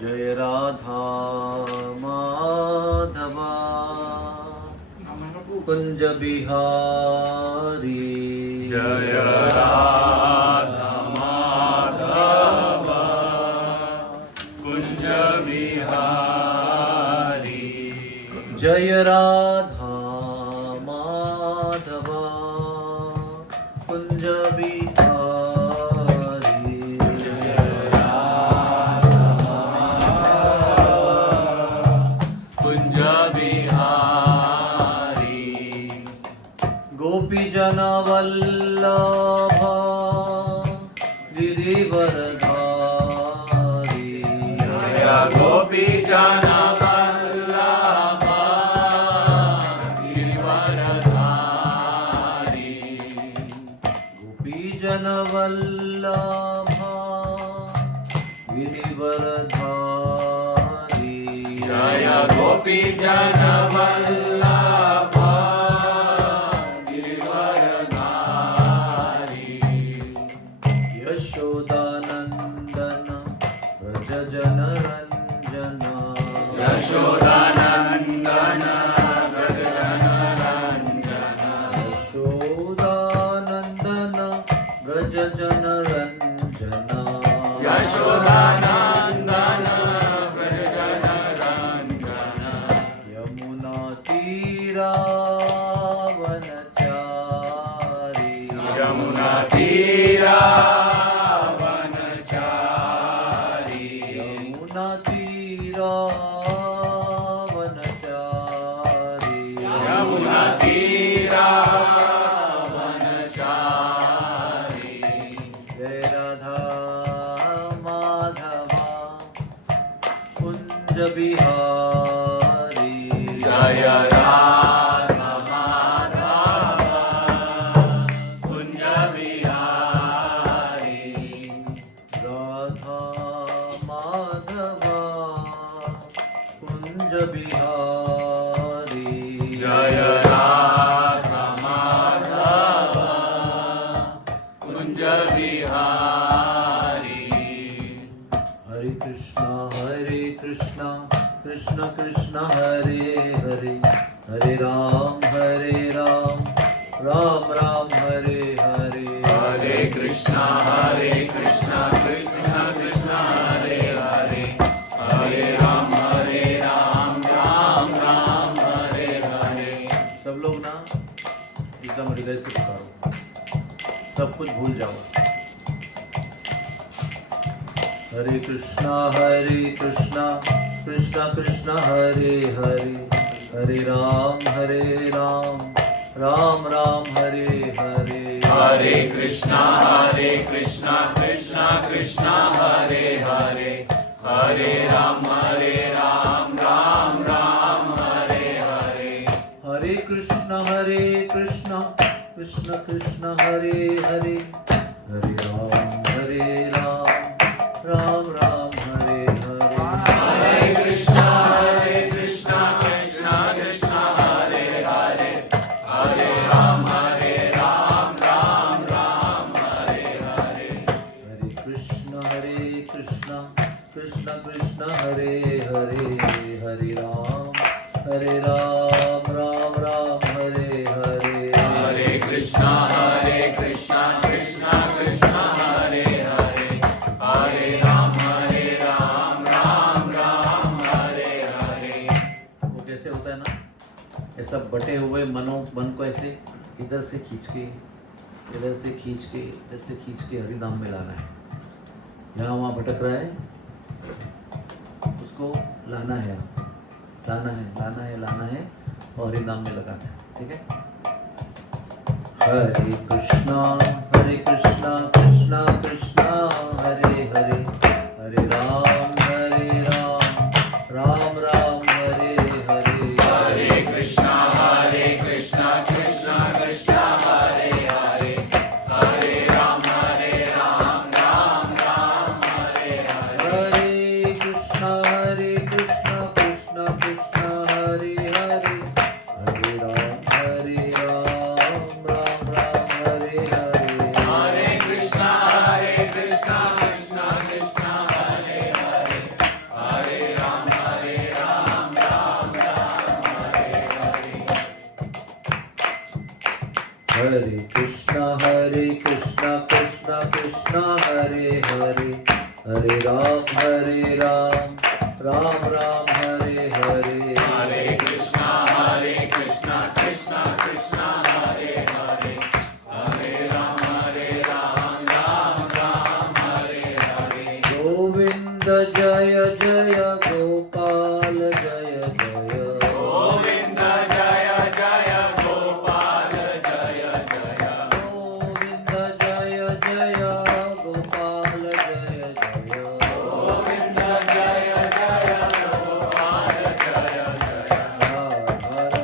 जय राधा माधवा कुंज बिहारी जय राधा माधव कुंज बिहारी जय राधा माधवा कुंज बिहारी कुंज बिहारी गोपी जन वल्लभा गिरिवरधारी जय गोपी जन वल्लभा गिरिवरधारी गोपी जन वल्लभा गिरिवरधारी जय गोपी जन वल्लभा गिरिवरधारी यशोदानंदन व्रज जन रंजन यशोदानंदन व्रज जन रंजन यशोदानंदन व्रज जन रंजन यशोदानंदन व्रज जन रंजन यमुना तीरावनचारी यमुना तीरा वनचारी यमुना तीरावनचारी यमुना तीरा वनचारी जय राधा माधवा कुंज बिहारी जय राधा माधव कुंज बिहारी राधा माधवा कुंज बिहारी जय राधा माधव कुंज बिहारी हरे कृष्णा कृष्ण कृष्ण हरे हरे हरे राम राम राम हरे हरे हरे कृष्णा कृष्ण कृष्ण हरे हरे हरे राम राम राम हरे हरे सब लोग ना एकदम हृदय से पुकारो, सब कुछ भूल जाओ। हरे कृष्णा कृष्ण कृष्ण हरे हरे हरे राम राम राम हरे हरे हरे कृष्णा कृष्ण कृष्ण हरे हरे हरे राम राम राम हरे हरे हरे कृष्ण कृष्ण कृष्ण हरे हरे हरे राम राम राम हरे हरे हरे कृष्णा कृष्ण कृष्ण हरे हरे हरे राम राम राम हरे हरे हरे कृष्ण कृष्ण कृष्ण हरे हरे हरे राम राम राम हरे हरे हरे कृष्णा कृष्ण कृष्ण हरे हरे हरे राम राम राम हरे हरे वो कैसे होता है ना, ऐसा बटे हुए मन को ऐसे इधर से खींच के इधर से खींच के हरिधाम में लाना है। यहाँ वहाँ भटक रहा है, उसको लाना है और हरिधाम में लगाना है। ठीक है। हरे कृष्णा कृष्ण कृष्ण हरे हरे हरे राम राम राम हरे हरे हरे कृष्णा कृष्ण कृष्ण हरे हरे हरे राम राम हरे हरे हरे कृष्ण कृष्ण कृष्ण हरे हरे हरे राम राम हरे हरे हरे कृष्णा कृष्ण कृष्ण हरे हरे राम राम राम हरे हरे हरे कृष्णा कृष्णा कृष्णा हरे हरे हरे राम राम राम हरे हरे गोविंद जय जय गोपाल जय जय गोविंद जय जय गोपाल जय जय गोविंद जय जय गोपाल जय जय गोविंद जय जय गोपाल जय जय हर हर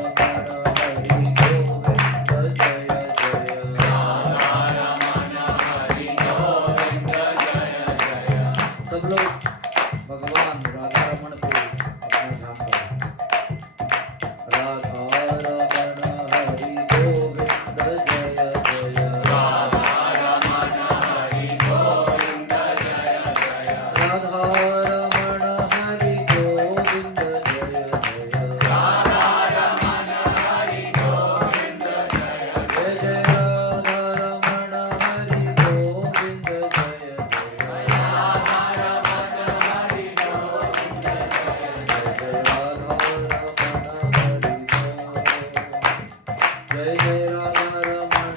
हरि गोविंद जय जय रमण हरि गोविंद जय जय सब लोग भगवान राधा रमण को अपना ध्यान करें। राधा रमण हरि गोविंद जय जय रमण हरि गोविंद जय जय राधा रमण हरि गोविंद जय जय रमण हरि गोविंद जय जय जय राधा रमण हरि गोविंद जय जय जय जय राधा रमण हरि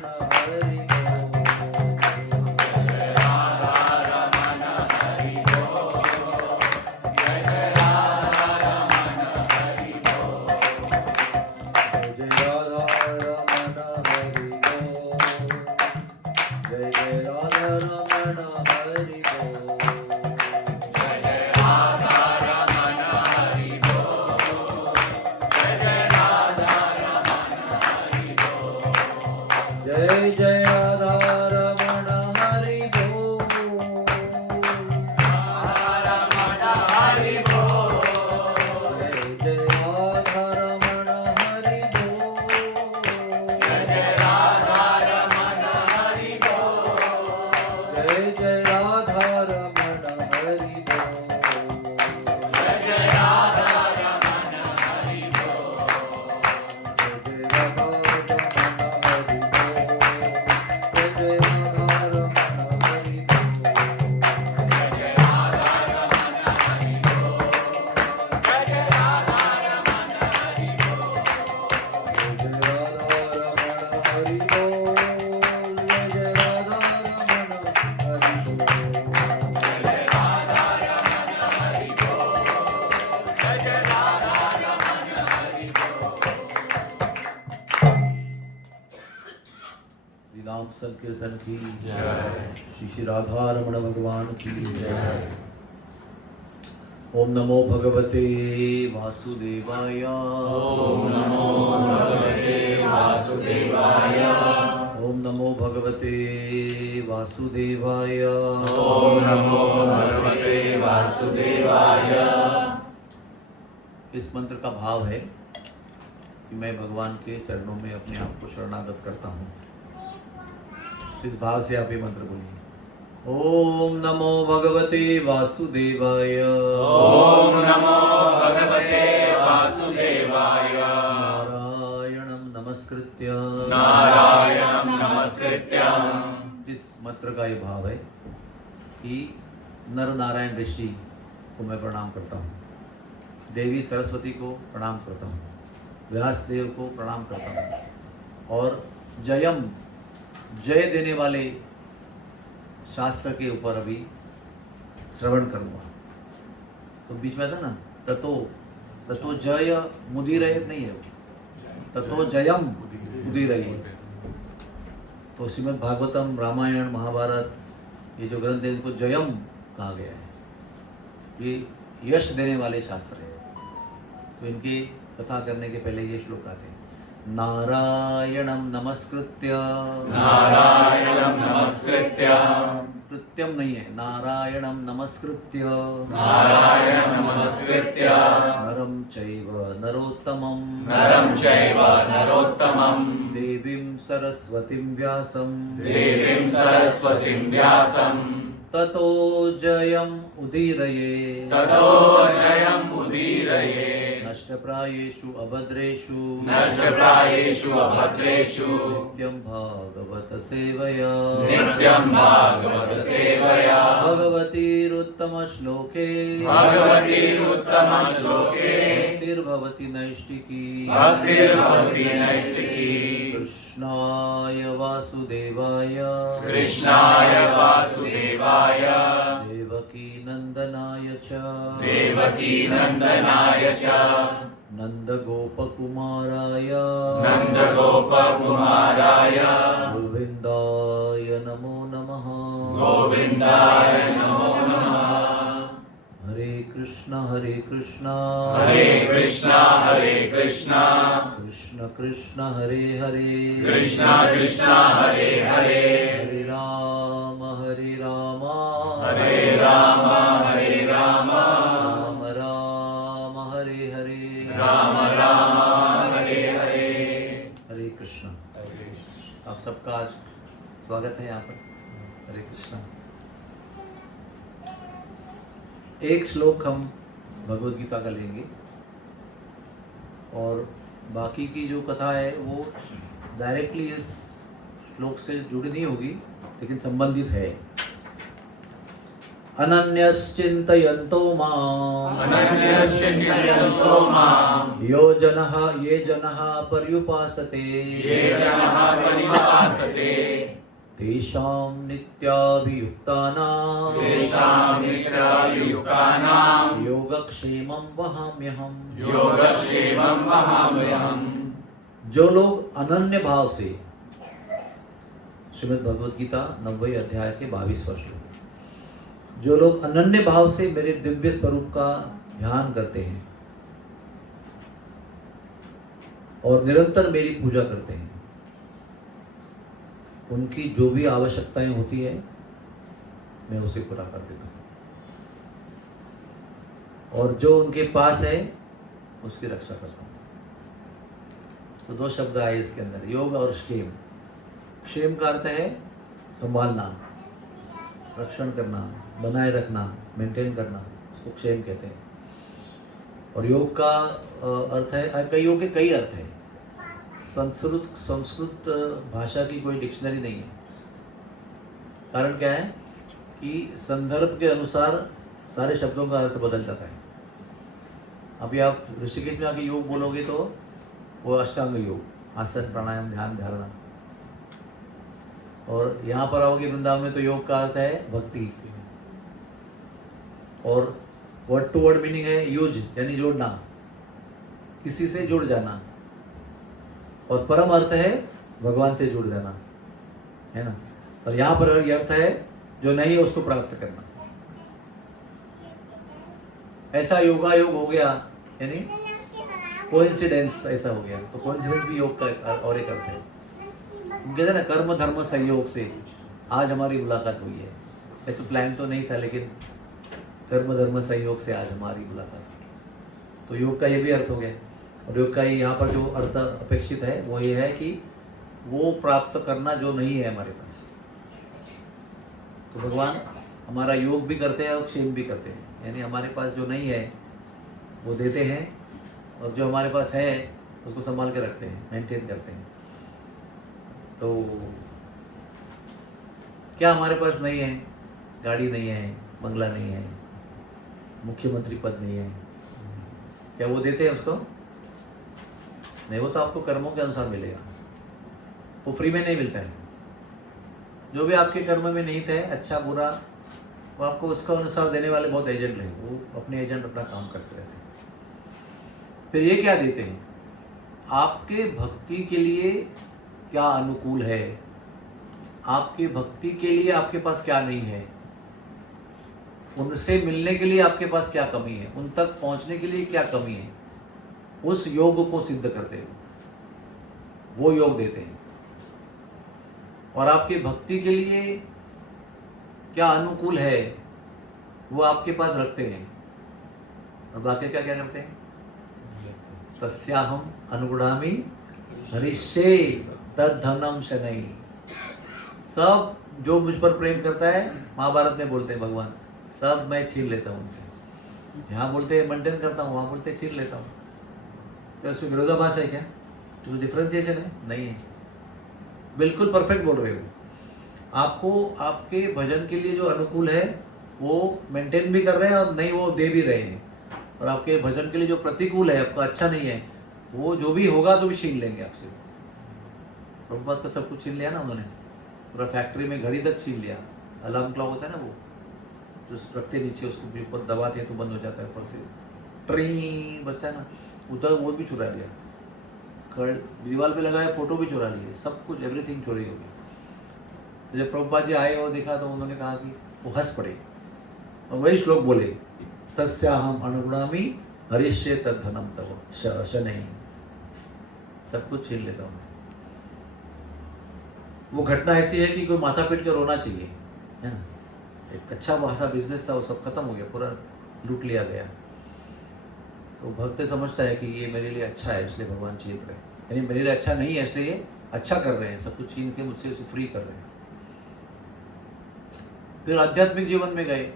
जय राधा रमण हरि जय जय राधा रमण हरि जय जय राधा रमण हरि जय जय राधा रमण हरि जय जय राधा रमण हरि जय राधा रमण हरि जय राधा रमण हरि जय राधा रमण हरि जय राधा रमण हरि लीलाम संकीर्तन की श्री श्री राधा रमण भगवान की जय। ओम नमो भगवते वासुदेवाय ओम नमो भगवते वासुदेवाय ओम नमो भगवते वासुदेवाय ओम नमो भगवते वासुदेवाय इस मंत्र का भाव है कि मैं भगवान के चरणों में अपने आप को शरणागत करता हूँ। इस भाव से आप ये मंत्र बोलिए। ओम नमो भगवते वासुदेवाय ओम नमो भगवते वासुदेवाय नारायणं नमस्कृत्य नारायणं नमस्कृत्य इस मंत्र का ये भाव है कि नर नारायण ऋषि को मैं प्रणाम करता हूँ, देवी सरस्वती को प्रणाम करता हूँ, व्यास देव को प्रणाम करता हूँ और जयम जय देने वाले शास्त्र के ऊपर अभी श्रवण करूँगा। तो बीच में था ना ततो जय मुदीरयत नहीं है, ततो जयम मुदीरयत। तो श्रीमद् भागवतम रामायण महाभारत ये जो ग्रंथ है इनको जयम कहा गया है, ये यश देने वाले शास्त्र है। तो इनकी कथा करने के पहले ये श्लोक आते हैं। नारायणं नमस्कृत्य नारायणं नमस्कृत्य कृत्यम नहीं है, नारायणं नमस्कृत्य नारायणं नमस्कृत्य नरं चैव नरोत्तमं नरं चैव नरोत्तमं देवीं सरस्वतीं व्यासं देवीं सरस्वतीं व्यासं ततो जयम् उदीरये ततो जयम् उदीरये नष्टप्रायेषु अभद्रेषु नष्टप्रायेषु अभद्रेषु नित्यं भागवत सेवया नित्यं भागवत सेवया भगवतीरुत्तमश्लोके भगवतीरुत्तमश्लोके भक्तिर्भवति नैष्टिकी भक्तिर्भवति नैष्टिकी कृष्णाय वासुदेवाय कृष्णाय वासुदेवाय देवकी नंदनाय च देवकी नन्दनाय च नन्दगोपकुमाराय नन्दगोपकुमाराय गोविन्दाय नमो नमः गोविन्दाय नमो नमः हरे कृष्ण हरे कृष्ण हरे कृष्ण हरे कृष्ण कृष्ण कृष्ण हरे हरे कृष्ण कृष्ण हरे हरे हरे राम हरे राम हरे राम हरे राम राम राम हरे हरे राम राम हरे हरे हरे कृष्ण। आप सबका आज स्वागत है यहाँ पर। हरे कृष्ण। एक श्लोक हम भगवद गीता का लेंगे और बाकी की जो कथा है वो डायरेक्टली इस श्लोक से जुड़ी नहीं होगी लेकिन संबंधित है। अनन्यश्चिन्तयन्तो माम् अनन्यश्चिन्तयन्तो माम् ये जनः पर्युपासते ये जनः पर्युपासते तेषां नित्याभियुक्तानां योगक्षेमं वहाम्यहम्। योगक्षेमं वहाम्यहम्। जो लोग अनन्य भाव से, श्रीमद् भगवद गीता 90 अध्याय के 22वां श्लोक, जो लोग अनन्य भाव से मेरे दिव्य स्वरूप का ध्यान करते हैं और निरंतर मेरी पूजा करते हैं, उनकी जो भी आवश्यकताएं होती है मैं उसे पूरा कर देता हूँ और जो उनके पास है उसकी रक्षा करता हूँ। तो दो शब्द आए इसके अंदर, योग और क्षेम। क्षेम का अर्थ है संभालना, रक्षण करना, बनाए रखना, मेंटेन करना, उसको क्षेम कहते हैं। और योग का अर्थ है, कई योग के कई अर्थ हैं। संस्कृत भाषा की कोई डिक्शनरी नहीं है। कारण क्या है कि संदर्भ के अनुसार सारे शब्दों का अर्थ बदल जाता है। अभी आप ऋषिकेश में आके योग बोलोगे तो वो अष्टांग योग, आसन, प्राणायाम, ध्यान, धारणा। और यहाँ पर आओगे वृंदावन में तो योग का अर्थ है भक्ति। और वर्ड टू वर्ड मीनिंग है यूज, यानी जोड़ना, किसी से जुड़ जाना। और परम अर्थ है भगवान से जुड़ जाना, है ना। और यहाँ पर यह अर्थ है जो नहीं है उसको प्राप्त करना। ऐसा योगा योग हो गया, यानी कोइंसिडेंस ऐसा हो गया। तो कोइंसिडेंस भी योग का और एक अर्थ है। कहते हैं ना, कर्म धर्म संयोग से आज हमारी मुलाकात हुई है। ऐसा प्लान तो नहीं था, लेकिन कर्म धर्म संयोग से आज हमारी मुलाकात। तो योग का ये भी अर्थ हो गया। और योग का यहाँ पर जो अर्थ अपेक्षित है वो ये है कि वो प्राप्त करना जो नहीं है हमारे पास। तो भगवान हमारा योग भी करते हैं और क्षेम भी करते हैं, यानी हमारे पास जो नहीं है वो देते हैं और जो हमारे पास है उसको संभाल के रखते हैं, मेंटेन करते हैं। तो क्या हमारे पास नहीं है? गाड़ी नहीं है, बंगला नहीं है, मुख्यमंत्री पद नहीं है, क्या वो देते हैं उसको? नहीं, वो तो आपको कर्मों के अनुसार मिलेगा, वो फ्री में नहीं मिलता है। जो भी आपके कर्म में नहीं थे, अच्छा बुरा, वो आपको उसका अनुसार देने वाले बहुत एजेंट हैं। वो अपने एजेंट अपना काम करते रहते हैं। फिर ये क्या देते हैं? आपके भक्ति के लिए क्या अनुकूल है, आपके भक्ति के लिए आपके पास क्या नहीं है, उनसे मिलने के लिए आपके पास क्या कमी है, उन तक पहुंचने के लिए क्या कमी है, उस योग को सिद्ध करते हैं, वो योग देते हैं। और आपके भक्ति के लिए क्या अनुकूल है वो आपके पास रखते हैं। और बाकी क्या क्या करते हैं? तस्याहम अनुगुणामि हरिष्ये तद धनम शनै। सब जो मुझ पर प्रेम करता है, महाभारत में बोलते हैं भगवान, सब मैं छीन लेता हूँ उनसे। यहाँ बोलते हैं मेंटेन करता हूँ, वहाँ बोलते हैं छीन लेता हूँ। तो इसमें विरोधाभास है क्या? तो डिफ्रेंसिएशन है? नहीं है, बिल्कुल परफेक्ट बोल रहे हो। आपको आपके भजन के लिए जो अनुकूल है वो मेंटेन भी कर रहे हैं और नहीं वो दे भी रहे हैं, और आपके भजन के लिए जो प्रतिकूल है, आपका अच्छा नहीं है, वो जो भी होगा तो भी छीन लेंगे आपसे। प्रभुपाद का सब कुछ छीन लिया ना उन्होंने, पूरा फैक्ट्री में घड़ी तक छीन लिया। अलार्म क्लॉक होता है ना, वो जो रखते नीचे, उसको ऊपर दबाते हैं तो बंद हो जाता है, ऊपर से ट्री बजता है ना, उधर वो भी चुरा लिया। दीवार पे लगाया फोटो भी चुरा लिए, सब कुछ एवरीथिंग चोरी हो गई। तो जब प्रभुपाद जी आए और देखा तो उन्होंने कहा कि वो हंस पड़े और वही श्लोक बोले, तस्याहम अनुगुणामि हरिष्ये तद्धनम तव शनैः। सब कुछ छीन लेता हूँ। वो घटना ऐसी है कि कोई माथा पीट के रोना चाहिए, है ना। एक अच्छा खासा बिजनेस था, वो सब खत्म हो गया, पूरा लूट लिया गया। तो भक्त समझता है कि ये मेरे लिए अच्छा है इसलिए भगवान छीन रहे हैं, यानी मेरे लिए अच्छा नहीं है इसलिए ये अच्छा कर रहे हैं, सब कुछ छीन के मुझसे उसे फ्री कर रहे हैं। फिर आध्यात्मिक जीवन में गए,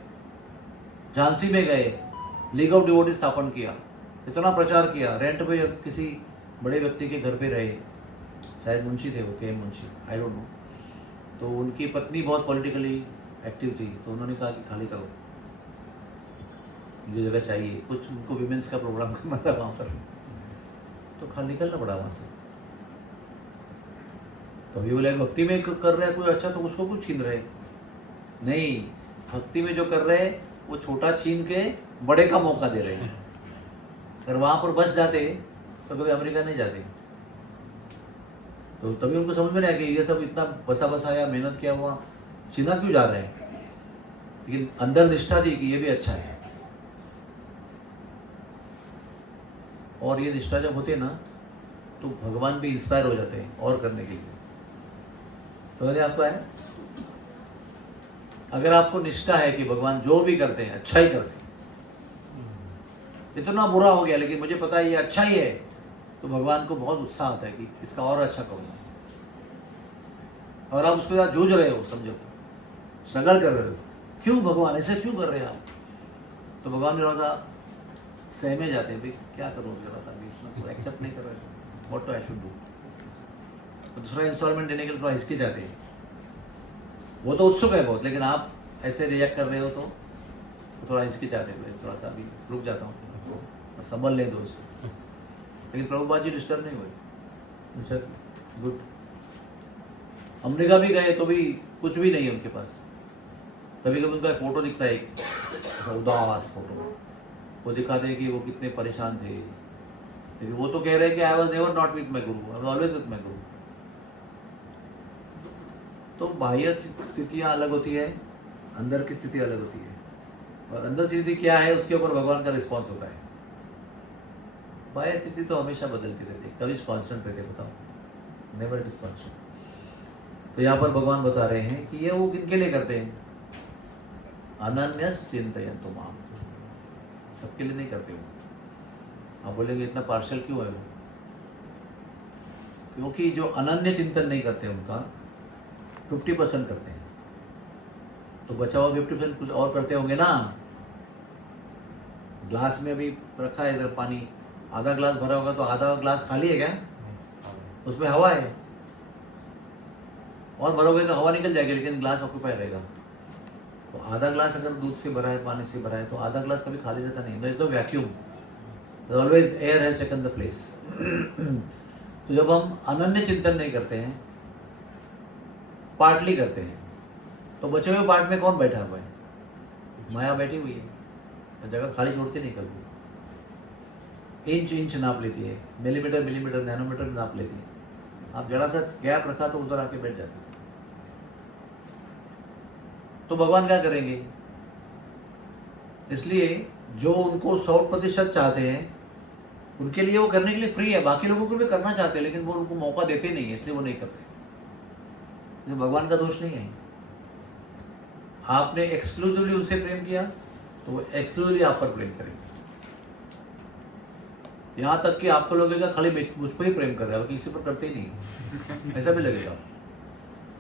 झांसी में गए, लीग ऑफ डिवोटी स्थापन किया, इतना प्रचार किया, रेंट पे किसी बड़े व्यक्ति के घर पे रहे, शायद मुंशी थे वो, के मुंशी, आई डोंट नो। तो उनकी पत्नी बहुत पॉलिटिकली एक्टिव थी, तो उन्होंने कहा कि खाली करो, मुझे जगह चाहिए। कुछ उनको विमेंस का प्रोग्राम करना था वहाँ पर, तो खाली निकलना पड़ा वहाँ से। तो अभी बोले भक्ति में कर रहे हैं कोई अच्छा, तो उसको कुछ छीन रहे नहीं। भक्ति में जो कर रहे हैं वो छोटा छीन के बड़े का मौका दे रहे हैं। अगर वहाँ पर बस जाते तो कभी अमेरिका नहीं जाते। तो तभी उनको समझ में नहीं आया कि ये सब इतना बसा बसाया मेहनत किया हुआ छीना क्यों जा रहे हैं, लेकिन अंदर निष्ठा थी कि ये भी अच्छा है। और ये निष्ठा जब होती है ना तो भगवान भी इंस्पायर हो जाते हैं और करने के लिए। तो आपको है, अगर आपको निष्ठा है कि भगवान जो भी करते हैं अच्छा ही करते हैं, इतना बुरा हो गया लेकिन मुझे पता है ये अच्छा ही है, तो भगवान को बहुत उत्साह आता है कि इसका और अच्छा करूँगा। और आप उसके साथ जूझ रहे हो, समझो स्ट्रगल कर रहे हो, क्यों भगवान ऐसे क्यों कर रहे हैं आप, तो भगवान थोड़ा सा सहमे जाते हैं, भाई क्या करूँ, जरा सा तो एक्सेप्ट नहीं कर रहे, what to I should do. तो दूसरा इंस्टॉलमेंट देने के लिए थोड़ा हिचकिचाते हैं। वो तो उत्सुक है बहुत, लेकिन आप ऐसे रिएक्ट कर रहे हो तो थोड़ा हिचकिचाते हैं, थोड़ा सा अभी रुक जाता हूँ और संभल लें दो उसको। लेकिन प्रभुपाद जी डिस्टर्ब नहीं हुए, अच्छा गुड। अमेरिका भी गए तो भी कुछ भी नहीं है उनके पास। कभी कभी उनका फोटो दिखता है, एक उदास फोटो, वो दिखाते हैं कि वो कितने परेशान थे, लेकिन वो तो कह रहे हैं कि I was never not with my guru, I was always with my guru. तो बाह्य स्थितियाँ अलग होती है, अंदर की स्थिति अलग होती है, और अंदर की स्थिति क्या है उसके ऊपर भगवान का रिस्पॉन्स होता है। बाह्य स्थिति तो हमेशा बदलती रहती है, कभी कांस्टेंट रहते, बताओ, नेवर इट इज कांस्टेंट। तो यहाँ पर भगवान बता रहे हैं कि ये वो किनके लिए करते हैं, अनन्यस चिंतयन्तु माम, सबके लिए नहीं करते वो। आप बोलेंगे इतना पार्शियल क्यों है वो, क्योंकि जो अनन्य चिंतन नहीं करते उनका 50% करते हैं, तो बचा हुआ 50% कुछ और करते होंगे ना। ग्लास में अभी रखा है इधर पानी, आधा ग्लास भरा होगा तो आधा ग्लास खाली है क्या, उसमें हवा है, और भरोगे तो हवा निकल जाएगी लेकिन ग्लास ऑक्यूपाई रहेगा। तो आधा ग्लास अगर दूध से भरा है, पानी से भरा है, तो आधा ग्लास कभी खाली रहता नहीं, there is no vacuum, always air has taken the place. तो जब हम अनन्य चिंतन नहीं करते हैं, पार्टली करते हैं, तो बचे हुए पार्ट में कौन बैठा हुआ है, माया बैठी हुई है, जगह खाली छोड़ती नहीं कभी। इंच इंच नाप लेती है, मिलीमीटर मिलीमीटर नैनोमीटर नाप लेती है। आप जरा सा गैप रखा तो उधर आके बैठ जाते। तो भगवान क्या करेंगे, इसलिए जो उनको 100% चाहते हैं उनके लिए वो करने के लिए फ्री है, बाकी लोगों को भी करना चाहते हैं लेकिन वो उनको मौका देते नहीं है, इसलिए वो नहीं करते। तो भगवान का दोष नहीं है, आपने एक्सक्लूसिवली उनसे प्रेम किया तो वो एक्सक्लूसिवली आप पर प्रेम करेंगे। यहाँ तक कि आपको लगेगा खाली मुझ पर ही प्रेम कर रहा है, किसी पर करते ही नहीं, ऐसा भी लगेगा।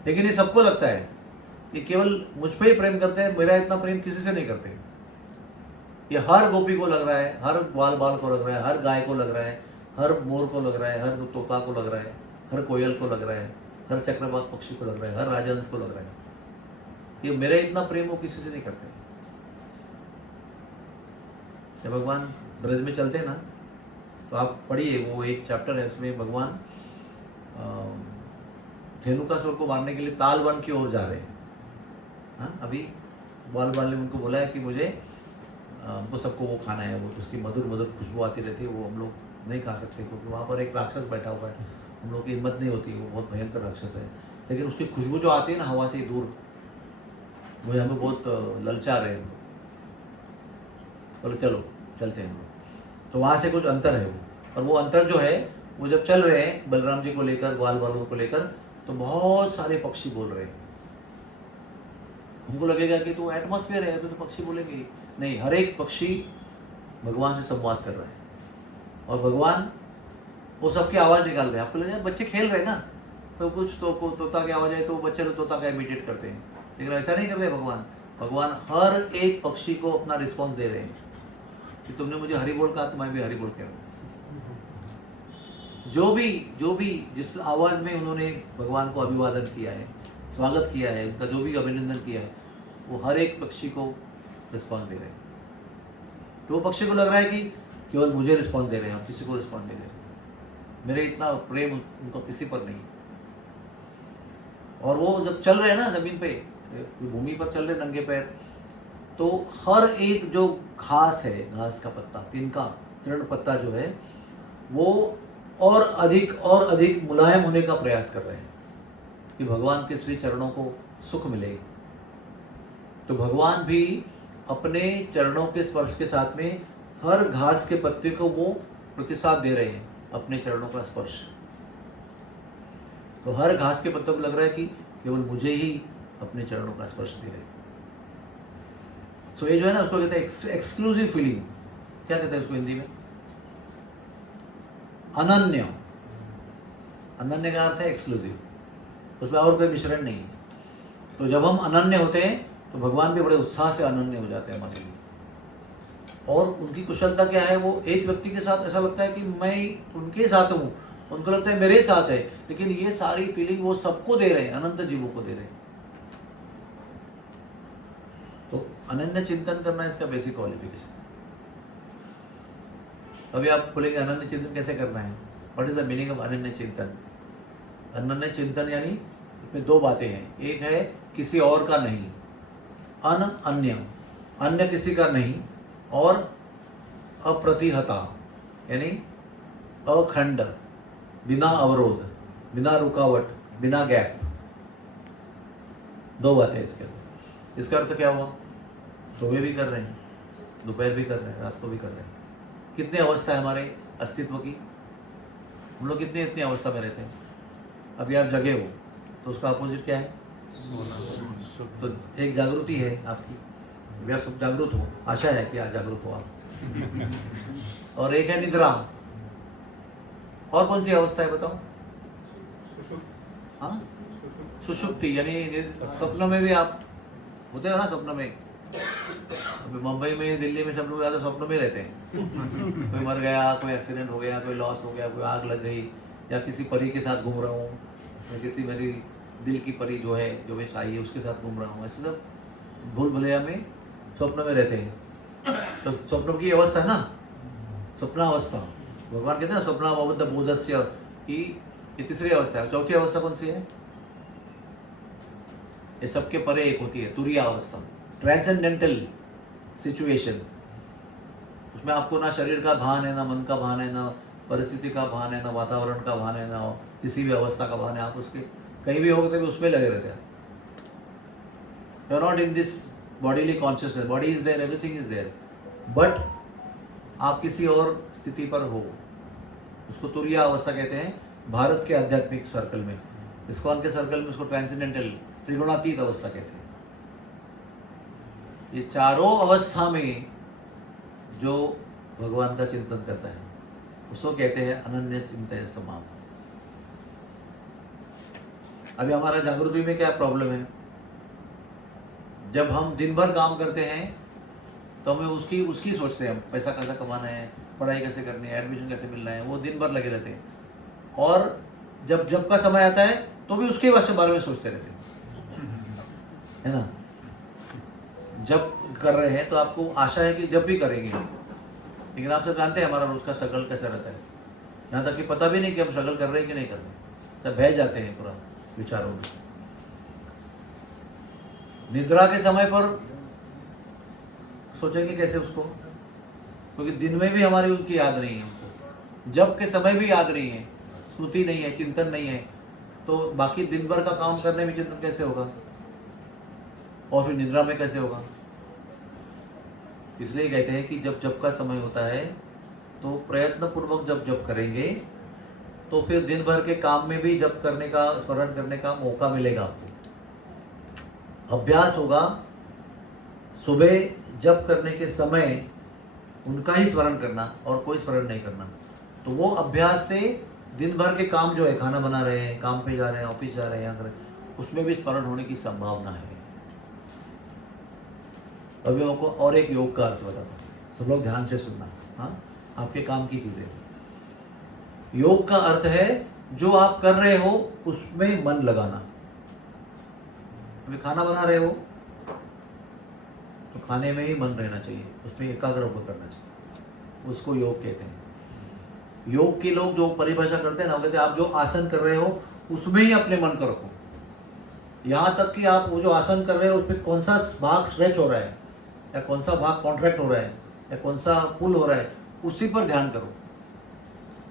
लेकिन ये सबको लगता है कि केवल मुझ पर ही प्रेम करते हैं, मेरा इतना प्रेम किसी से नहीं करते। ये हर गोपी को लग रहा है, हर बाल बाल को लग रहा है, हर गाय को लग रहा है, हर मोर को लग रहा है, हर तोता को लग रहा है, हर कोयल को लग रहा है, हर चक्रवात पक्षी को लग रहा है, हर राजहंस को लग रहा है। ये मेरा इतना प्रेम वो किसी से नहीं करते। जब भगवान ब्रज में चलते हैं ना, तो आप पढ़िए, वो एक चैप्टर है, उसमें भगवान धेनुकासुर को मारने के लिए ताल वन की ओर जा रहे हैं। हाँ, अभी बाल बाल ने उनको बोला है कि मुझे हमको सबको वो खाना है, वो उसकी मधुर मधुर खुशबू आती रहती है, वो हम लोग नहीं खा सकते क्योंकि वहाँ पर एक राक्षस बैठा हुआ है, हम लोग की हिम्मत नहीं होती, वो बहुत भयंकर राक्षस है। लेकिन उसकी खुशबू जो आती है ना हवा से दूर, वो हमें बहुत ललचा रहे हैं। बोले चलो चलते हैं हम लोग। तो वहाँ से कुछ अंतर है वो, और वो अंतर जो है, वो जब चल रहे हैं बलराम जी को लेकर, बाल बालों को लेकर, तो बहुत सारे पक्षी बोल रहे हैं। हमको लगेगा कि तो एटमॉस्फेयर है तो पक्षी बोलेंगे, नहीं, हर एक पक्षी भगवान से संवाद कर रहा है। और भगवान वो सबकी आवाज़ निकाल रहे हैं। आपको लगेगा बच्चे खेल रहे हैं ना, तो कुछ तो तोता की आवाज़ आए तो बच्चे तोता का इमिटेट करते हैं, लेकिन ऐसा नहीं कर रहे भगवान। भगवान हर एक पक्षी को अपना रिस्पॉन्स दे रहे हैं कि तुमने मुझे हरि बोल कहा तो मैं भी हरि बोल कह रहा हूँ। जो भी जिस आवाज़ में उन्होंने भगवान को अभिवादन किया है, स्वागत किया है, उनका जो भी अभिनंदन किया है, वो हर एक पक्षी को रिस्पॉन्स दे रहे हैं। तो वो पक्षी को लग रहा है कि केवल मुझे रिस्पॉन्स दे रहे हैं, किसी को रिस्पॉन्स नहीं दे रहे। मेरे इतना प्रेम उनको किसी पर नहीं। और वो जब चल रहे हैं ना जमीन पे, भूमि पर चल रहे नंगे पैर, तो हर एक जो घास है, घास का पत्ता, तिनका तृण पत्ता जो है, वो और अधिक मुलायम होने का प्रयास कर रहे हैं कि भगवान के श्री चरणों को सुख मिले। तो भगवान भी अपने चरणों के स्पर्श के साथ में हर घास के पत्ते को वो प्रतिसाद दे रहे हैं, अपने चरणों का स्पर्श। तो हर घास के पत्तों को लग रहा है कि केवल मुझे ही अपने चरणों का स्पर्श दे रहे हैं। सो ये जो है ना, उसको कहते हैं एक्सक्लूसिव फीलिंग। क्या कहते हैं उसको हिंदी में? अनन्य। अनन्य का अर्थ है एक्सक्लूसिव, उसमें और कोई मिश्रण नहीं है। तो जब हम अनन्य होते हैं तो भगवान भी बड़े उत्साह से अनन्य हो जाते हैं हमारे लिए। और उनकी कुशलता क्या है, वो एक व्यक्ति के साथ ऐसा लगता है कि मैं उनके साथ हूँ, उनको लगता है मेरे साथ है, लेकिन ये सारी फीलिंग वो सबको दे रहे हैं, अनंत जीवों को दे रहे हैं। तो अनन्य चिंतन करना इसका बेसिक क्वालिफिकेशन। अभी आप बोलेंगे अनन्य चिंतन कैसे करना है? What is the meaning of अनन्य चिंतन? अनन्य चिंतन यानी इसमें दो बातें हैं। एक है किसी और का नहीं, अन्य, अन्य किसी का नहीं, और अप्रतिहता यानी अखंड, बिना अवरोध, बिना रुकावट, बिना गैप। दो बातें इसके अंदर। इसका अर्थ क्या हुआ? सुबह भी कर रहे हैं, दोपहर भी कर रहे हैं, रात को भी कर रहे हैं। कितनी अवस्था है हमारे अस्तित्व की? हम लोग कितनी इतनी अवस्था में रहते हैं। अभी आप जगे हो तो उसका अपोजिट क्या है? तो एक जागृति है आपकी, अभी आप सब जागरूक हो, आशा है कि आज जागरूक हो आप। और एक है निद्रा। और कौन सी अवस्था है बताओ? हाँ, सुषुप्ति, यानी सपनों में भी आप होते हो ना, सपनों में। अभी मुंबई में, दिल्ली में सब लोग ज़्यादा सपनों में रहते हैं। कोई मर गया, कोई एक्सीडेंट हो गया, कोई लॉस हो गया, कोई आग लग गई, या किसी परी के साथ घूम रहा हूँ, या किसी मेरी दिल की परी जो है, जो मैं चाहिए, उसके साथ घूम रहा हूँ। ऐसे सब भूल भुलैया में स्वप्न में रहते हैं। तो स्वप्नों की अवस्था है ना, स्वप्नावस्था। भगवान कहते हैं ना स्वप्नावबद्ध बोधस्य की ये तीसरी अवस्था है। चौथी अवस्था कौन सी है? ये सबके परे एक होती है, तुरीय अवस्था, ट्रांसेंडेंटल सिचुएशन। उसमें आपको ना शरीर का भान है, ना मन का भान है, ना परिस्थिति का भान है, ना वातावरण का भान है, ना किसी भी अवस्था का भान है। आप उसके कहीं भी होते भी उसमें लगे रहते हैं। You are not in this bodily consciousness, body is there, everything is there, but आप किसी और स्थिति पर हो। उसको तुरीय अवस्था कहते हैं भारत के आध्यात्मिक सर्कल में। इस्कॉन के सर्कल में उसको ट्रांसेंडेंटल, त्रिगुणातीत अवस्था कहते हैं। ये चारों अवस्था में जो भगवान का चिंतन करता है उसको कहते हैं अनन्य चिंतन समाम। अभी हमारा जागृति में क्या प्रॉब्लम है? जब हम दिन भर काम करते हैं तो हमें उसकी उसकी सोचते हैं, हम पैसा कैसा कमाना है, पढ़ाई कैसे करनी है, एडमिशन कैसे मिलना है, वो दिन भर लगे रहते हैं। और जब जब का समय आता है तो भी उसके बारे में सोचते रहते हैं, है ना। जब कर रहे हैं तो आपको आशा है कि जब भी करेंगे, लेकिन आप सब जानते हैं हमारा रोज का स्ट्रगल कैसा रहता है। यहाँ तक कि पता भी नहीं कि हम स्ट्रगल कर रहे हैं कि नहीं कर रहे, सब बह जाते हैं पूरा विचारों में। निद्रा के समय पर सोचेंगे कैसे उसको, क्योंकि दिन में भी हमारी उनकी याद नहीं है हमको, जब के समय भी याद नहीं है, स्मृति नहीं है, चिंतन नहीं है, तो बाकी दिन भर का काम करने में चिंतन कैसे होगा, और फिर निद्रा में कैसे होगा। इसलिए कहते हैं कि जब जब का समय होता है तो प्रयत्न पूर्वक जब जब करेंगे तो फिर दिन भर के काम में भी जब करने का, स्मरण करने का मौका मिलेगा आपको। अभ्यास होगा सुबह जप करने के समय उनका ही स्मरण करना और कोई स्मरण नहीं करना, तो वो अभ्यास से दिन भर के काम जो है, खाना बना रहे हैं, काम पे जा रहे हैं, ऑफिस जा रहे हैं, यहाँ कर रहे हैं, उसमें भी स्मरण होने की संभावना है। अभी मैं आपको और एक योग का अर्थ बताता हूँ, सब लोग ध्यान से सुनना, हाँ, आपके काम की चीजें। योग का अर्थ है जो आप कर रहे हो उसमें मन लगाना। अभी खाना बना रहे हो तो खाने में ही मन रहना चाहिए, उसमें एकाग्र होकर करना चाहिए, उसको योग कहते हैं। योग के लोग जो परिभाषा करते हैं ना, वो कहते हैं आप जो आसन कर रहे हो उसमें ही अपने मन को रखो। यहाँ तक कि आप वो जो आसन कर रहे हो उसमें कौन सा भाग स्ट्रेच हो रहा है, या कौन सा भाग कॉन्ट्रैक्ट हो रहा है, या कौन सा पुल हो रहा है, उसी पर ध्यान करो।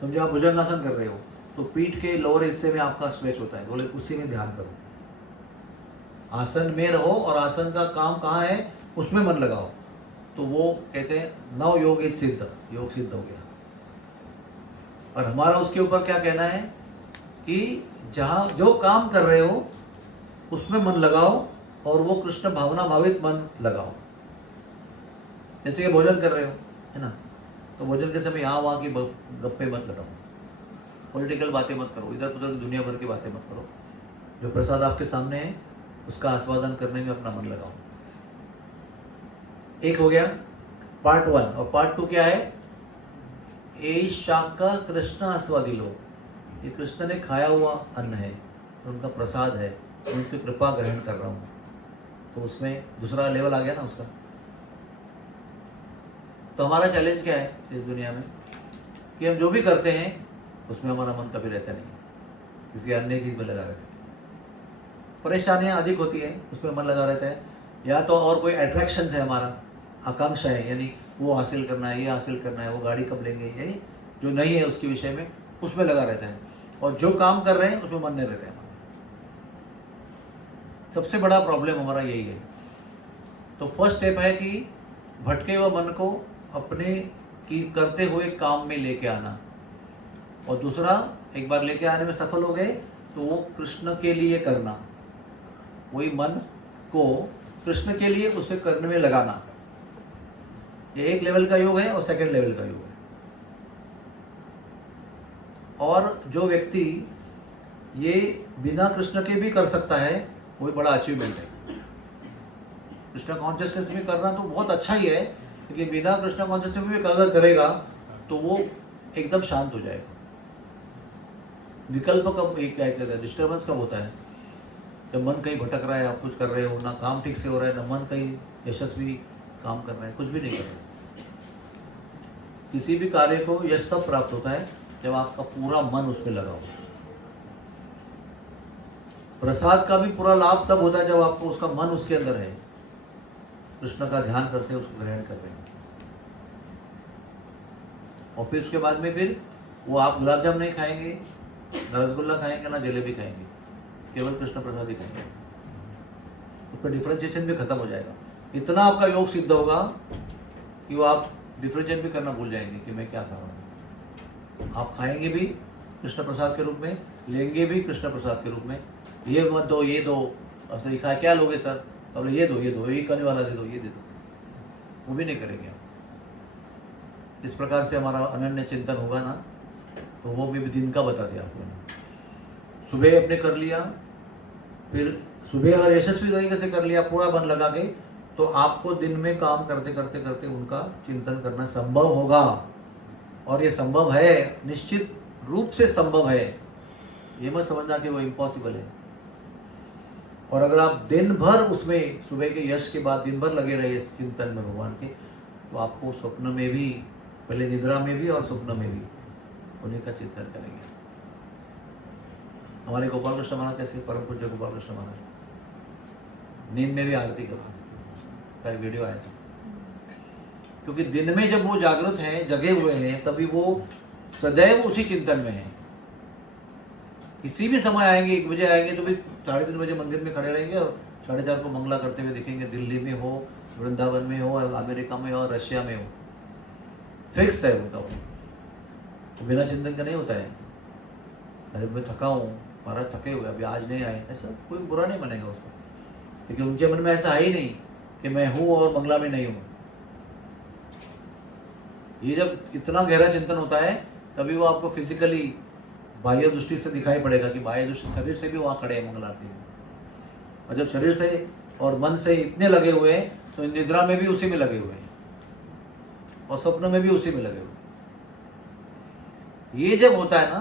समझो आप भुजंगासन कर रहे हो तो पीठ के लोअर हिस्से में आपका स्ट्रेच होता है, बोले उसी में ध्यान करो। आसन में रहो और आसन का काम कहाँ है उसमें मन लगाओ, तो वो कहते हैं नव योग इज सिद्ध, योग सिद्ध हो गया। और हमारा उसके ऊपर क्या कहना है कि जहाँ जो काम कर रहे हो उसमें मन लगाओ और वो कृष्ण भावना भावित मन लगाओ। जैसे कि भोजन कर रहे हो, है ना, तो भोजन के समय यहाँ वहाँ की गप्पे मत लगाओ, पॉलिटिकल बातें मत करो, इधर उधर दुनिया भर की बातें मत करो। जो प्रसाद आपके सामने है उसका आस्वादन करने में अपना मन लगाओ। एक हो गया पार्ट 1, और पार्ट 2 क्या है, ए शाका कृष्ण आस्वादी लो, ये कृष्ण ने खाया हुआ अन्न है, तो उनका प्रसाद है, उनकी कृपा ग्रहण कर रहा हूँ, तो उसमें दूसरा लेवल आ गया ना उसका। तो हमारा चैलेंज क्या है इस दुनिया में कि हम जो भी करते हैं उसमें हमारा मन कभी रहता नहीं, किसी अन्य चीज में लगा रहता है। परेशानियां अधिक होती है उसमें मन लगा रहता है, या तो और कोई अट्रैक्शन है, हमारा आकांक्षा है, यानी वो हासिल करना है, ये हासिल करना है, वो गाड़ी कब लेंगे, यानी जो नहीं है उसके विषय में उसमें लगा रहता है, और जो काम कर रहे हैं उसमें मन नहीं रहता है। सबसे बड़ा प्रॉब्लम हमारा यही है। तो फर्स्ट स्टेप है कि भटके हुए मन को अपने की करते हुए काम में लेके आना, और दूसरा एक बार लेके आने में सफल हो गए तो वो कृष्ण के लिए करना, वही मन को कृष्ण के लिए उसे करने में लगाना। ये एक लेवल का योग है और सेकंड लेवल का योग है। और जो व्यक्ति ये बिना कृष्ण के भी कर सकता है वो बड़ा अचीवमेंट है। कृष्ण कॉन्शियसनेस में करना तो बहुत अच्छा ही है, लेकिन बिना कृष्ण कॉन्शियसनेस में भी अगर करेगा तो वो एकदम शांत हो जाएगा। विकल्प कब एक क्या कहते हैं, डिस्टर्बेंस कब होता है, जब मन कहीं भटक रहा है, आप कुछ कर रहे हो ना, काम ठीक से हो रहा है ना, मन कहीं यशस्वी काम कर रहा है, कुछ भी नहीं कर रहे। किसी भी कार्य को यश तब प्राप्त होता है जब आपका पूरा मन उसमें लगा हो। प्रसाद का भी पूरा लाभ तब होता है जब आपको उसका मन उसके अंदर है, कृष्ण का ध्यान करते हैं, उसको ग्रहण कर रहे हैं। और फिर उसके बाद में फिर वो आप गुलाब जामुन नहीं खाएंगे, ना रसगुल्ला खाएंगे, ना जलेबी खाएंगे, केवल कृष्ण प्रसाद ही खाएंगे। उसका डिफरेंशिएशन भी खत्म हो जाएगा। इतना आपका योग सिद्ध होगा कि वो आप डिफरेंशिएट भी करना भूल जाएंगे कि मैं क्या खा रहा हूँ। आप खाएंगे भी कृष्ण प्रसाद के रूप में, लेंगे भी कृष्ण प्रसाद के रूप में। ये मत दो, ये दो, ऐसा ही खा, क्या लोगे सर, और ये दो, यही करने वाला दे दो, ये दे दो, वो भी नहीं करेंगे आप। इस प्रकार से हमारा अनन्य चिंतन होगा ना, तो वो भी दिन का बता दिया आपने। सुबह अपने कर लिया, फिर सुबह अगर यशस्वी तरीके से कर लिया पूरा मन लगा के, तो आपको दिन में काम करते करते करते उनका चिंतन करना संभव होगा। और ये संभव है, निश्चित रूप से संभव है, ये मत समझना कि वो इम्पॉसिबल है। और अगर आप दिन भर उसमें सुबह के यश के बाद दिन भर लगे रहे इस चिंतन में भगवान के, तो आपको स्वप्न में भी, पहले निद्रा में भी और स्वप्न में भी उन्हीं का चिंतन करेंगे। हमारे गोपाल कृष्ण महाराज कैसे, परम पूज्य गोपाल कृष्ण महाराज नींद में भी आरती का एक वीडियो आया था। क्योंकि दिन में जब वो जागृत हैं, जगे हुए हैं, तभी वो सदैव उसी चिंतन में हैं। किसी भी समय आएंगे, 1 बजे आएंगे तो भी 3:30 बजे मंदिर में खड़े रहेंगे और 4:30 को मंगला करते हुए दिखेंगे। दिल्ली में हो, वृंदावन में हो, अमेरिका में हो, रशिया में हो, फिक्स है उनका वो बिना चिंतन का नहीं होता है। अरे मैं थका हूँ, महाराज थके हुए, अभी आज नहीं आए, ऐसा कोई बुरा नहीं मानेगा उसको, क्योंकि उनके मन में ऐसा है ही नहीं कि मैं हूँ और मंगला में नहीं हूँ। ये जब इतना गहरा चिंतन होता है तभी वो आपको फिजिकली बाह्य दृष्टि से दिखाई पड़ेगा कि बाह्य दृष्टि शरीर से भी वहाँ खड़े हैं मंगल आरती में। और जब शरीर से और मन से इतने लगे हुए हैं तो निद्रा में भी उसी में लगे हुए हैं और स्वप्न में भी उसी में लगे हुए हैं। ये जब होता है ना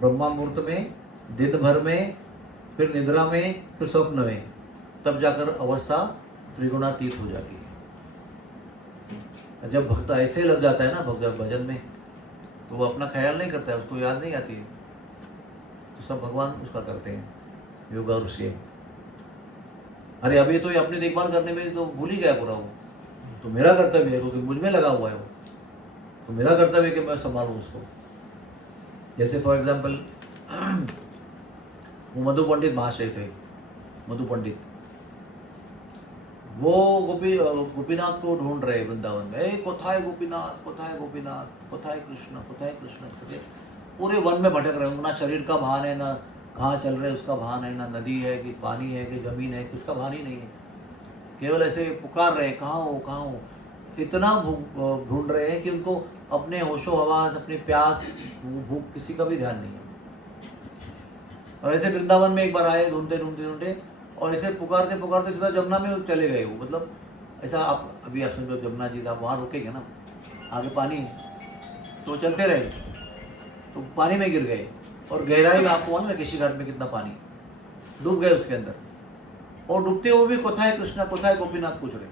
ब्रह्मा मुहूर्त में, दिन भर में, फिर निद्रा में, फिर स्वप्न में, तब जाकर अवस्था त्रिगुणातीत हो जाती है। जब भक्त ऐसे लग जाता है ना भजन में, तो वो अपना ख्याल नहीं करता है, उसको याद नहीं आती है, तो सब भगवान उसका करते हैं, योगा और क्षेम। अरे अभी तो ये अपनी देखभाल करने में तो भूल ही गया पूरा वो, तो मेरा कर्तव्य है क्योंकि मुझ में लगा हुआ है वो, तो मेरा कर्तव्य है कि मैं संभालूँ उसको। जैसे फॉर एग्जाम्पल वो मधु पंडित महाशय थे, मधु पंडित, वो गोपीनाथ को ढूंढ रहे वृंदावन में, कोथाय गोपीनाथ, कोथाय गोपीनाथ, कोथाय कृष्ण, कोथाय कृष्ण, पूरे वन में भटक रहे हैं। ना शरीर का भान है, ना कहाँ चल रहे उसका भान है, ना नदी है कि पानी है कि जमीन है, उसका भान ही नहीं है। केवल ऐसे पुकार रहे, कहाँ हो, कहाँ हो। इतना ढूंढ रहे हैं कि उनको अपने होशो हवास, अपनी प्यास, भूख, किसी का भी ध्यान नहीं है। और ऐसे वृंदावन में एक बार आए, ढूंढते ढूंढते ढूंढते, और ऐसे पुकारते पुकारते सीधा जमुना में चले गए वो। मतलब ऐसा आप अभी आप समझो जमुना जी, आप वहाँ रुकेंगे ना, आगे पानी तो चलते रहे तो पानी में गिर गए, और गहराई में आपको ना केशी घाट में कितना पानी, डूब गए उसके अंदर। और डूबते हुए भी कोथाय कृष्णा, कोथाय गोपीनाथ पूछ रहे।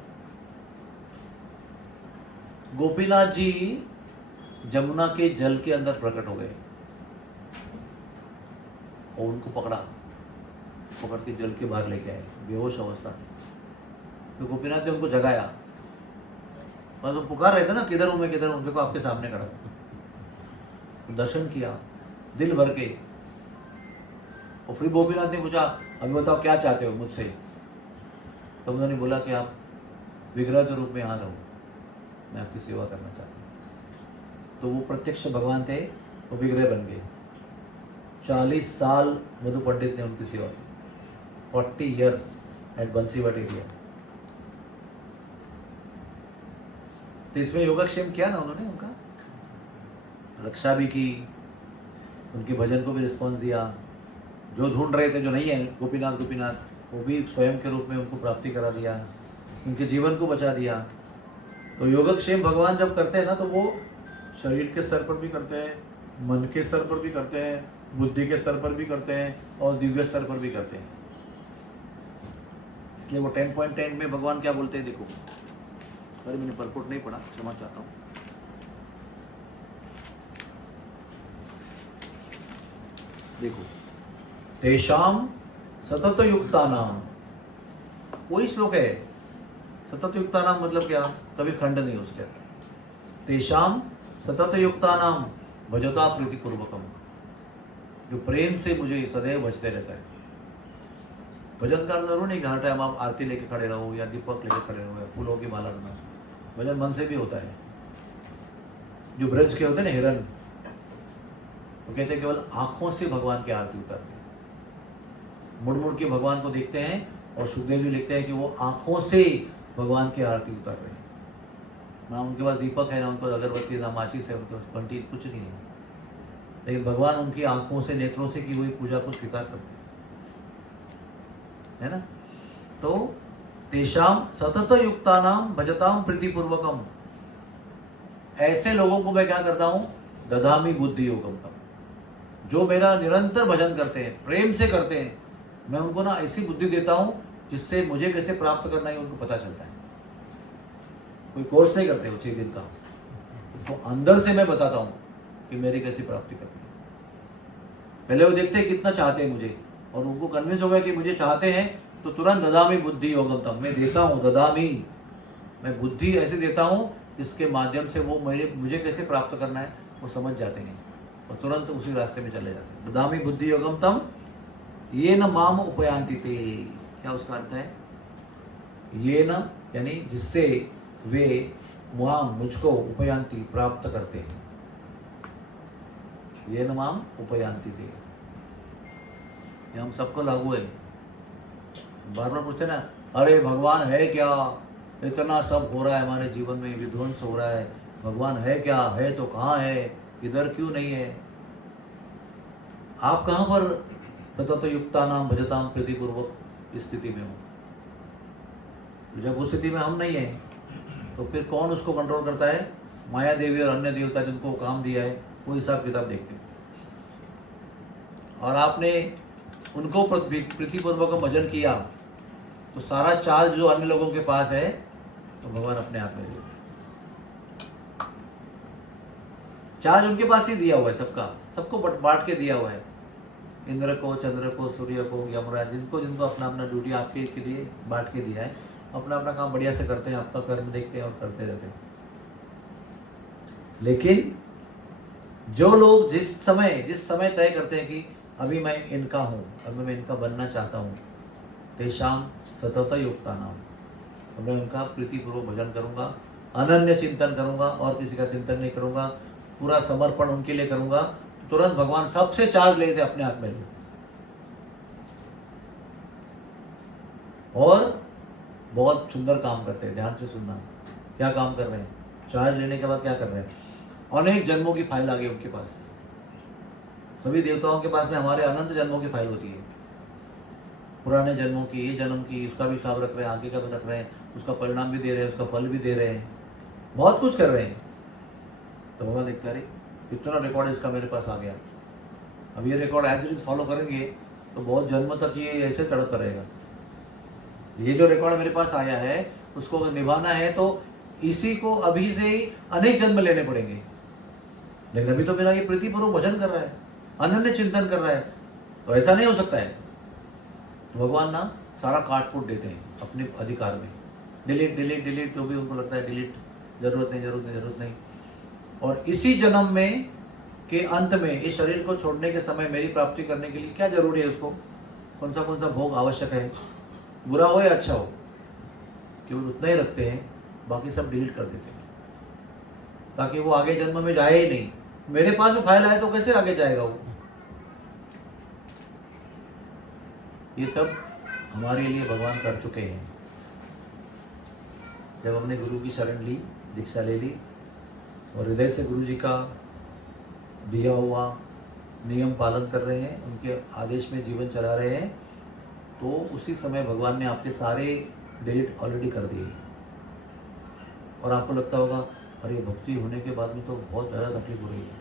गोपीनाथ जी जमुना के जल के अंदर प्रकट हो गए और उनको पकड़ के जल के बाहर लेके आए, बेहोश अवस्था। तो गोपीनाथ ने उनको जगाया, बस वो पुकार रहे थे ना, किधर हूं मैं, किधर हूं, देखो आपके सामने खड़ा। तो दर्शन किया दिल भर के। और फिर गोपीनाथ ने पूछा, अभी बताओ क्या चाहते हो मुझसे। तो उन्होंने बोला कि आप विग्रह के रूप में यहाँ रहो, मैं आपकी सेवा करना चाहता हूँ। तो वो प्रत्यक्ष भगवान थे, वो विग्रह बन गए। 40 साल मधु पंडित ने उनकी सेवा की, 40 years एट बंसीवाट एरिया। तो इसमें योगक्षेम किया ना उन्होंने, उनका रक्षा भी की, उनके भजन को भी रिस्पॉन्स दिया। जो ढूंढ रहे थे, जो नहीं है गोपीनाथ गोपीनाथ, वो भी स्वयं के रूप में उनको प्राप्ति करा दिया, उनके जीवन को बचा दिया। तो योगक्षेम भगवान जब करते हैं ना, तो वो शरीर के स्तर पर भी करते हैं, मन के स्तर पर भी करते हैं, बुद्धि के स्तर पर भी करते हैं, और दिव्य स्तर पर भी करते हैं। इसलिए वो 10.10 में भगवान क्या बोलते हैं, देखो। अरे मैंने परपोर्ट नहीं पढ़ा, क्षमा चाहता हूँ। देखो, तेषाम सतत युक्ता नाम, वही श्लोक है। सतत युक्ता नाम मतलब क्या, कभी खंड नहीं उसके। तेषाम सतत युक्ता नाम भजता प्रीति पूर्वकम, जो प्रेम से मुझे सदैव भजते रहता है। भजन का जरूर नहीं कि हर टाइम आप आरती लेके खड़े रहो या दीपक लेके खड़े रहो या फूलों की माला बनाओ। भजन मन से भी होता है। जो ब्रज के होते हैं ना हिरन, वो कहते हैं केवल आंखों से भगवान की आरती उतारते हैं। मुड़ मुड़ के भगवान को देखते हैं, और सुखदेव जी लिखते हैं कि वो आंखों से भगवान की आरती उतार रहे हैं। ना उनके पास दीपक है, ना उनके पास अगरबत्ती, ना माचिस है, उनके पास घंटी, कुछ नहीं है, लेकिन भगवान उनकी आंखों से, नेत्रों से की हुई पूजा को स्वीकार करते हैं, है ना। तो तेषाम सतत युक्तानाम भजताम प्रीतिपूर्वकम, ऐसे लोगों को मैं क्या करता हूँ, ददामी बुद्धि योगम का, जो मेरा निरंतर भजन करते हैं, प्रेम से करते हैं, मैं उनको ना ऐसी बुद्धि देता हूँ जिससे मुझे कैसे प्राप्त करना है उनको पता चलता है। कोई कोर्स नहीं करते हो 6 दिन का, तो अंदर से मैं बताता हूँ कि मेरी कैसी प्राप्ति करनी है। पहले वो देखते हैं कितना चाहते हैं मुझे, और उनको कन्विंस हो गया कि मुझे चाहते हैं, तो तुरंत ददामी बुद्धि योगम तम, मैं देता हूँ, ददामी, मैं बुद्धि ऐसे देता हूँ जिसके माध्यम से वो मुझे कैसे प्राप्त करना है वो समझ जाते हैं और तुरंत उसी रास्ते में चले जाते हैं। ददामी बुद्धि योगम तम ये न माम उपयांति ते, क्या उसका अर्थ है, ये न यानी जिससे वे माम मुझको उपयांति प्राप्त करते हैं, ये न माम उपयांति ते, ये हम सबको लागू है। बार बार पूछते ना, अरे भगवान है क्या, इतना सब हो रहा है हमारे जीवन में, विध्वंस हो रहा है, भगवान है क्या, है तो कहाँ है, इधर क्यों नहीं है। आप कहाँ पर ततो युक्तानाम भजताम प्रीतिपूर्वक स्थिति में हो, जब उस स्थिति में हम नहीं है तो फिर कौन उसको कंट्रोल करता है, माया देवी और अन्य देवता जिनको काम दिया है वो हिसाब किताब देखते हैं। और आपने उनको प्रीतिपूर्वक भजन किया तो सारा चार्ज जो अन्य लोगों के पास है तो भगवान अपने आप में ले, चार्ज उनके पास ही दिया हुआ है, सबको बांट के दिया हुआ है, इंद्र को, चंद्र को, सूर्य को, यमराज, जिनको जिनको अपना अपना ड्यूटी आपके के लिए बांट के दिया है, अपना अपना काम बढ़िया से करते हैं, आपका कर्म देखते हैं और करते रहते हैं। लेकिन जो लोग जिस समय तय करते हैं कि अभी मैं इनका हूँ, अभी मैं इनका बनना चाहता हूँ, तेषाम सतत युक्तानाम, तो मैं उनका प्रीतिपूर्वक भजन करूँगा, अनन्य चिंतन करूँगा और किसी का चिंतन नहीं करूँगा, पूरा समर्पण उनके लिए करूँगा, तुरंत भगवान सबसे चार्ज लेते अपने हाथ में ले, और बहुत सुंदर काम करते हैं। ध्यान से सुनना, क्या काम कर रहे हैं, चार्ज लेने के बाद क्या कर रहे हैं, अनेक जन्मों की फाइल आ गई उनके पास। सभी देवताओं के पास में हमारे अनंत जन्मों की फाइल होती है, पुराने जन्मों की, ये जन्म की, उसका भी हिसाब रख रहे हैं, आगे का भी रख रहे हैं, उसका परिणाम भी दे रहे हैं, उसका फल भी दे रहे हैं, बहुत कुछ कर रहे हैं। तो भगवान देखते अरे इतना रिकॉर्ड इसका मेरे पास आ गया, अब ये record as it is follow करेंगे तो बहुत जन्म तक ये ऐसे तड़प रहेगा। ये जो रिकॉर्ड मेरे पास आया है उसको अगर निभाना है तो इसी को अभी से ही अनेक जन्म लेने पड़ेंगे। लेकिन अभी तो मेरा ये प्रीतिपूर्वक भजन कर रहा है, अनन्य चिंतन कर रहा है, तो ऐसा नहीं हो सकता है। तो भगवान ना सारा काट कूट देते हैं अपने अधिकार में, डिलीट डिलीट डिलीट, जो भी उनको लगता है डिलीट, जरूरत नहीं। और इसी जन्म में के अंत में इस शरीर को छोड़ने के समय मेरी प्राप्ति करने के लिए क्या जरूरी है, उसको कौन सा भोग आवश्यक है, बुरा हो या अच्छा हो, केवल उतना ही रखते हैं, बाकी सब डिलीट कर देते हैं ताकि वो आगे जन्म में जाए ही नहीं। मेरे पास में फाइल आए तो कैसे आगे जाएगा वो। ये सब हमारे लिए भगवान कर चुके हैं। जब हमने गुरु की शरण ली, दीक्षा ले ली और हृदय से गुरु जी का दिया हुआ नियम पालन कर रहे हैं, उनके आदेश में जीवन चला रहे हैं, तो उसी समय भगवान ने आपके सारे डिलीट ऑलरेडी कर दिए। और आपको लगता होगा अरे भक्ति होने के बाद में तो बहुत ज़्यादा तकलीफ हो रही है,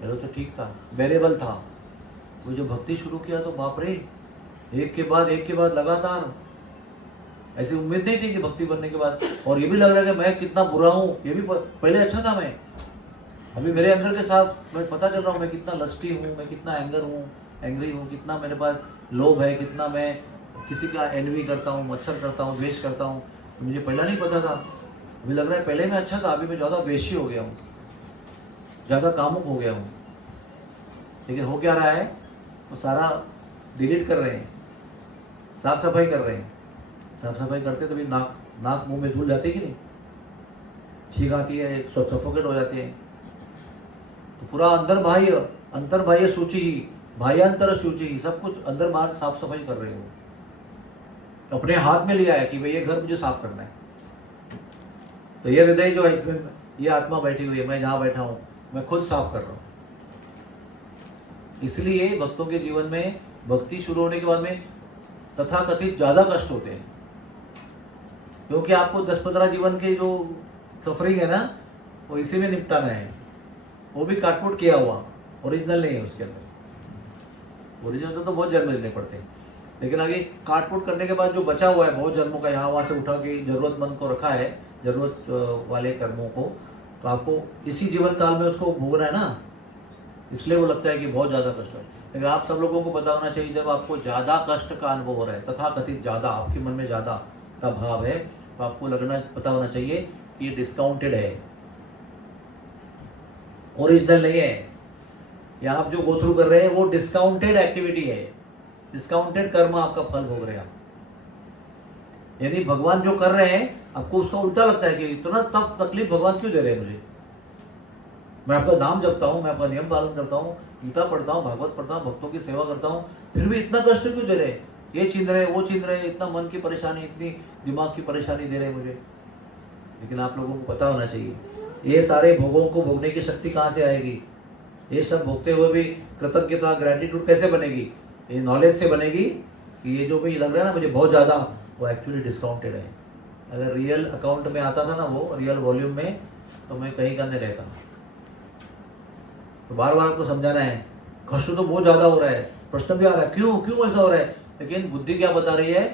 मेरा तो ठीक था, बेरेबल था। वो जो भक्ति शुरू किया तो बाप रे, एक के बाद लगातार, ऐसी उम्मीद नहीं थी कि भक्ति बनने के बाद। और ये भी लग रहा है कि मैं कितना बुरा हूँ, ये भी पहले अच्छा था मैं, अभी मेरे अंदर के साथ मैं पता चल रहा हूँ मैं कितना लस्टी हूँ, मैं कितना एंग्री हूँ, कितना मेरे पास लोभ है, कितना मैं किसी का एनवी करता हूँ, मच्छर करता हूँ, द्वेष करता हूँ। तो मुझे पहला नहीं पता था, अभी लग रहा है पहले मैं अच्छा था, अभी मैं ज़्यादा द्वेषी हो गया हूँ, ज़्यादा कामुक हो गया हूँ। लेकिन हो क्या रहा है, वो सारा डिलीट कर रहे हैं, साफ सफाई कर रहे हैं। साफ सफाई करते तभी नाक मुंह में धूल जाती है कि नहीं, छींक आती है, सफोकेट हो जाती है। तो पूरा अंतर बाह्य सूची ही, बाह्यांतर सूची ही, सब कुछ अंदर बाहर साफ सफाई कर रहे हो। अपने हाथ में लिया है कि भाई ये घर मुझे साफ करना है। तो ये हृदय जो है, इसमें ये आत्मा बैठी हुई है, मैं जहाँ बैठा हूँ मैं खुद साफ कर रहा हूँ। इसलिए भक्तों के जीवन में भक्ति शुरू होने के बाद में तथाकथित ज़्यादा कष्ट होते हैं। क्योंकि आपको 10-15 जीवन के जो सफरिंग है ना, वो इसी में निपटाना है। वो भी काटपुट किया हुआ, ओरिजिनल नहीं है उसके अंदर। ओरिजिनल तो बहुत जन्म लेने पड़ते हैं, लेकिन आगे काटपुट करने के बाद जो बचा हुआ है बहुत जन्मों का, यहाँ वहाँ से उठा के जरूरतमंद को रखा है, जरूरत वाले कर्मों को, तो आपको इसी जीवन काल में उसको भोगना है ना, इसलिए वो लगता है कि बहुत ज़्यादा कष्ट है। लेकिन आप सब लोगों को पता होना चाहिए, जब आपको ज़्यादा कष्ट का अनुभव हो रहा है, तथा कथित ज़्यादा, आपके मन में ज़्यादा का भाव है, तो आपको लगना पता होना चाहिए कि ये डिस्काउंटेड है, ओरिजिनल नहीं है। या आप जो गो थ्रू कर रहे हैं वो डिस्काउंटेड एक्टिविटी है, डिस्काउंटेड कर्म आपका फल भोग रहे हैं आप। यदि भगवान जो कर रहे हैं आपको उसका उल्टा लगता है कि इतना तब तकलीफ भगवान क्यों दे रहे हैं मुझे, मैं आपका नाम जपता हूँ, मैं आपका नियम पालन करता हूँ, गीता पढ़ता हूँ, भागवत पढ़ता हूँ, भक्तों की सेवा करता हूँ, फिर भी इतना कष्ट क्यों दे रहे हैं, ये छीन रहे वो छीन रहे, इतना मन की परेशानी, इतनी दिमाग की परेशानी दे रहे हैं मुझे। लेकिन आप लोगों को पता होना चाहिए ये सारे भोगों को भोगने की शक्ति कहाँ से आएगी, ये सब भोगते हुए भी कृतज्ञता, ग्रैटिट्यूड कैसे बनेगी, ये नॉलेज से बनेगी कि ये जो भी लग रहा है ना मुझे बहुत ज़्यादा, वो एक्चुअली डिस्काउंटेड है। अगर रियल अकाउंट में आता था ना, वो रियल वॉल्यूम में, तो मैं कहीं का नहीं रहता। तो बार बार आपको समझाना है, कष्ट तो बहुत ज़्यादा हो रहा है, प्रश्न भी आ रहा है क्यों क्यों ऐसा हो रहा है, लेकिन बुद्धि क्या बता रही है,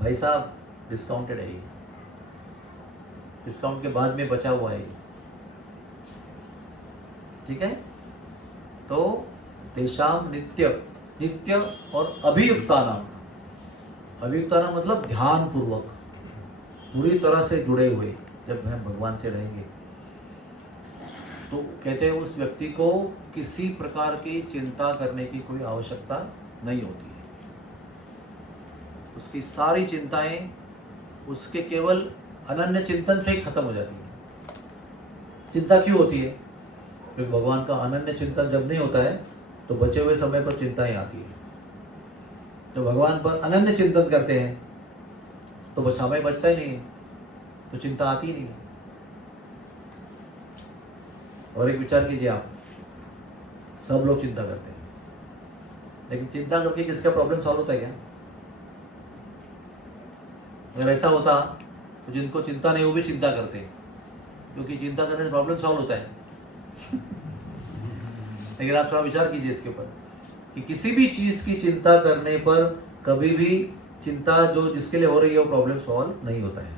भाई साहब डिस्काउंटेड है ये, डिस्काउंट के बाद में बचा हुआ है ये, ठीक है। तो तेषाम नित्य, नित्य और अभियुक्तानाम, अभियुक्तानाम मतलब ध्यान पूर्वक, पूरी तरह से जुड़े हुए जब हम भगवान से रहेंगे, तो कहते हैं उस व्यक्ति को किसी प्रकार की चिंता करने की कोई आवश्यकता नहीं होती है। उसकी सारी चिंताएं उसके केवल अनन्य चिंतन से ही खत्म हो जाती है। चिंता क्यों होती है, क्योंकि भगवान का अनन्य चिंतन जब नहीं होता है तो बचे हुए समय पर चिंताएं आती है। जब भगवान पर अनन्य चिंतन करते हैं तो बस समय बचता ही नहीं है, तो चिंता आती ही नहीं है। और एक विचार कीजिए आप, सब लोग चिंता करते हैं, लेकिन चिंता करके किसका प्रॉब्लम सॉल्व होता है क्या? अगर ऐसा होता तो जिनको चिंता नहीं वो भी चिंता करते, क्योंकि चिंता करने से प्रॉब्लम सॉल्व होता है। लेकिन आप थोड़ा विचार कीजिए इसके ऊपर कि किसी भी चीज की चिंता करने पर कभी भी चिंता जो जिसके लिए हो रही है वो प्रॉब्लम सॉल्व नहीं होता है।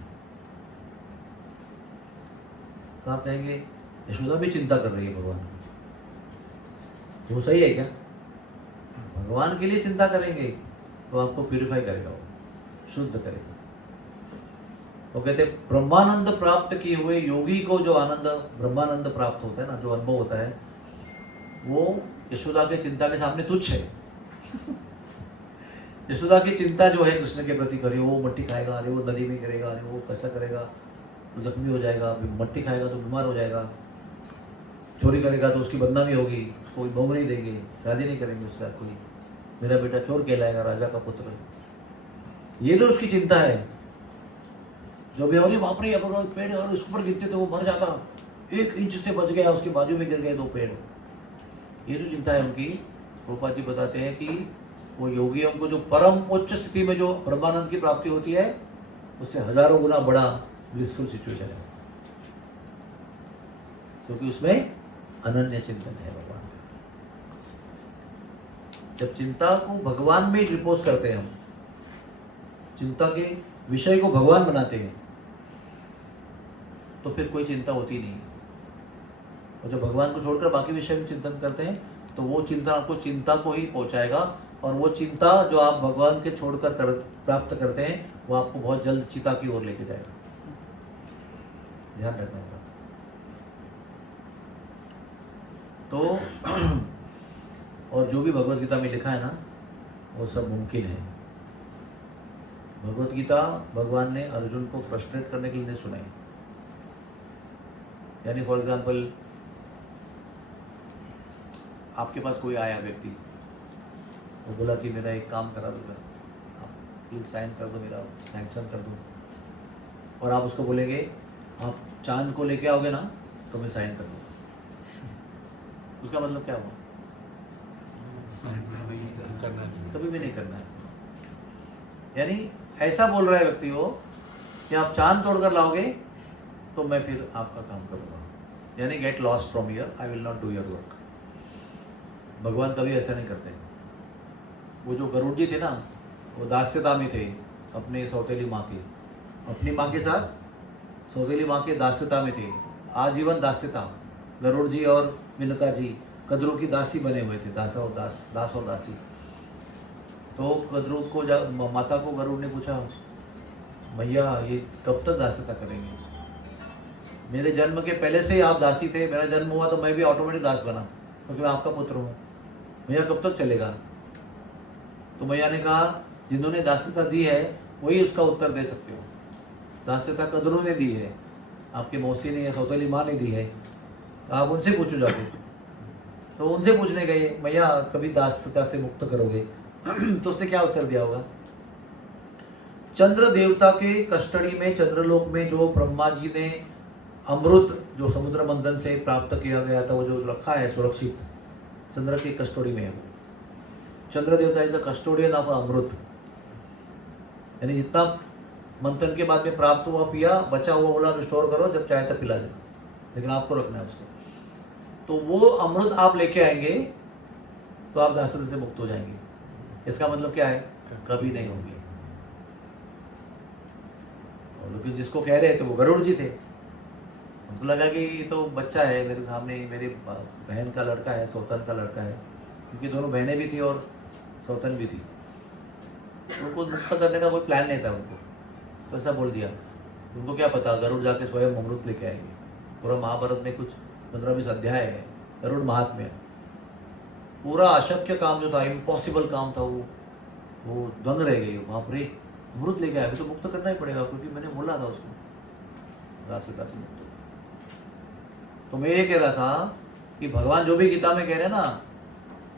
तो आप कहेंगे यशोदा भी चिंता कर रही है भगवान की, वो सही है क्या? भगवान के लिए चिंता करेंगे तो आपको प्यूरिफाई करेगा, वो शुद्ध करेगा। वो कहते ब्रह्मानंद प्राप्त किए हुए योगी को जो आनंद ब्रह्मानंद प्राप्त होता है ना, जो अनुभव होता है, वो यशोदा की चिंता के सामने तुच्छ है। यशोदा की चिंता जो है कृष्ण के प्रति करी, वो मट्टी खाएगा, अरे वो नदी में गिरेगा, अरे वो कैसा करेगा तो जख्मी हो जाएगा, मट्टी खाएगा तो बीमार हो जाएगा, चोरी करेगा तो उसकी बदनामी होगी, कोई बहू नहीं देंगे, शादी नहीं करेंगे उसके साथ कोई, मेरा बेटा चोर कहलाएगा, राजा का पुत्र। ये जो उसकी चिंता है, जो भी अरे बाप रे अगर पेड़ और उसके ऊपर गिरते तो वो मर जाता, 1 इंच से बच गया, उसके बाजू में गिर गए 2 पेड़, ये जो चिंता है उनकी, प्रभुपाद जी बताते हैं कि वो योगियों को जो परम उच्च स्थिति में जो ब्रह्मानंद की प्राप्ति होती है, उससे हजारों गुना बड़ा ब्लिसफुल सिचुएशन है, क्योंकि उसमें अनन्य चिंतन है भगवान का। जब चिंता को भगवान में रिपोज करते हैं हम, चिंता के विषय को भगवान बनाते हैं, तो फिर कोई चिंता होती नहीं। और जब भगवान को छोड़कर बाकी विषय में चिंतन करते हैं तो वो चिंता आपको चिंता को ही पहुंचाएगा, और वो चिंता जो आप भगवान के छोड़कर प्राप्त करते हैं वो आपको बहुत जल्द चिता की ओर लेके जाएगा। ध्यान रखना होगा। तो और जो भी भगवत गीता में लिखा है ना, वो सब मुमकिन है। भगवत गीता भगवान ने अर्जुन को फ्रस्ट्रेट करने के लिए सुनाई। यानी फॉर एग्जाम्पल, आपके पास कोई आया व्यक्ति, वो बोला कि मेरा एक काम करा दो, आप प्लीज साइन कर दो, मेरा सैंक्शन कर दो, और आप उसको बोलेंगे आप चांद को लेके आओगे ना तो मैं साइन कर दूँ। उसका मतलब क्या हुआ? कभी भी नहीं करना है। यानी ऐसा बोल रहा है व्यक्ति वो कि आप चांद तोड़कर लाओगे तो मैं फिर आपका काम करूँगा, यानी get lost from here, I will not do your work. भगवान कभी ऐसा नहीं करते। वो जो गरुड़ जी थे ना, वो दास्यता में थे अपने सौतेली माँ के, अपनी माँ के साथ सौतेली माँ के दास्यता में थे, आजीवन दास्यता। गरुड़ जी और मिनता जी कद्रू की दासी बने हुए थे, दास और दासी। तो कद्रू को माता को गरुड़ ने पूछा, भैया ये कब तक दास्यता करेंगे? मेरे जन्म के पहले से ही आप दासी थे, मेरा जन्म हुआ तो मैं भी ऑटोमेटिक दास बना, क्योंकि मैं आपका पुत्र हूँ। भैया कब तक चलेगा? तो भैया ने कहा, जिन्होंने दास्यता दी है वही उसका उत्तर दे सकते हो। दास्यता कद्रू ने दी है, आपके मौसी ने या सौतेली माँ ने दी है, तो आप उनसे पूछो जाके। तो उनसे पूछने गए, भैया कभी दास्यता से मुक्त करोगे? तो उसने क्या उत्तर दिया होगा? चंद्र देवता के कस्टडी में, चंद्रलोक में जो ब्रह्मा जी ने अमृत जो समुद्र मंथन से प्राप्त किया गया था, वो जो रखा है सुरक्षित, चंद्र की कस्टडी में है वो। चंद्र देवता इज द कस्टोडियन ऑफ अमृत, यानी जितना मंथन के बाद में प्राप्त हुआ पिया, बचा हुआ बोला स्टोर करो, जब चाहे तब पिला देना, लेकिन आपको रखना है उसको। तो वो अमृत आप लेके आएंगे तो आप दास्यता से मुक्त हो जाएंगे। इसका मतलब क्या है? कभी नहीं होंगे। और लेकिन जिसको कह रहे थे वो गरुड़ जी थे, उनको लगा कि ये तो बच्चा है, मेरे सामने मेरी बहन का लड़का है, सौतन का लड़का है, क्योंकि दोनों बहनें भी थी और सौतन भी थी। उनको मुक्त करने का कोई प्लान नहीं था उनको, तो ऐसा बोल दिया। उनको क्या पता गरुड़ जाके स्वयं अमृत लेके आएंगे। पूरा महाभारत में कुछ 15-20 अध्याय है गरुड़ महात्म्य। पूरा अशक्य काम जो था, इम्पॉसिबल काम था, वो दंग रह गई। बाप रे, अमृत लेके आया, तो मुक्त करना ही पड़ेगा, क्योंकि मैंने बोला था उसको दास्यता से मुक्त। तो मैं ये कह रहा था कि भगवान जो भी गीता में कह रहे हैं ना,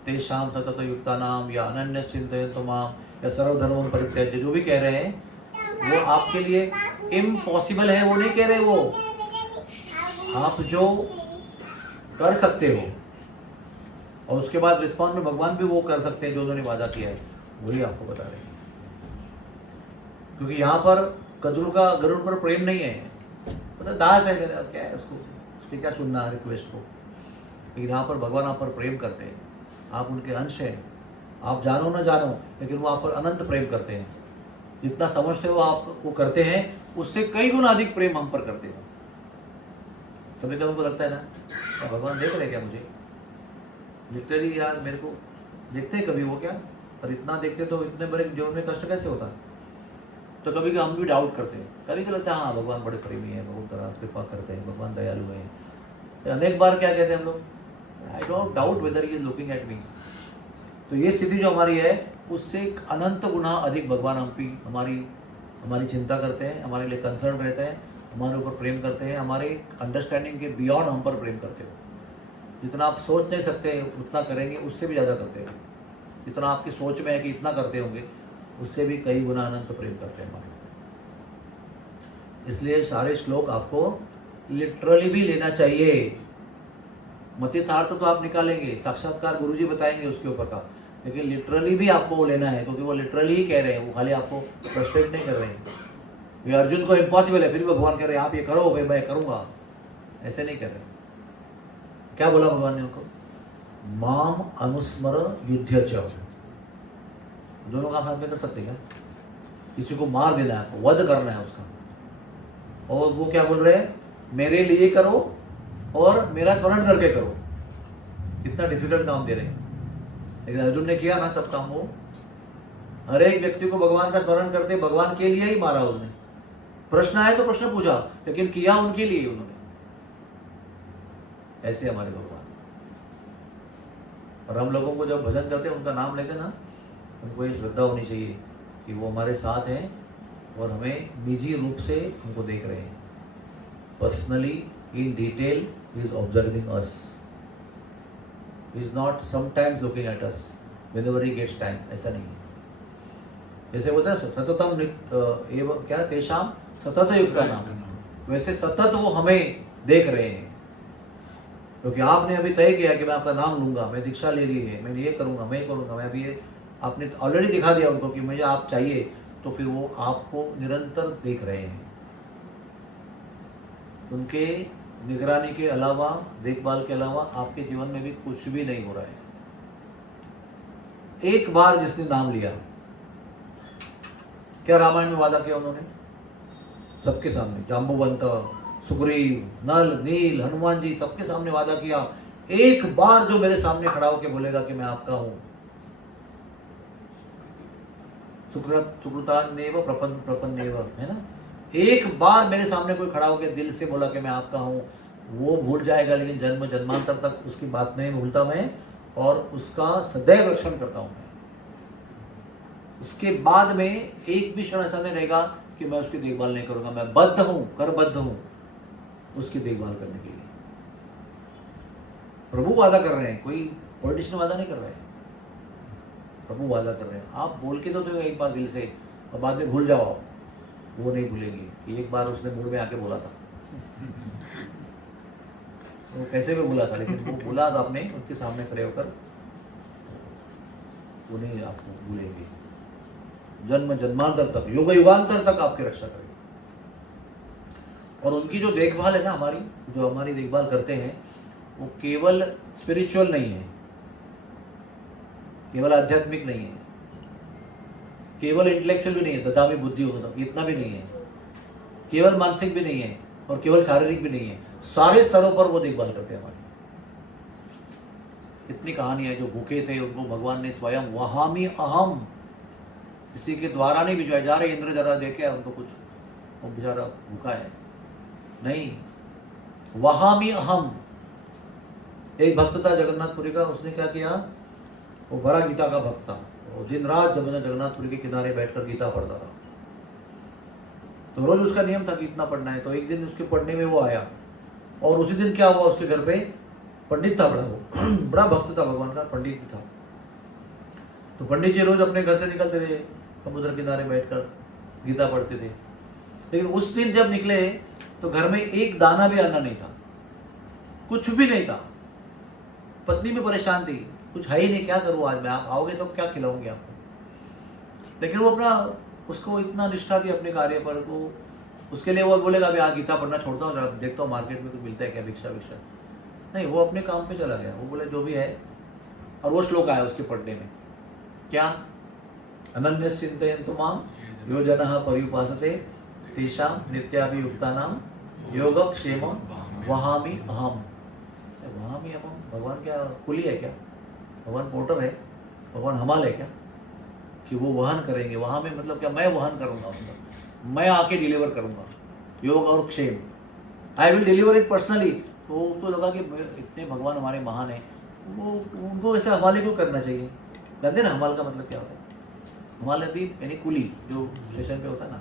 तेषाम सतत युक्ता नाम या अनन्य चिंतयन्तु माम या सर्वधर्मं परित्यज्य, जो भी कह रहे हैं वो आपके लिए इम्पॉसिबल है, वो नहीं कह रहे। वो आप जो कर सकते हो और उसके बाद रिस्पॉन्स में भगवान भी वो कर सकते हैं जो उन्होंने वादा किया है, वही आपको बता रहे हैं। क्योंकि यहाँ पर गरुड़ पर प्रेम नहीं है, मतलब दास है मेरा, क्या है उसको, उसकी क्या सुनना है रिक्वेस्ट को। लेकिन यहाँ पर भगवान आप पर प्रेम करते हैं, आप उनके अंश हैं। आप जानो ना जानो, लेकिन वो आप पर अनंत प्रेम करते हैं। जितना समझते हो आप वो करते हैं, उससे कई गुना अधिक प्रेम हम पर करते हो। कभी कभी उनको लगता है ना, क्या भगवान देख रहे क्या मुझे? लिटरली यार, मेरे को देखते हैं कभी वो क्या, और इतना देखते तो इतने बड़े जीवन में कष्ट कैसे होता? तो कभी हम भी डाउट करते हैं। कभी कभी लगता है हाँ भगवान बड़े प्रेमी है, बहुत कृपा करते हैं, भगवान दयालु है। अनेक बार क्या कहते हैं हम लोग, I don't doubt weather he is looking at me. तो ये स्थिति जो हमारी है, उससे अनंत गुना अधिक भगवान हमारी चिंता करते हैं, हमारे लिए कंसर्न रहते हैं, हमारे ऊपर प्रेम करते हैं, हमारे अंडरस्टैंडिंग के बियॉन्ड हम पर प्रेम करते हो। जितना आप सोच नहीं सकते उतना करेंगे, उससे भी ज़्यादा करते हो। जितना आपकी सोच में है कि इतना करते होंगे, उससे भी कई गुना अनंत प्रेम करते हैं हमारे। इसलिए सारे श्लोक आपको लिटरली भी लेना चाहिए। मतितार्थ तो आप निकालेंगे, साक्षात्कार गुरुजी बताएंगे उसके ऊपर का, लेकिन लिटरली भी आपको वो लेना है, क्योंकि वो लिटरली ही कह रहे हैं, वो खाली आपको फ्रस्ट्रेट नहीं कर रहे हैं। ये अर्जुन को इम्पॉसिबल है, फिर भी भगवान कह रहे हैं आप ये करो, भाई मैं करूँगा, ऐसे नहीं कर रहे। क्या बोला भगवान ने उनको? माम अनुस्मर युद्ध च। दोनों काम हाथ में कर सकते क्या? किसी को मार देना है, वध करना है उसका, और वो क्या बोल रहे हैं? मेरे लिए करो और मेरा स्मरण करके करो। कितना डिफिकल्ट काम दे रहे हैं, लेकिन अर्जुन ने किया ना सब काम। वो हर एक व्यक्ति को भगवान का स्मरण करते भगवान के लिए ही मारा उसने। प्रश्न आए तो प्रश्न पूछा, लेकिन किया उनके लिए उन्होंने। ऐसे हमारे भगवान। और हम लोगों को जब भजन करते हैं, उनका नाम लेते ना, उनको ये श्रद्धा होनी चाहिए कि वो हमारे साथ हैं और हमें निजी रूप से हमको देख रहे हैं। Personally in detail he is observing us, he is not sometimes looking at us whenever he gets time. ऐसा नहीं है। जैसे बोलते हैं सततम एवं क्या तेषाम सतत युक्ता नाम, वैसे सतत वो हमें देख रहे हैं। क्योंकि आपने अभी तय किया कि मैं आपका नाम लूंगा, मैं दीक्षा ले ली है, मैं ये करूंगा, मैं करूंगा, मैं अभी ये आपने ऑलरेडी दिखा दिया उनको कि मुझे आप चाहिए, तो फिर वो आपको निरंतर देख रहे हैं। उनके निगरानी के अलावा, देखभाल के अलावा आपके जीवन में भी कुछ भी नहीं हो रहा है। एक बार जिसने नाम लिया, क्या रामायण में वादा किया उन्होंने? सबके सामने, जाम्बुवंत, सुग्रीव, नल, नील, हनुमान जी, सबके सामने वादा किया, एक बार जो मेरे सामने खड़ा होकर बोलेगा कि मैं आपका हूं, सुकृतान्येव प्रपन्नेव, है ना, एक बार मेरे सामने कोई खड़ा होकर दिल से बोला कि मैं आपका हूं, वो भूल जाएगा, लेकिन जन्म जन्मांतर तक उसकी बात नहीं भूलता मैं, और उसका सदैव रक्षण करता हूं मैं। उसके बाद में एक भी क्षण ऐसा नहीं रहेगा कि मैं उसकी देखभाल नहीं करूंगा। मैं बद्ध हूं, करबद्ध हूं उसकी देखभाल करने के लिए। प्रभु वादा कर रहे हैं, कोई पॉलिटिशियन वादा नहीं कर रहे हैं, प्रभु वादा कर रहे हैं। आप बोल के तो एक बार दिल से, और बाद में भूल जाओ, वो नहीं भूलेंगे कि एक बार उसने मूड में आके बोला था। वो कैसे भी बोला था, लेकिन वो बोला था आपने उनके सामने खड़े होकर, वो नहीं आपको भूलेंगे। जन्म जन्मांतर तक, युग युगांतर तक आपकी रक्षा करेंगे। और उनकी जो देखभाल है ना, हमारी जो हमारी देखभाल करते हैं, वो केवल स्पिरिचुअल नहीं है, केवल आध्यात्मिक नहीं है, केवल इंटेलेक्चुअल भी नहीं है, ददामी बुद्धि होगा इतना भी नहीं है, केवल मानसिक भी नहीं है, और केवल शारीरिक भी नहीं है, सारे स्तरों पर वो देखभाल करते हैं हमारी। कितनी कहानी है, जो भूखे थे उनको भगवान ने स्वयं वहामी अहम, किसी के द्वारा नहीं भिजवाया, जा रहे इंद्र जरा देखे उनको कुछ, वो बेचारा भूखा है, नहीं, वहामी अहम। एक भक्त था जगन्नाथपुरी का, उसने क्या किया, वो बड़ा गीता का भक्त था, वो दिन रात जगन्नाथपुरी के किनारे बैठकर गीता पढ़ता था। तो रोज उसका नियम था कि इतना पढ़ना है। तो एक दिन उसके पढ़ने में वो आया, और उसी दिन क्या हुआ, उसके घर पे पंडित था, बड़ा वो बड़ा भक्त था भगवान का, पंडित था। तो पंडित जी रोज अपने घर से निकलते थे, समुद्र किनारे बैठकर गीता पढ़ते थे। लेकिन उस दिन जब निकले तो घर में एक दाना भी अन्न नहीं था, कुछ भी नहीं था। पत्नी भी परेशान थी, कुछ है ही नहीं, क्या करूँ आज मैं, आप आओगे तो क्या खिलाऊंगी आपको। लेकिन वो अपना, उसको इतना निष्ठा थी अपने कार्य पर, तो उसके लिए वो बोलेगा अभी आज गीता पढ़ना छोड़ता हूँ, देखता हूँ मार्केट में कुछ मिलता है क्या, भिक्षा भिक्षा नहीं, वो अपने काम पे चला गया। वो बोले जो भी है, और वो श्लोक आया उसके पढ़ने में, क्या, अनन्य चिंतयन्तु माम यो जनः पर्युपासते तेषां नित्याभियुक्तानां योगक्षेमं वहामि अहम्। वहामि अहम्, भगवान क्या कुली है क्या, भगवान पोर्टर है, भगवान हमाल है क्या कि वो वहन करेंगे। वहाँ में मतलब क्या, मैं वहन करूँगा उसका, मैं आके डिलीवर करूँगा योग और क्षेम, I will deliver it personally. तो उसको लगा कि इतने भगवान हमारे महान हैं, वो उनको ऐसे हवाले क्यों करना चाहिए। जानते ना हमाल का मतलब क्या होता है, हमाल नदी यानी कुली, जो स्टेशन पे होता है ना,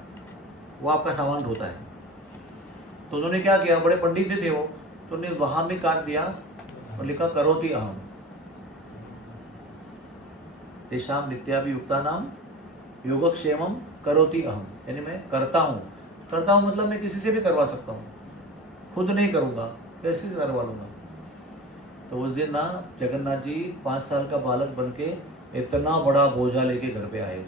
वो आपका सामान ढोता है। तो उन्होंने क्या किया, बड़े पंडित भी थे वो, तो उन्होंने वहाँ में काट दिया और लिखा करोति अहम, तेषां नित्याभियुक्तानां योगक्षेमं करोति अहम, यानी मैं करता हूँ। करता हूँ मतलब मैं किसी से भी करवा सकता हूँ, खुद नहीं करूँगा, कैसे करवा लूँगा। तो उस दिन ना जगन्नाथ जी 5 साल का बालक बन के इतना बड़ा बोझा लेके घर पे आए।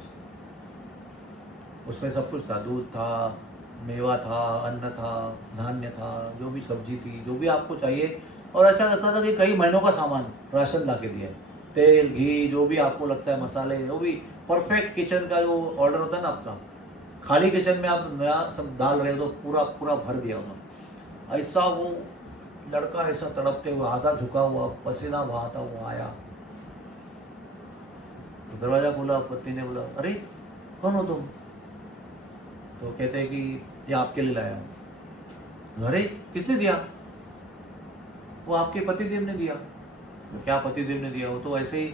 उसमें सब कुछ था, दूध था, मेवा था, अन्न था, धान्य था, जो भी सब्जी थी, जो भी आपको चाहिए। और ऐसा लगता था कि कई महीनों का सामान राशन ला के दिया, तेल घी जो भी आपको लगता है, मसाले, जो भी परफेक्ट किचन का जो ऑर्डर होता है ना आपका, खाली किचन में आप नया सब डाल रहे हो तो पूरा पूरा भर दिया उन्होंने। ऐसा वो लड़का ऐसा तड़पते हुए, आधा झुका हुआ, पसीना बहाता हुआ आया। तो दरवाजा खोला, पत्नी ने बोला अरे कौन हो तुम। तो कहते हैं कि ये आपके लिए लाया हूँ। अरे किसने दिया। वो आपके पतिदेव ने दिया। तो क्या पतिदेव ने दिया, वो तो ऐसे ही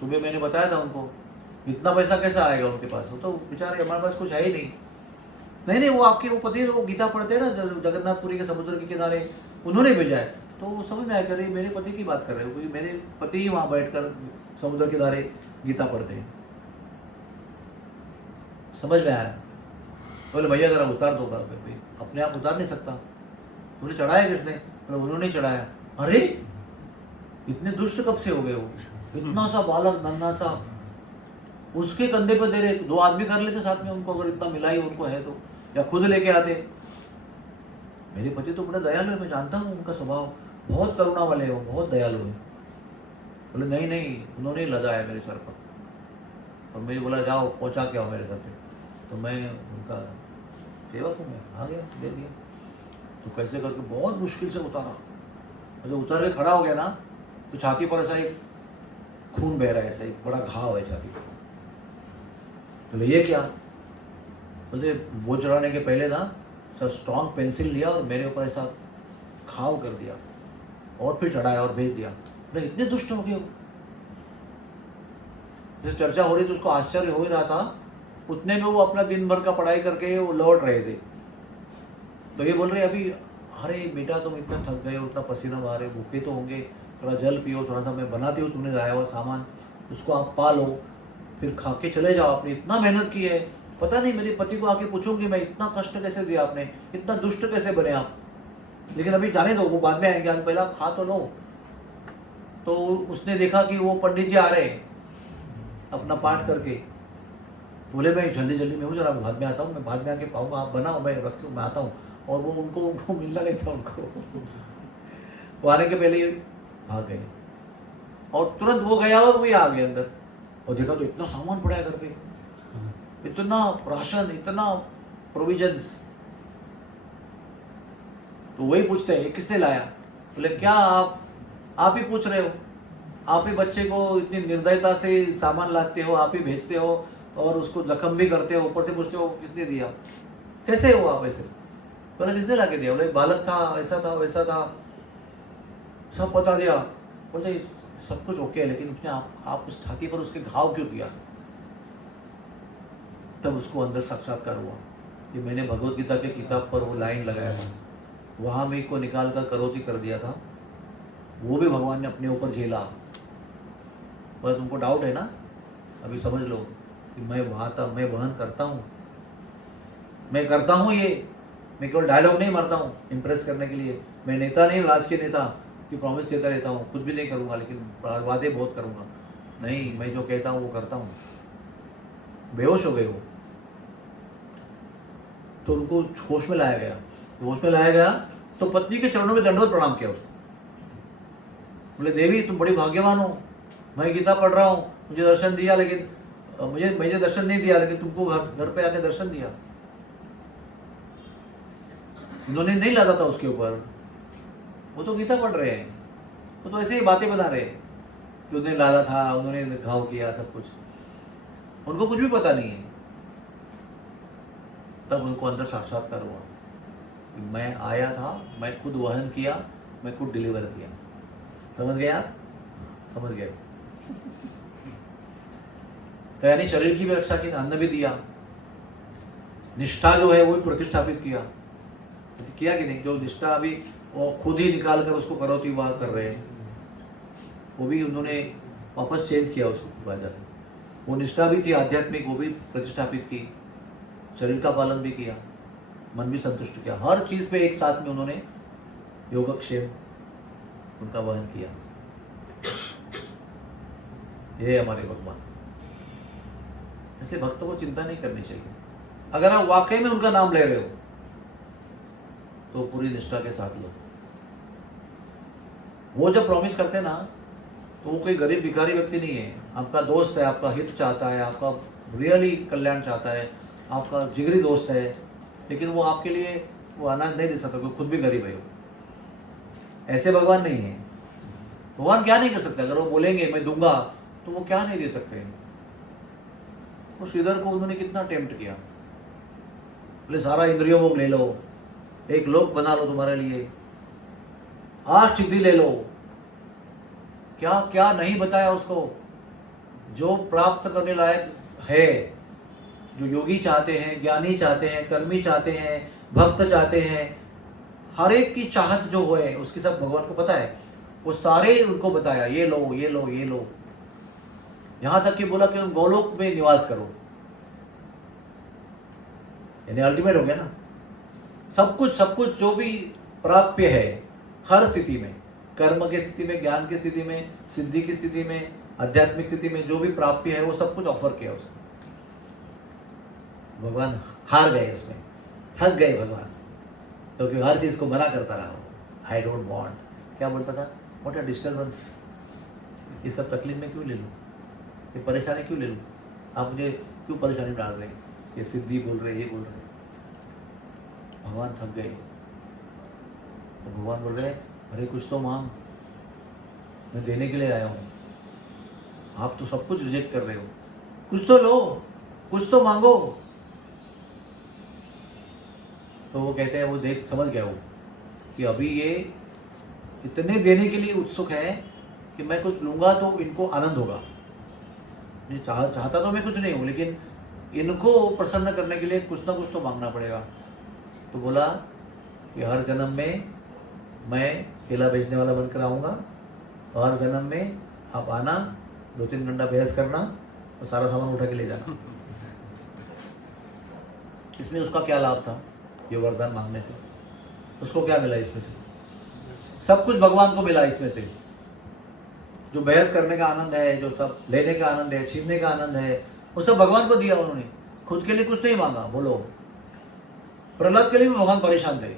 सुबह मैंने बताया था उनको, इतना पैसा कैसा आएगा उनके पास, वो तो बेचारे हमारे पास कुछ है ही नहीं। नहीं वो आपके वो पति, वो गीता पढ़ते हैं ना जगन्नाथपुरी के समुद्र के किनारे, उन्होंने भेजा है। तो समझ में आया कि मेरे पति की बात कर रहे हो, क्योंकि मेरे पति ही वहाँ बैठकर समुद्र के किनारे गीता पढ़ते हैं। समझ में आया। बोले भैया जरा उतार दो। भाई अपने आप उतार नहीं सकता, उन्हें चढ़ाया किसने, तो उन्होंने चढ़ाया। अरे इतने दुष्ट कब से हो गए हो, इतना सा बालक नन्हा सा उसके कंधे पर दे रहे। 2 आदमी कर लेते साथ में उनको, अगर इतना मिला ही उनको है तो, या खुद लेके आते। मेरे पति तो बड़े दयालु है, मैं जानता हूँ उनका स्वभाव, बहुत करुणा वाले हो, बहुत दयालु है। बोले नहीं नहीं, उन्होंने ही लगाया मेरे सर पर और मुझे बोला जाओ पहुँचा के आओ मेरे घर पे। तो मैं उनका सेवक हूँ, मैं आ गया, दे दिया। तो कैसे करके बहुत मुश्किल से उतारा। जब उतार के खड़ा हो गया ना तो छाती पर ऐसा एक खून बह रहा है, ऐसा एक बड़ा घाव है छाती पर। बोले ये क्या? बोले वो चढ़ाने के पहले ना सर स्ट्रॉन्ग पेंसिल लिया और मेरे ऊपर ऐसा घाव कर दिया और फिर चढ़ाया और भेज दिया। बोले इतने दुष्ट हो गए हो। जैसे चर्चा हो रही थी उसको आश्चर्य हो ही रहा था, उतने में वो अपना दिन भर का पढ़ाई करके वो लौट रहे थे। तो ये बोल रहे अभी, अरे बेटा तुम इतना थक गए, उतना पसीना बहा रहे, भूखे तो होंगे, थोड़ा जल पियो, थोड़ा सा मैं बनाती हूँ, तुमने लाया हुआ सामान उसको आप पा लो, फिर खा के चले जाओ। आपने इतना मेहनत की है, पता नहीं मेरे पति को आके पूछूंगी मैं, इतना कष्ट कैसे दिया आपने, इतना दुष्ट कैसे बने आप। लेकिन अभी जाने दो, वो बाद में आएंगे, अभी पहले आप खा तो लो। तो उसने देखा कि वो पंडित जी आ रहे हैं अपना पाठ करके। बोले मैं जल्दी जल्दी में हूँ, जरा बाद में आता हूँ, मैं बाद में आके पाऊँगा, आप बनाओ, मैं रखूँ, मैं आता हूँ। और वो उनको मिलना नहीं था उनको। वो आने के पहले ही भाग गए और तुरंत वो गया और वही आ गए अंदर। और देखा तो इतना सामान पड़ा है घर पे, इतना राशन, इतना प्रोविजंस। तो वही पूछते हैं किसने लाया? बोले क्या आप ही पूछ रहे हो, आप ही बच्चे को इतनी निर्दयता से सामान लाते हो, आप ही भेजते हो और उसको जख्म भी करते हो, ऊपर से पूछते हो किसने दिया, कैसे हो आप ऐसे? बोले किसने ला के दिया? बोले बालक था, ऐसा था वैसा था, सब बता दिया। बोले सब कुछ ओके है, लेकिन उसने आप उस छाती पर उसके घाव क्यों किया? तब उसको अंदर साक्षात्कार हुआ कि मैंने भगवत गीता के किताब पर वो लाइन लगाया था, वहाँ में को निकाल कर करोति कर दिया था, वो भी भगवान ने अपने ऊपर झेला। पर तुमको डाउट है ना, अभी समझ लो कि मैं वहन करता हूँ, मैं करता हूँ ये, मैं केवल डायलॉग नहीं मारता हूँ इम्प्रेस करने के लिए। मैं नेता नहीं, राजकीय नेता कि प्रॉमिस देता रहता हूँ, कुछ भी नहीं करूँगा, लेकिन वादे बहुत करूँगा। नहीं, मैं जो कहता हूँ वो करता हूँ। बेहोश हो गए वो, तो उनको होश में लाया गया। होश में लाया गया तो पत्नी के चरणों में दंडवत प्रणाम किया उसने। बोले देवी तुम बड़ी भाग्यवान हो, मैं गीता पढ़ रहा हूँ, मुझे दर्शन दिया, लेकिन मुझे दर्शन नहीं दिया, लेकिन तुमको घर पे आके दर्शन दिया। उन्होंने नहीं लादा था उसके ऊपर, वो तो गीता पढ़ रहे हैं, वो तो ऐसे ही बातें बना रहे हैं कि उन्होंने लादा था, उन्होंने घाव किया, सब कुछ, उनको कुछ भी पता नहीं है। तब उनको अंदर साक्षात्कार हुआ कि मैं आया था, मैं खुद वहन किया, मैं खुद डिलीवर किया। समझ गए आप? समझ गए? तो यानी शरीर की भी रक्षा की, अन्न भी दिया, निष्ठा जो है वो भी प्रतिष्ठापित किया कि नहीं? जो निष्ठा अभी वो खुद ही निकाल कर उसको करोति वाह कर रहे हैं, वो भी उन्होंने वापस चेंज किया उसको बाजार। वो निष्ठा भी थी आध्यात्मिक, वो भी प्रतिष्ठापित की, शरीर का पालन भी किया, मन भी संतुष्ट किया, हर चीज पे एक साथ में उन्होंने योगक्षेम उनका वहन किया। ये हमारे भगवान। इसलिए भक्तों को चिंता नहीं करनी चाहिए। अगर आप वाकई में उनका नाम ले रहे हो तो पूरी निष्ठा के साथ लो। वो जब प्रॉमिस करते ना तो वो कोई गरीब भिखारी व्यक्ति नहीं है, आपका दोस्त है, आपका हित चाहता है, आपका रियली कल्याण चाहता है, आपका जिगरी दोस्त है, लेकिन वो आपके लिए वो अनाज नहीं दे सकता, क्योंकि खुद भी गरीब है। ऐसे भगवान नहीं है। भगवान क्या नहीं कर सकते? अगर वो बोलेंगे मैं दूंगा तो वो क्या नहीं दे सकते? वो श्रीधर को उन्होंने कितना टेम्प्ट किया, बोले सारा इंद्रियों भोग ले लो, एक लोक बना लो तुम्हारे लिए, 8 सिद्धि ले लो, क्या क्या नहीं बताया उसको। जो प्राप्त करने लायक है, जो योगी चाहते हैं, ज्ञानी चाहते हैं, कर्मी चाहते हैं, भक्त चाहते हैं, हर एक की चाहत जो है उसकी सब भगवान को पता है, वो सारे उनको बताया, ये लो ये लो ये लो। यहां तक कि बोला कि तुम गोलोक में निवास करो, यानी अल्टीमेट हो गया ना। सब कुछ जो भी प्राप्य है हर स्थिति में, कर्म की स्थिति में, ज्ञान की स्थिति में, सिद्धि की स्थिति में, आध्यात्मिक स्थिति में जो भी प्राप्य है वो सब कुछ ऑफर किया उसने। भगवान हार गए, इसमें थक गए भगवान। क्योंकि हर चीज़ को मना करता रहा वो, आई डोंट वांट, क्या बोलता था, व्हाट अ डिस्टर्बेंस, ये सब तकलीफ में क्यों ले लूँ, ये परेशानी क्यों ले लूँ, आप मुझे क्यों परेशानी में डाल रहे हैं, ये सिद्धि बोल रहे, ये बोल रहे। भगवान थक गए, तो भगवान बोल रहे अरे कुछ तो मांग, मैं देने के लिए आया हूँ, आप तो सब कुछ रिजेक्ट कर रहे हो, कुछ तो लो, कुछ तो मांगो। तो वो कहते हैं, वो देख समझ गया वो कि अभी ये इतने देने के लिए उत्सुक है कि मैं कुछ लूँगा तो इनको आनंद होगा। ये चाहता तो मैं कुछ नहीं हूँ, लेकिन इनको प्रसन्न करने के लिए कुछ ना कुछ तो मांगना पड़ेगा। तो बोला कि हर जन्म में मैं केला बेचने वाला बनकर आऊँगा, और हर जन्म में आप आना, 2-3 घंटा बहस करना और सारा सामान उठा के ले जाना। इसमें उसका क्या लाभ था, ये वरदान मांगने से उसको क्या मिला, इसमें से सब कुछ भगवान को मिला। इसमें से जो बहस करने का आनंद है, जो सब लेने का आनंद है, छीनने का आनंद है, वो सब भगवान को दिया उन्होंने, खुद के लिए कुछ नहीं मांगा। बोलो, प्रहलाद के लिए भी भगवान परेशान थे,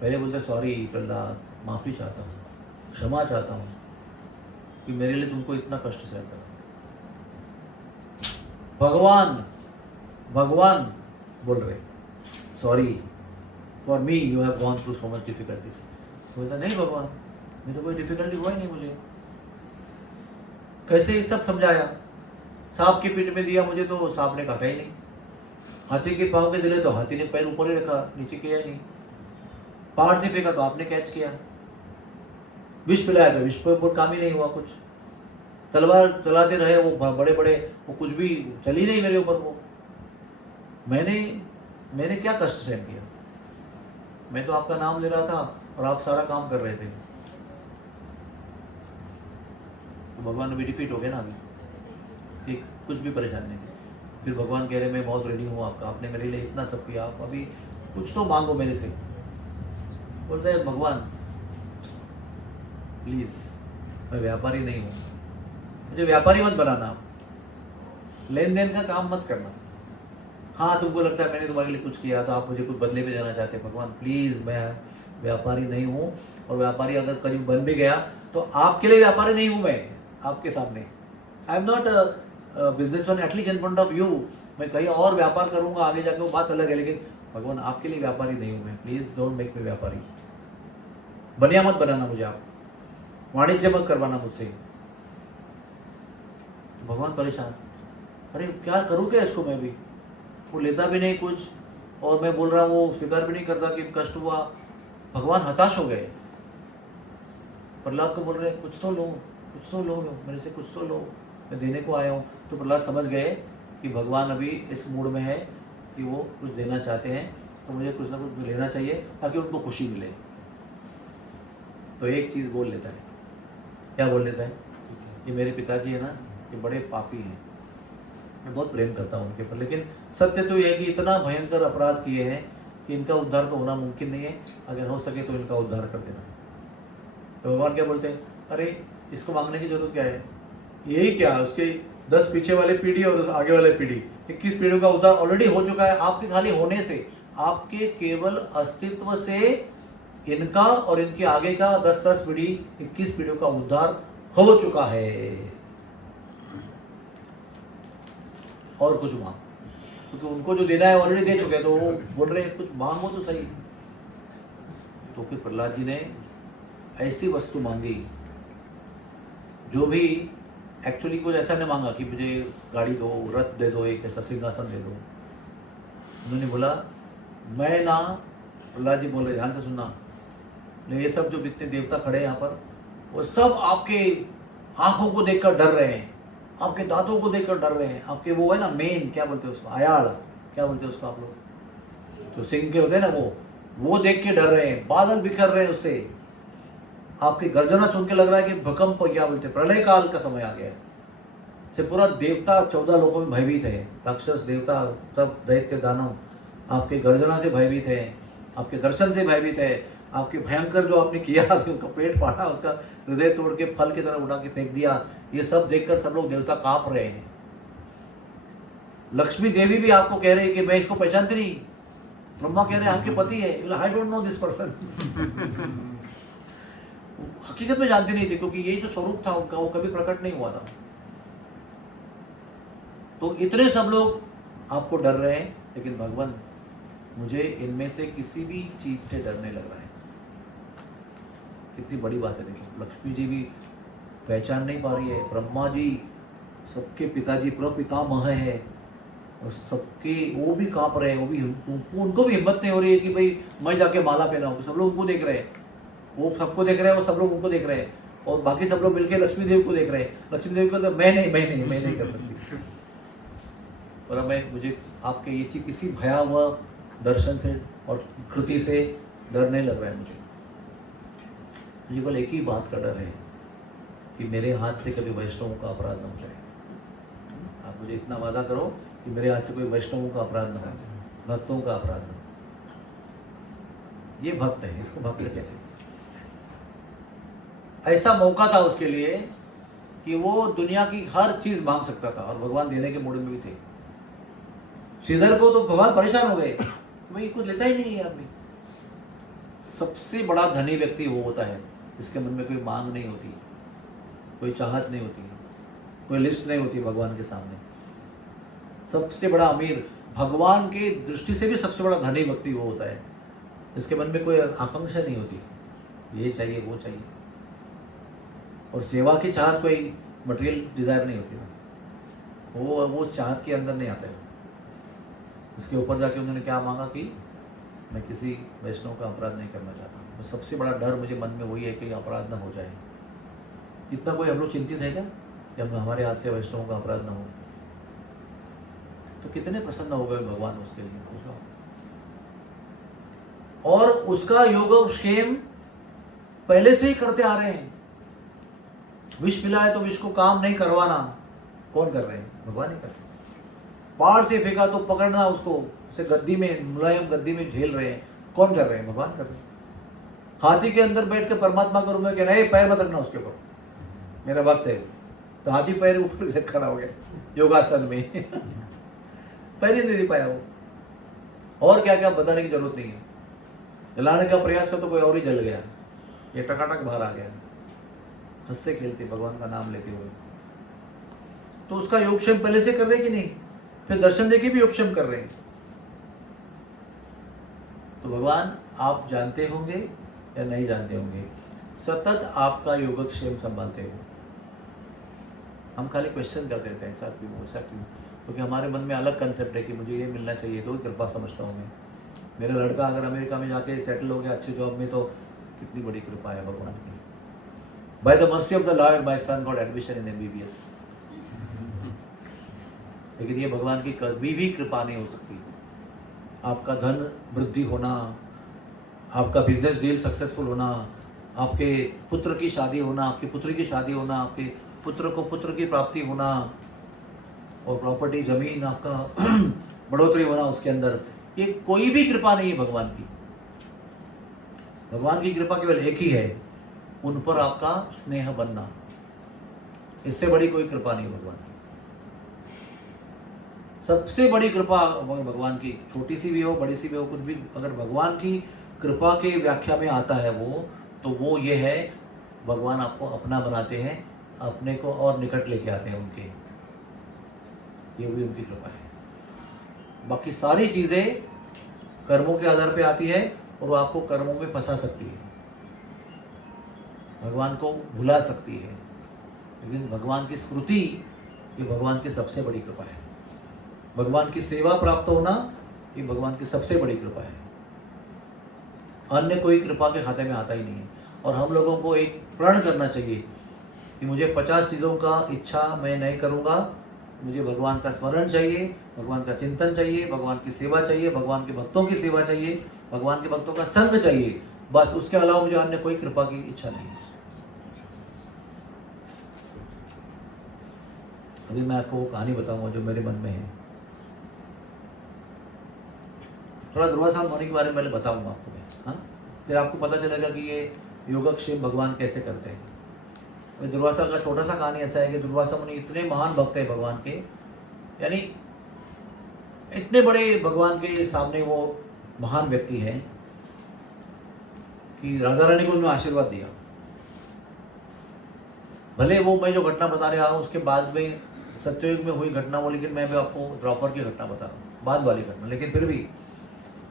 पहले बोलते सॉरी प्रहलाद, माफी चाहता हूँ, क्षमा चाहता हूँ कि मेरे लिए तुमको इतना कष्ट सहन करना। भगवान बोल रहे sorry for me, you have gone through so much difficulties. बोलता नहीं भगवान, मैं तो कोई डिफिकल्टी हुआ ही नहीं मुझे। कैसे ये सब समझाया, सांप की पीठ में दिया मुझे तो सांप ने काटा ही नहीं, हाथी के पाँव के दिले तो हाथी ने पैर ऊपर ही रखा, नीचे किया ही नहीं, पहाड़ से फेंका तो आपने कैच किया, विष पिलाया तो विष पे ऊपर काम ही नहीं हुआ कुछ, तलवार चलाते रहे वो बड़े बड़े, वो कुछ भी चली नहीं मेरे ऊपर। वो मैंने क्या कष्ट सहन किया, मैं तो आपका नाम ले रहा था और आप सारा काम कर रहे थे। तो भगवान अभी डिफीट हो गए ना, अभी ठीक कुछ भी परेशान नहीं थी। फिर भगवान कह रहे मैं बहुत रेडी हूँ आपका, आपने मेरे लिए इतना सब किया, आप अभी कुछ तो मांगो मेरे से। बोलते हैं भगवान प्लीज, मैं व्यापारी नहीं हूँ, मुझे व्यापारी मत बनाना, आप लेन देन का काम मत करना। हाँ तुमको लगता है मैंने तुम्हारे लिए कुछ किया तो आप मुझे कुछ बदले में देना चाहते हैं। भगवान प्लीज, मैं व्यापारी नहीं हूँ, और व्यापारी अगर कभी बन भी गया तो आपके लिए व्यापारी नहीं हूँ मैं आपके सामने। I am not businessman at least in front of you, मैं कहीं और व्यापार करूँगा आगे जाकर, वो बात अलग है, लेकिन भगवान आपके लिए व्यापारी नहीं हूँ मैं, प्लीज डोंट मेक मी व्यापारी, बनिया मत बनाना मुझे, आप वाणिज्य मत करवाना मुझसे। तो भगवान परेशान, अरे क्या करूँ क्या इसको, मैं भी वो लेता भी नहीं कुछ, और मैं बोल रहा हूँ वो स्वीकार भी नहीं करता कि कष्ट हुआ। भगवान हताश हो गए, प्रहलाद को बोल रहे कुछ तो लो, कुछ तो लो मेरे से, कुछ तो लो, मैं देने को आया हूँ। तो प्रहलाद समझ गए कि भगवान अभी इस मूड में है कि वो कुछ देना चाहते हैं, तो मुझे कुछ ना कुछ लेना चाहिए ताकि उनको खुशी मिले। तो एक चीज़ बोल लेता है, क्या बोल लेता है, ये मेरे पिताजी है ना, ये बड़े पापी हैं, मैं बहुत प्रेम करता हूँ उनके ऊपर, लेकिन सत्य तो यह है कि इतना भयंकर अपराध किए हैं कि इनका उद्धार तो होना मुमकिन नहीं है, अगर हो सके तो इनका उद्धार कर देना। तो भगवान क्या बोलते हैं, अरे इसको मांगने की जरूरत क्या है, यही क्या, उसके 10 पीछे वाले पीढ़ी और 10 आगे वाले पीढ़ी, 21 पीढ़ियों का उद्धार ऑलरेडी हो चुका है। आपके खाली होने से, आपके केवल अस्तित्व से इनका और इनके आगे का 10-10 पीढ़ी, 21 पीढ़ियों का उद्धार हो चुका है। और कुछ मांग, क्योंकि उनको जो देना है ऑलरेडी दे चुके हैं, तो वो बोल रहे हैं कुछ मांगो तो सही। तो फिर प्रहलाद जी ने ऐसी वस्तु मांगी जो भी एक्चुअली कुछ ऐसा नहीं मांगा कि मुझे गाड़ी दो, रथ दे दो, एक ऐसा सिंहासन दे दो। उन्होंने बोला मैं ना, प्रहलाद जी बोल रहे ध्यान से सुनना, ये सब जो जितने देवता खड़े हैं यहाँ पर, वो सब आपके आंखों को देखकर डर रहे हैं, आपके दांतों को देखकर डर रहे हैं, आपके वो है ना मेन, क्या बोलते हैं उसको, आयाड़, क्या बोलते हैं उसको आप लोग, तो सिंह के होते हैं ना, वो देख के डर रहे हैं, बादल बिखर रहे हैं उससे, आपकी गर्जना सुन के लग रहा है कि भूकंप, क्या बोलते हैं, प्रलय काल का समय आ गया है। से पूरा देवता 14 लोगों में भयभीत है, राक्षस देवता सब दैत्य दानव आपके गर्जना से भयभीत है, आपके दर्शन से भयभीत है, आपके भयंकर जो आपने किया, उनका पेट फाड़ा, उसका हृदय तोड़ के फल की तरह उठा के फेंक दिया, ये सब देखकर सब लोग देवता कांप रहे हैं। लक्ष्मी देवी भी आपको कह रही है कि मैं इसको पहचानती नहीं, ब्रह्मा कह रहे हैं आपके पति है, I don't know this person. हकीकत में जानती नहीं थी, क्योंकि ये जो स्वरूप था उनका वो कभी प्रकट नहीं हुआ था। तो इतने सब लोग आपको डर रहे हैं, लेकिन भगवान मुझे इनमें से किसी भी चीज से डरने लग रहा है। कितनी बड़ी बात है। देखो लक्ष्मी जी भी पहचान नहीं पा रही है, ब्रह्मा जी सबके पिताजी प्रपितामह है, और सबके वो भी कांप रहे हैं, वो भी उनको भी हिम्मत नहीं हो रही है कि भाई मैं जाके माला पहनाऊं। सब लोग उनको देख रहे हैं, वो सबको देख रहे हैं, वो सब लोग उनको देख रहे हैं, और बाकी सब लोग मिलकर लक्ष्मी देवी को देख रहे हैं। लक्ष्मी देवी को तो मैं नहीं कर सकती। और मुझे आपके इसी किसी भयावह दर्शन से और कृति से डरने लग रहा है। मुझे केवल एक ही बात का डर है कि मेरे हाथ से कभी वैष्णवों का अपराध न हो जाए। आप मुझे इतना वादा करो कि मेरे हाथ से कोई वैष्णवों का अपराध न हो जाए, भक्तों का अपराध न। ये भक्त है, इसको भक्त कहते हैं। ऐसा मौका था उसके लिए कि वो दुनिया की हर चीज मांग सकता था, और भगवान देने के मूड में भी थे। श्रीधर को तो भगवान परेशान हो गए, भाई कुछ लेता ही नहीं है आदमी। सबसे बड़ा धनी व्यक्ति वो होता है जिसके मन में कोई मांग नहीं होती, कोई चाहत नहीं होती, कोई लिस्ट नहीं होती भगवान के सामने। सबसे बड़ा अमीर, भगवान की दृष्टि से भी सबसे बड़ा धनी व्यक्ति वो होता है जिसके मन में कोई आकांक्षा नहीं होती, ये चाहिए वो चाहिए। और सेवा की चाहत, कोई मटेरियल डिजायर नहीं होती ना, वो चाहत के अंदर नहीं आता है। इसके ऊपर जाके उन्होंने क्या मांगा कि मैं किसी वैष्णव का अपराध नहीं करना चाहता। तो सबसे बड़ा डर मुझे मन में वही है कि अपराध ना हो जाए। इतना कोई हम लोग चिंतित है क्या कि हम हमारे हाथ से वैष्णवों का अपराध ना हो? तो कितने प्रसन्न हो गए भगवान उसके लिए, पूछो। और उसका योग क्षेम पहले से ही करते आ रहे हैं। विष मिला है तो विष को काम नहीं करवाना कौन कर रहे हैं? भगवान ही कर रहे हैं। पहाड़ से फेंका तो पकड़ना उसको, उसे गद्दी में, मुलायम गद्दी में झेल रहे हैं, कौन कर रहे हैं? भगवान कर रहे हैं। हाथी के अंदर बैठ के परमात्मा के रूप में कह रहे हैं पैर मत रखना उसके ऊपर, मेरा भक्त है। तो हाथी पैर ऊपर खड़ा हो गया योगासन में पैर ही नहीं पाया वो। और क्या क्या बताने की जरूरत नहीं है। जलाने का प्रयास कर तो कोई और ही जल गया, ये टकाटक बाहर आ गया, हंसते खेलते भगवान का नाम लेते हुए। तो उसका योगक्षेम पहले से कर रहे कि नहीं? फिर दर्शन देके भी योगक्षेम कर रहे हैं। तो भगवान आप जानते होंगे या नहीं जानते होंगे, सतत आपका योगक्षेम संभालते हो। हम खाली क्वेश्चन करते रहते हैं, ऐसा क्यों ऐसा क्यों, क्योंकि हमारे मन में अलग कंसेप्ट है कि मुझे ये मिलना चाहिए, तो कृपा समझता हूँ मैं। मेरा लड़का अगर अमेरिका में जाके सेटल हो गया अच्छी जॉब में, तो कितनी बड़ी कृपा है भगवान की। By the mercy of the Lord my son got admission in MBBS। लेकिन ये भगवान की कभी भी कृपा नहीं हो सकती। आपका धन वृद्धि होना, आपका बिजनेस डील सक्सेसफुल होना, आपके पुत्र की शादी होना, आपकी पुत्री की शादी होना, आपके पुत्र को पुत्र की प्राप्ति होना, और प्रॉपर्टी जमीन आपका बढ़ोतरी होना उसके अंदर, ये कोई भी कृपा नहीं है भगवान की। भगवान की कृपा केवल एक ही है, उन पर आपका स्नेह बनना। इससे बड़ी कोई कृपा नहीं भगवान की। सबसे बड़ी कृपा भगवान की, छोटी सी भी हो बड़ी सी भी हो, कुछ भी अगर भगवान की कृपा के व्याख्या में आता है वो, तो वो ये है, भगवान आपको अपना बनाते हैं, अपने को और निकट लेके आते हैं उनके, ये भी उनकी कृपा है। बाकी सारी चीजें कर्मों के आधार पे आती है और वो आपको कर्मों में फंसा सकती है, भगवान को भुला सकती है। लेकिन भगवान की स्मृति, ये भगवान की सबसे बड़ी कृपा है। भगवान की सेवा प्राप्त होना, ये भगवान की सबसे बड़ी कृपा है। अन्य कोई कृपा के खाते में आता ही नहीं है। और हम लोगों को एक प्रण करना चाहिए कि मुझे 50 चीज़ों का इच्छा मैं नहीं करूँगा, मुझे भगवान का स्मरण चाहिए, भगवान का चिंतन चाहिए, भगवान की सेवा चाहिए, भगवान के भक्तों की सेवा चाहिए, भगवान के भक्तों का संग चाहिए, बस। उसके अलावा मुझे अन्य कोई कृपा की इच्छा नहीं है। अभी मैं आपको वो कहानी बताऊंगा जो मेरे मन में है। थोड़ा दुर्वासा मुनि के बारे में पहले बताऊंगा आपको मैं, हाँ, फिर आपको पता चलेगा कि ये योगक्षेम भगवान कैसे करते हैं। दुर्वासा का छोटा सा कहानी ऐसा है कि दुर्वासा मुनि इतने महान भक्त है भगवान के, यानी इतने बड़े भगवान के सामने वो महान व्यक्ति हैं कि राधा रानी को उन्होंने आशीर्वाद दिया। भले वो मैं जो घटना बता रहा हूँ उसके बाद में सत्ययुग में हुई घटना वो, लेकिन मैं भी आपको द्वापर की घटना बता रहा हूँ, बाद वाली घटना। लेकिन फिर भी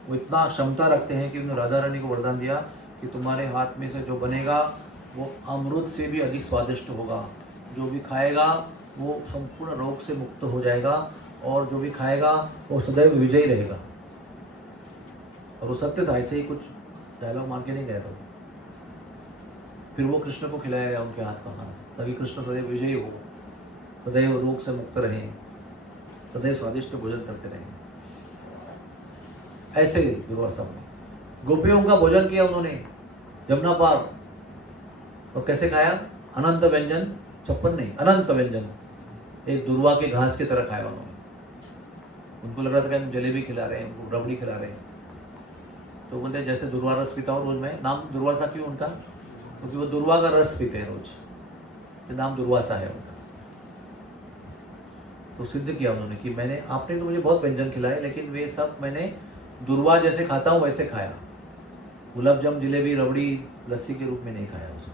वो इतना क्षमता रखते हैं कि उन्होंने राधा रानी को वरदान दिया कि तुम्हारे हाथ में से जो बनेगा वो अमृत से भी अधिक स्वादिष्ट होगा, जो भी खाएगा वो संपूर्ण रोग से मुक्त हो जाएगा, और जो भी खाएगा वो सदैव विजयी रहेगा। और वो सत्य था, ऐसे ही कुछ डायलॉग मार के नहीं गया था। फिर वो कृष्ण को खिलाया गया उनके हाथ का खाना, ताकि कृष्ण सदैव विजयी हो, सदैव रोग से मुक्त रहे, सदैव स्वादिष्ट भोजन करते रहे। ऐसे ही दुर्वासा ने गोपियों का भोजन किया उन्होंने यमुना पार। और कैसे खाया? अनंत व्यंजन, 56 नहीं, अनंत व्यंजन एक दुर्वा के घास की तरह खाया उन्होंने। उनको लग रहा था कि हम जलेबी खिला रहे हैं, उनको रबड़ी खिला रहे हैं। तो बोलते जैसे दुर्वा रस पीता हूँ रोज मैं। नाम दुर्वासा क्यों उनका? क्योंकि वो दुर्वा का रस पीते हैं रोज, तो नाम दुर्वासा है उनका। तो सिद्ध किया उन्होंने कि मैंने, आपने तो मुझे बहुत व्यंजन खिलाए, लेकिन वे सब मैंने दुर्वा जैसे खाता हूँ वैसे खाया। गुलाब जाम, जिलेबी, रबड़ी, लस्सी के रूप में नहीं खाया उसे।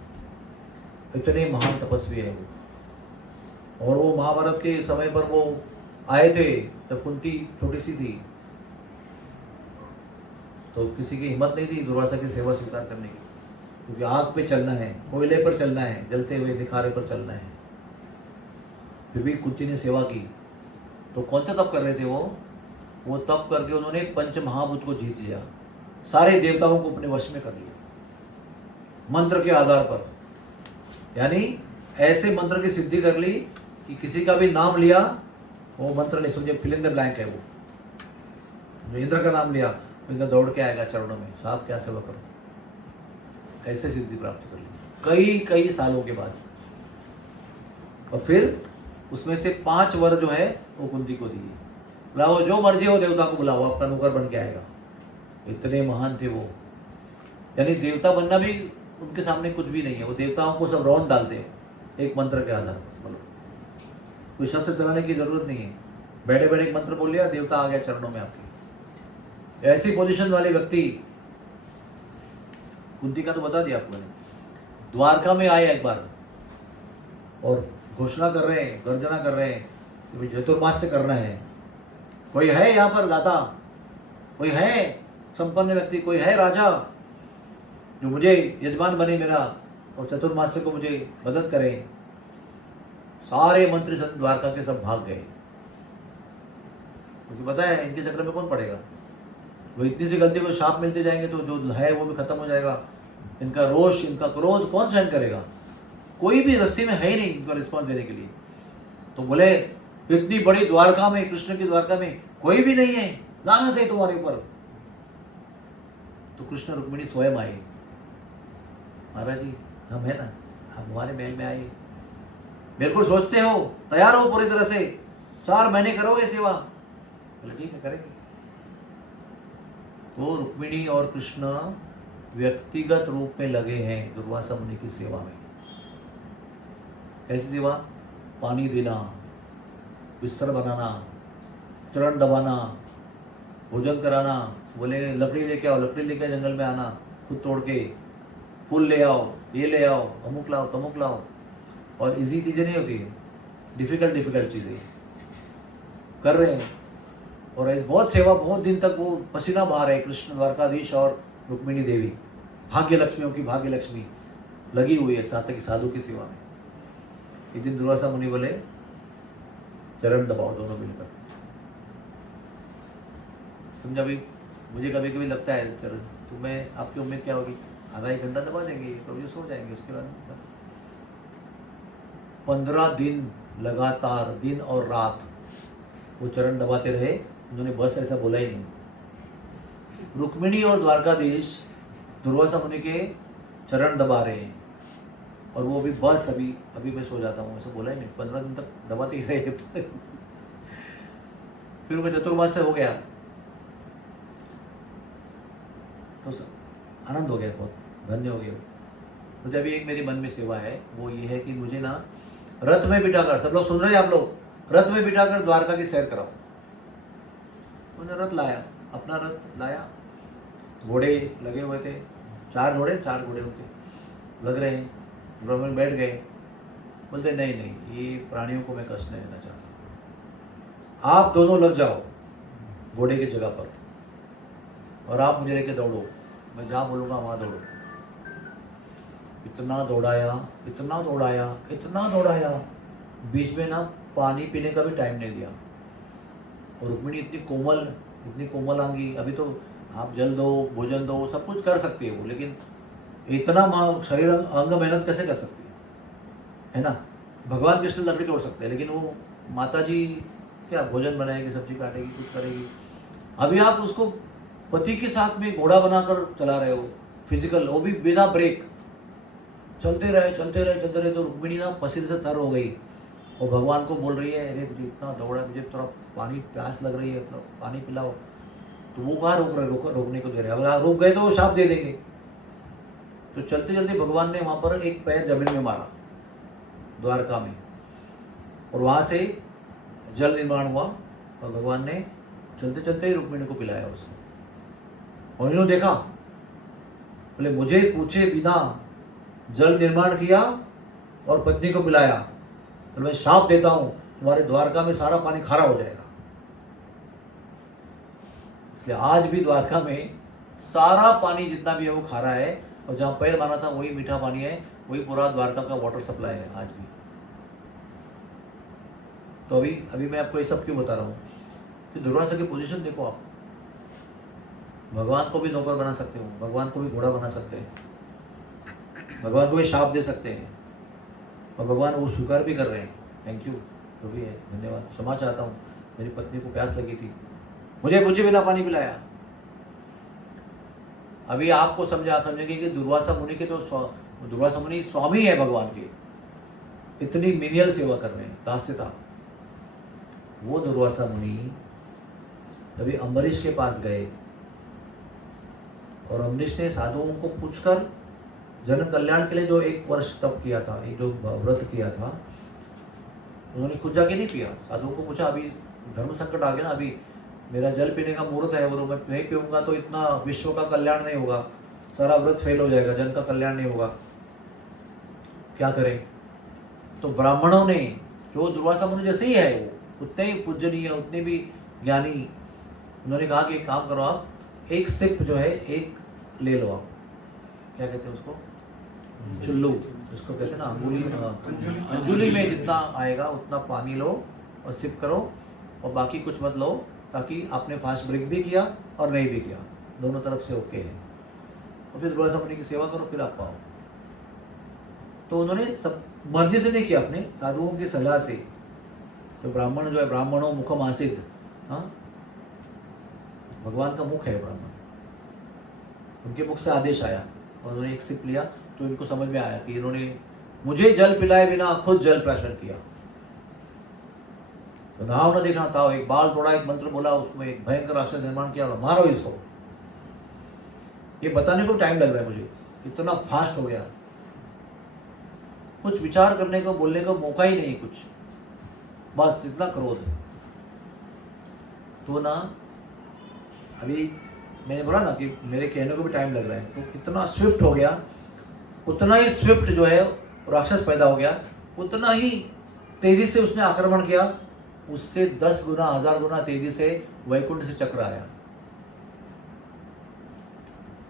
इतने महान तपस्वी है वो। और वो महाभारत के समय पर वो आए थे जब कुंती छोटी सी थी, तो किसी की हिम्मत नहीं थी दुर्वासा की सेवा स्वीकार करने की, क्योंकि आग पे चलना है, कोयले पर चलना है, जलते हुए निखारे पर चलना है। फिर भी कुंती ने सेवा की। तो कौन सा तप कर रहे थे वो तप करके उन्होंने पंच महाभूत को जीत लिया, सारे देवताओं को अपने वश में कर लिया मंत्र के आधार पर। यानी ऐसे मंत्र की सिद्धि कर ली कि किसी का भी नाम लिया वो मंत्र नहीं, समझे फिल इन द ब्लैंक है वो। जो इंद्र का नाम लिया इंद्र दौड़ के आएगा चरणों में, साहब क्या सेवा करो। ऐसे सिद्धि प्राप्त कर ली कई सालों के बाद। और फिर उसमें से 5 वर जो है वो कुंती को दिए। बुलाओ जो मर्जी हो देवता को बुलाओ, आपका नौकर बन के आएगा। इतने महान थे वो। यानी देवता बनना भी उनके सामने कुछ भी नहीं है। वो देवताओं को सब रौंद डालते हैं एक मंत्र के आधार पर। बोलो, कोई शस्त्र चलाने की जरूरत नहीं है, बैठे बैठे एक मंत्र बोल लिया, देवता आ गया चरणों में आपके। ऐसी पोजीशन वाले व्यक्ति, कुंती का तो बता दिया आपको मैंने। द्वारका में आए एक बार और घोषणा कर रहे हैं, गर्जना कर रहे हैं कि चतुर्मास से करना है। कोई है यहाँ पर दाता, कोई है संपन्न व्यक्ति, कोई है राजा जो मुझे यजमान बने मेरा और चतुर्मास्य को मुझे मदद करे। सारे मंत्री संत द्वारका के सब भाग गए, क्योंकि पता है इनके चक्र में कौन पड़ेगा। वो इतनी सी गलती को शाप मिलते जाएंगे तो जो है वो भी खत्म हो जाएगा। इनका रोष, इनका क्रोध कौन सहन करेगा? कोई भी रस्ते में है ही नहीं इनको रिस्पॉन्स देने के लिए। तो बोले इतनी बड़ी द्वारका में, कृष्ण की द्वारका में कोई भी नहीं है, लानत है तुम्हारे ऊपर। तो कृष्ण रुक्मिणी स्वयं आए, महाराज जी हम है ना, आप हमारे महल में आइए, मेरे को सोचते हो, तैयार हो पूरी तरह से, 4 महीने करोगे सेवा? बोले ठीक है करेंगे। तो रुक्मिणी और कृष्ण व्यक्तिगत रूप में लगे हैं दुर्वासा मुनि की सेवा में। कैसी सेवा? पानी देना, बिस्तर बनाना, चरण दबाना, भोजन कराना। बोले लकड़ी लेके आओ, लकड़ी लेके जंगल में आना, खुद तोड़ के, फूल ले आओ, ये ले आओ, अमुक लाओ, तमुक लाओ। और इजी चीज़ें नहीं होती, डिफिकल्ट चीज़ें कर रहे हैं। और ऐसे बहुत सेवा, बहुत दिन तक वो पसीना बहा रहे। कृष्ण द्वारकाधीश और रुक्मिणी देवी, भाग्य लक्ष्मियों की भाग्य लक्ष्मी लगी हुई है साथ साधु की सेवा में। एक दिन दुर्वासा मुनि बोले चरण दबाओ दोनों मिलकर। समझा? भी मुझे कभी कभी लगता है चरण, तो मैं आपकी उम्मीद क्या होगी? आधा 1 घंटा दबा देंगे तो ये सो जाएंगे। उसके बाद 15 दिन लगातार दिन और रात वो चरण दबाते रहे। उन्होंने बस ऐसा बोला ही नहीं। रुक्मिणी और द्वारकाधीश दुर्वासा मुनि के चरण दबा रहे हैं और वो भी बस अभी मैं सो जाता हूँ, ऐसा बोला ही नहीं। 15 दिन तक दबाते ही रहे। फिर उनका चतुर्मास से हो गया तो आनंद हो गया, बहुत धन्य हो गया। मुझे अभी एक मेरी मन में सेवा है, वो ये है कि मुझे ना रथ में बिठाकर, सब लोग सुन रहे हैं आप लोग, रथ में बिठाकर द्वारका की सैर कराओ। उन्होंने रथ लाया, अपना रथ लाया घोड़े लगे हुए थे, 4 घोड़े उनके लग रहे हैं। ब्राह्मण बैठ गए, बोलते नहीं नहीं, ये प्राणियों को मैं कष्ट नहीं देना चाहता, आप दोनों लग जाओ घोड़े की जगह पर और आप मुझे लेके दौड़ो, मैं जहाँ बोलूँगा वहाँ दौड़ो। इतना दौड़ाया, इतना दौड़ाया, इतना दौड़ाया, बीच में ना पानी पीने का भी टाइम नहीं दिया। और रुक्मिणी इतनी कोमलांगी, अभी तो आप जल दो, भोजन दो, सब कुछ कर सकती है वो, लेकिन इतना शरीर अंग मेहनत कैसे कर सकती है ना। भगवान कृष्ण लकड़ी तोड़ सकते हैं, लेकिन वो माता जी क्या भोजन बनाएगी, सब्जी काटेगी, कुछ करेगी। अभी आप उसको पति के साथ में घोड़ा बनाकर चला रहे हो, फिजिकल, वो भी बिना ब्रेक, चलते रहे। तो रुक्मिणी ना पसीने से तर हो गई और भगवान को बोल रही है, अरे मुझे इतना दौड़ा, मुझे थोड़ा पानी प्यास लग रही है, पानी पिलाओ। तो वो कहाँ रोकने को दे रहे हैं। अगर रुक गए तो वो शाप दे देंगे। तो चलते चलते भगवान ने वहाँ पर एक पैर जमीन में मारा द्वारका में, और वहाँ से जल निर्माण हुआ और भगवान ने चलते चलते ही रुक्मिणी को पिलाया उसको। और इन्होंने देखा, बोले मुझे पूछे बिना जल निर्माण किया और पत्नी को पिलाया, तो मैं शाप देता हूं तुम्हारे द्वारका में सारा पानी खारा हो जाएगा। इसलिए आज भी द्वारका में सारा पानी जितना भी है वो खारा है, और जहां पहले माना था वही मीठा पानी है, वही पूरा द्वारका का वाटर सप्लाई है आज भी। तो अभी मैं आपको ये सब क्यों बता रहा हूँ कि दुर्वासा की पोजीशन देखो आप। भगवान को भी नौकर बना सकते हो, भगवान को भी घोड़ा बना सकते हैं, भगवान को भी शाप दे सकते हैं, और भगवान वो स्वीकार भी कर रहे हैं। थैंक यू, जो भी है, धन्यवाद, क्षमा चाहता हूँ, मेरी पत्नी को प्यास लगी थी, मुझे पूछे बिना पानी पिलाया। अभी आपको समझेंगे कि दुर्वासा मुनि के तो दुर्वासा मुनि स्वामी है भगवान के, इतनी मिनियल सेवा कर रहे हैं, दास्यता। वो दुर्वासा मुनि अभी अम्बरीश के पास गए और अम्बरीश ने साधुओं को पूछकर जन कल्याण के लिए जो 1 वर्ष तप किया था, एक जो व्रत किया था, उन्होंने खुद जाके नहीं पिया। साधुओं को पूछा, अभी धर्म संकट आ गया ना, अभी मेरा जल पीने का मुहूर्त है, वो मैं नहीं पीऊँगा तो इतना विश्व का कल्याण नहीं होगा, सारा व्रत फेल हो जाएगा, जन का कल्याण नहीं होगा, क्या करें। तो ब्राह्मणों ने, जो दुर्वासा मुनि जैसे ही है, वो उतने ही पूजनीय, उतने भी ज्ञानी, उन्होंने कहा कि एक काम करो, आप एक सिप जो है एक ले लो, आप क्या कहते हैं उसको, चुल्लू जिसको कहते हैं ना, अंजुली में जितना आएगा उतना पानी लो और सिप करो, और बाकी कुछ मत लो, ताकि आपने फास्ट ब्रेक भी किया और नहीं भी किया, दोनों तरफ से ओके है। और फिर दुर्वासा मुनि की सेवा करो, फिर आप पाओ। तो उन्होंने सब मर्जी से नहीं किया, अपने साधुओं की सलाह से। तो ब्राह्मण जो है, ब्राह्मणों मुखम आसिद, हाँ, भगवान का मुख है ब्राह्मण, उनके मुख से आदेश आया और उन्होंने एक सिप लिया, तो इनको समझ में आया कि इन्होंने मुझे जल पिलाए बिना खुद जल प्राशन किया। तो नाव न देखना था, एक बाल तोड़ा, एक मंत्र बोला, उसमें एक भयंकर राक्षस निर्माण किया, मारो इसको। ये बताने को टाइम लग रहा है मुझे, इतना फास्ट हो गया, कुछ विचार करने को, बोलने को मौका ही नहीं, कुछ बस इतना क्रोध। तो ना अभी मैंने बोला ना कि मेरे कहने को भी टाइम लग रहा है, तो कितना स्विफ्ट हो गया, उतना ही स्विफ्ट जो है राक्षस पैदा हो गया, उतना ही तेजी से उसने आक्रमण किया, उससे 10 गुना 1000 गुना तेजी से वैकुंठ से चक्र आया।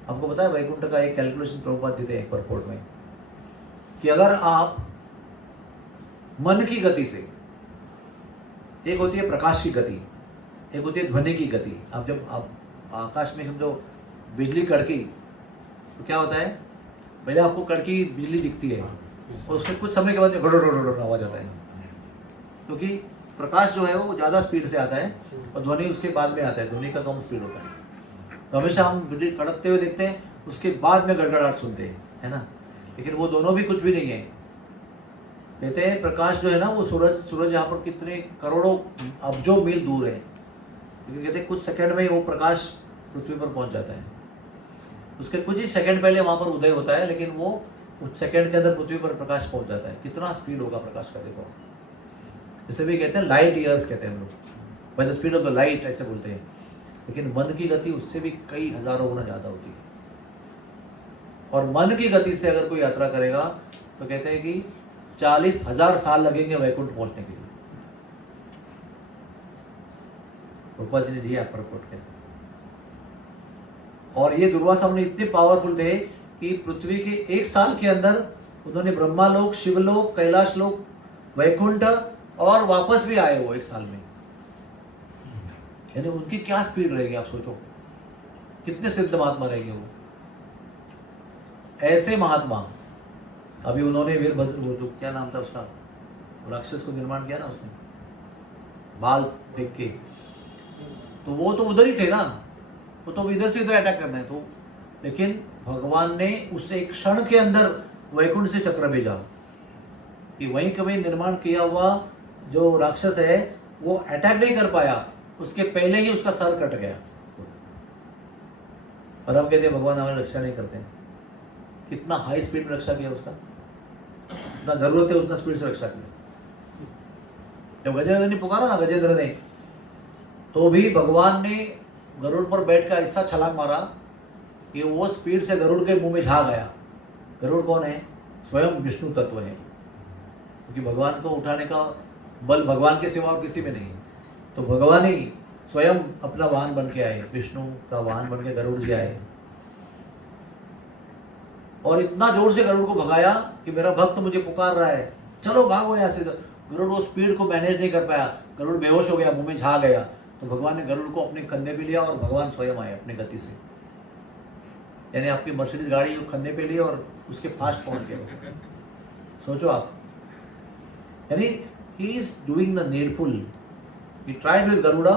आपको पता है वैकुंठ का एक कैलकुलेशन प्रभुपाद देते हैं एक परपोर्ट में, कि अगर आप मन की गति से, एक होती है प्रकाश की गति, एक होती है ध्वनि की गति। आप जब आप आकाश में समझो बिजली कड़की, तो क्या होता है, पहले आपको कड़की बिजली दिखती है और उसके कुछ समय के बाद घड़ो आवाज आता है, क्योंकि प्रकाश जो है वो ज़्यादा स्पीड से आता है और ध्वनि उसके बाद में आता है, ध्वनि का कम स्पीड होता है। तो हमेशा हम बिजली कड़कते हुए देखते हैं, उसके बाद में गड़गड़ाहट सुनते हैं, है ना। लेकिन वो दोनों भी कुछ भी नहीं है। कहते हैं प्रकाश जो है ना, वो सूरज यहाँ पर कितने करोड़ों अब्जों मील दूर है, लेकिन कहते हैं कुछ सेकंड में वो प्रकाश पृथ्वी पर पहुंच जाता है। उसके कुछ ही सेकंड पहले वहाँ पर उदय होता है, लेकिन वो उस सेकंड के अंदर पृथ्वी पर प्रकाश पहुंच जाता है। कितना स्पीड होगा प्रकाश का, देखो। इसे भी कहते हैं लाइट ईयर्स, कहते हैं हम लोग, by the speed of the light, ऐसे बोलते हैं। लेकिन मन की गति उससे भी कई हजारों गुना ज़्यादा होती है। और मन की गति से अगर कोई यात्रा करेगा तो कहते हैं कि 40,000 साल लगेंगे वैकुंठ पहुंचने के लिए। रूपा जी ने दिया परकोट के। और ये दुर्वासा मुनि इतने पावरफुल थे कि पृथ्वी के 1 साल के अंदर उन्होंने ब्रह्मालोक, शिवलोक, कैलाश लोक, वैकुंठ और वापस भी आए वो 1 साल में। यानी उनकी क्या स्पीड रहेगी, आप सोचो कितने सिद्ध महात्मा रहेंगे वो। ऐसे महात्मा अभी उन्होंने वीरभद्र, वो जो क्या नाम था उसका, राक्षस को निर्माण किया ना उसने, बाल फेंक के, तो वो तो उधर ही थे ना, वो तो इधर से इधर अटैक करना है। तो लेकिन भगवान ने उस एक क्षण के अंदर वैकुंठ से चक्र भेजा कि वहीं कभी निर्माण किया हुआ जो राक्षस है वो अटैक नहीं कर पाया, उसके पहले ही उसका सर कट गया। और हम कहते हैं भगवान हमारी रक्षा नहीं करते। कितना हाई स्पीड में रक्षा किया उसका, जितना जरूरत है उतना स्पीड से रक्षा किया। जब गजेंद्र ने पुकारा ना, गजेंद्र ने, तो भी भगवान ने गरुड़ पर बैठ कर ऐसा छलांग मारा कि वो स्पीड से गरुड़ के मुंह में झा गया। गरुड़ कौन है? स्वयं विष्णु तत्व है, क्योंकि भगवान को उठाने का बल भगवान के सिवा और किसी में नहीं। तो भगवान ही स्वयं अपना वाहन बन के आए, विष्णु का वाहन बन के गरुड़ जी आए और इतना जोर से गरुड़ को भगाया कि मेरा भक्त मुझे पुकार रहा है, चलो भागो यहाँ से। गरुड़ वो स्पीड को मैनेज नहीं कर पाया, गरुड़ बेहोश हो गया, मुंह में झा गया। तो भगवान ने गरुड़ को अपने कंधे पे लिया और भगवान स्वयं आए अपनी गति से। यानी आपकी मर्सिडीज गाड़ी को कंधे पे ली और उसके फास्ट पहुंच गए। सोचो आप, यानी he is doing the needful. He tried with Garuda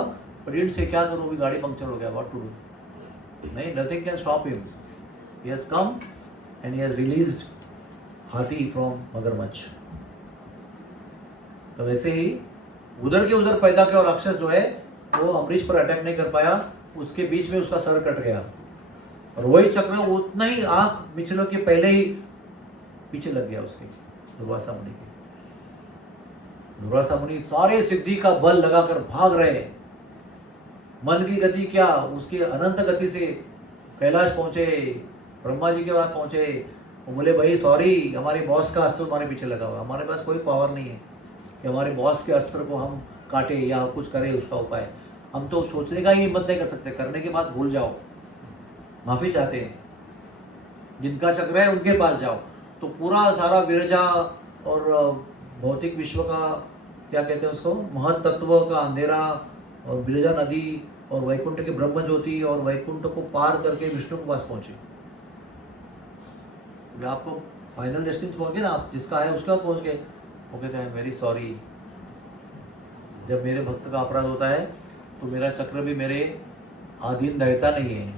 but it से क्या करूं, अभी गाड़ी पंक्चर हो गया, व्हाट टू डू। नहीं, nothing can stop him. He has come and he has released हाथी from मगरमच्छ। तो वैसे ही उधर के उधर पैदा किया और राक्षस जो है वो अमरीश पर अटैक नहीं कर पाया, उसके बीच में उसका सर कट गया। और वही चक्र उतना ही आंख मिचलों के पहले ही पीछे लग गया उसके, दुर्वासा मुनि के। दुर्वासा मुनि सारे सिद्धि का बल लगाकर भाग रहे। मन की गति क्या, उसकी अनंत गति से कैलाश पहुंचे, ब्रह्मा जी के पास पहुंचे। वो बोले भाई सॉरी, हमारे बॉस का अस्त्र हमारे पीछे लगा हुआ, हमारे पास कोई पावर नहीं है कि हमारे बॉस के अस्त्र को हम काटे या कुछ करें उसका उपाय। हम तो सोचने का ही हिम्मत नहीं कर सकते, करने के बाद भूल जाओ, माफी चाहते हैं। जिनका चक्र है उनके पास जाओ। तो पूरा सारा विरजा और भौतिक विश्व का क्या कहते हैं उसको, महत तत्व का अंधेरा और विरजा नदी और वैकुंठ के ब्रह्म ज्योति और वैकुंठ को पार करके विष्णु के पास पहुंचे। आपको फाइनल डेस्टिनेशन पहुंच गए ना, आप जिसका है उसका पहुंच गए। वो कहते हैं वेरी सॉरी, जब मेरे भक्त का अपराध होता है तो मेरा चक्र भी मेरे अधीन रहता नहीं है।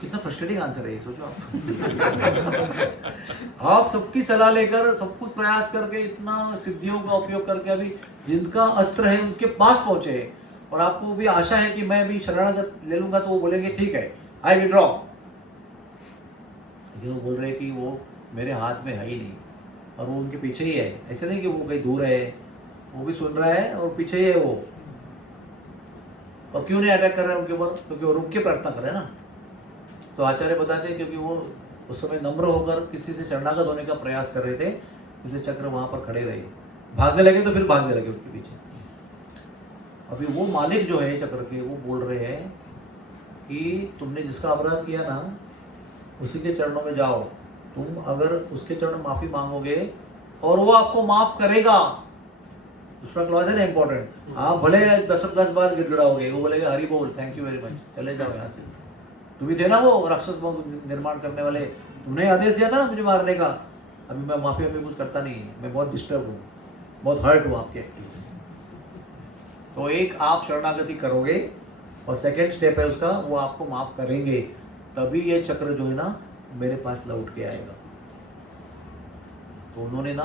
कितना फ्रस्ट्रेटिंग आंसर है ये, सोचो आप। आप सबकी सलाह लेकर, सब कुछ प्रयास करके, इतना सिद्धियों का उपयोग करके अभी जिनका अस्त्र है उनके पास पहुंचे, और आपको भी आशा है कि मैं अभी शरणागत ले लूंगा तो वो बोलेंगे ठीक है आई विड्रॉ। लेकिन वो बोल रहे हैं कि वो मेरे हाथ में है ही नहीं और वो उनके पीछे ही है। ऐसे नहीं कि वो कहीं दूर है, वो भी सुन रहा है और पीछे ही है वो। और क्यों नहीं अटैक कर रहा है उनके ऊपर? क्योंकि वो रुक के प्रार्थना कर रहे हैं ना। तो आचार्य बताते हैं क्योंकि वो उस समय नम्र होकर किसी से शरणागत होने का प्रयास कर रहे थे, इसलिए चक्र वहां पर खड़े रहे। भागने लगे तो फिर भागने लगे उसके पीछे। अभी वो मालिक जो है चक्र के, वो बोल रहे हैं कि तुमने जिसका अपराध किया ना उसी के चरणों में जाओ। तुम अगर उसके चरणों में माफी मांगोगे और वो आपको माफ करेगा, दूसरा क्लॉज है ना इंपॉर्टेंट। आप भले 10 बार गिड़गिड़ाओगे, वो बोलेगा हरि बोल, थैंक यू वेरी मच, चले जाओ यहाँ से। तुम भी थे ना वो राक्षस निर्माण करने वाले, तुमने आदेश दिया था ना मुझे मारने का। अभी मैं माफी अभी कुछ करता नहीं, मैं बहुत डिस्टर्ब हूँ, बहुत हर्ट हूँ आपके एक्टिविटी से। तो एक आप शरणागति करोगे और सेकेंड स्टेप है उसका, वो आपको माफ करेंगे, तभी ये चक्र जो है ना मेरे पास लौट के आएगा। तो उन्होंने ना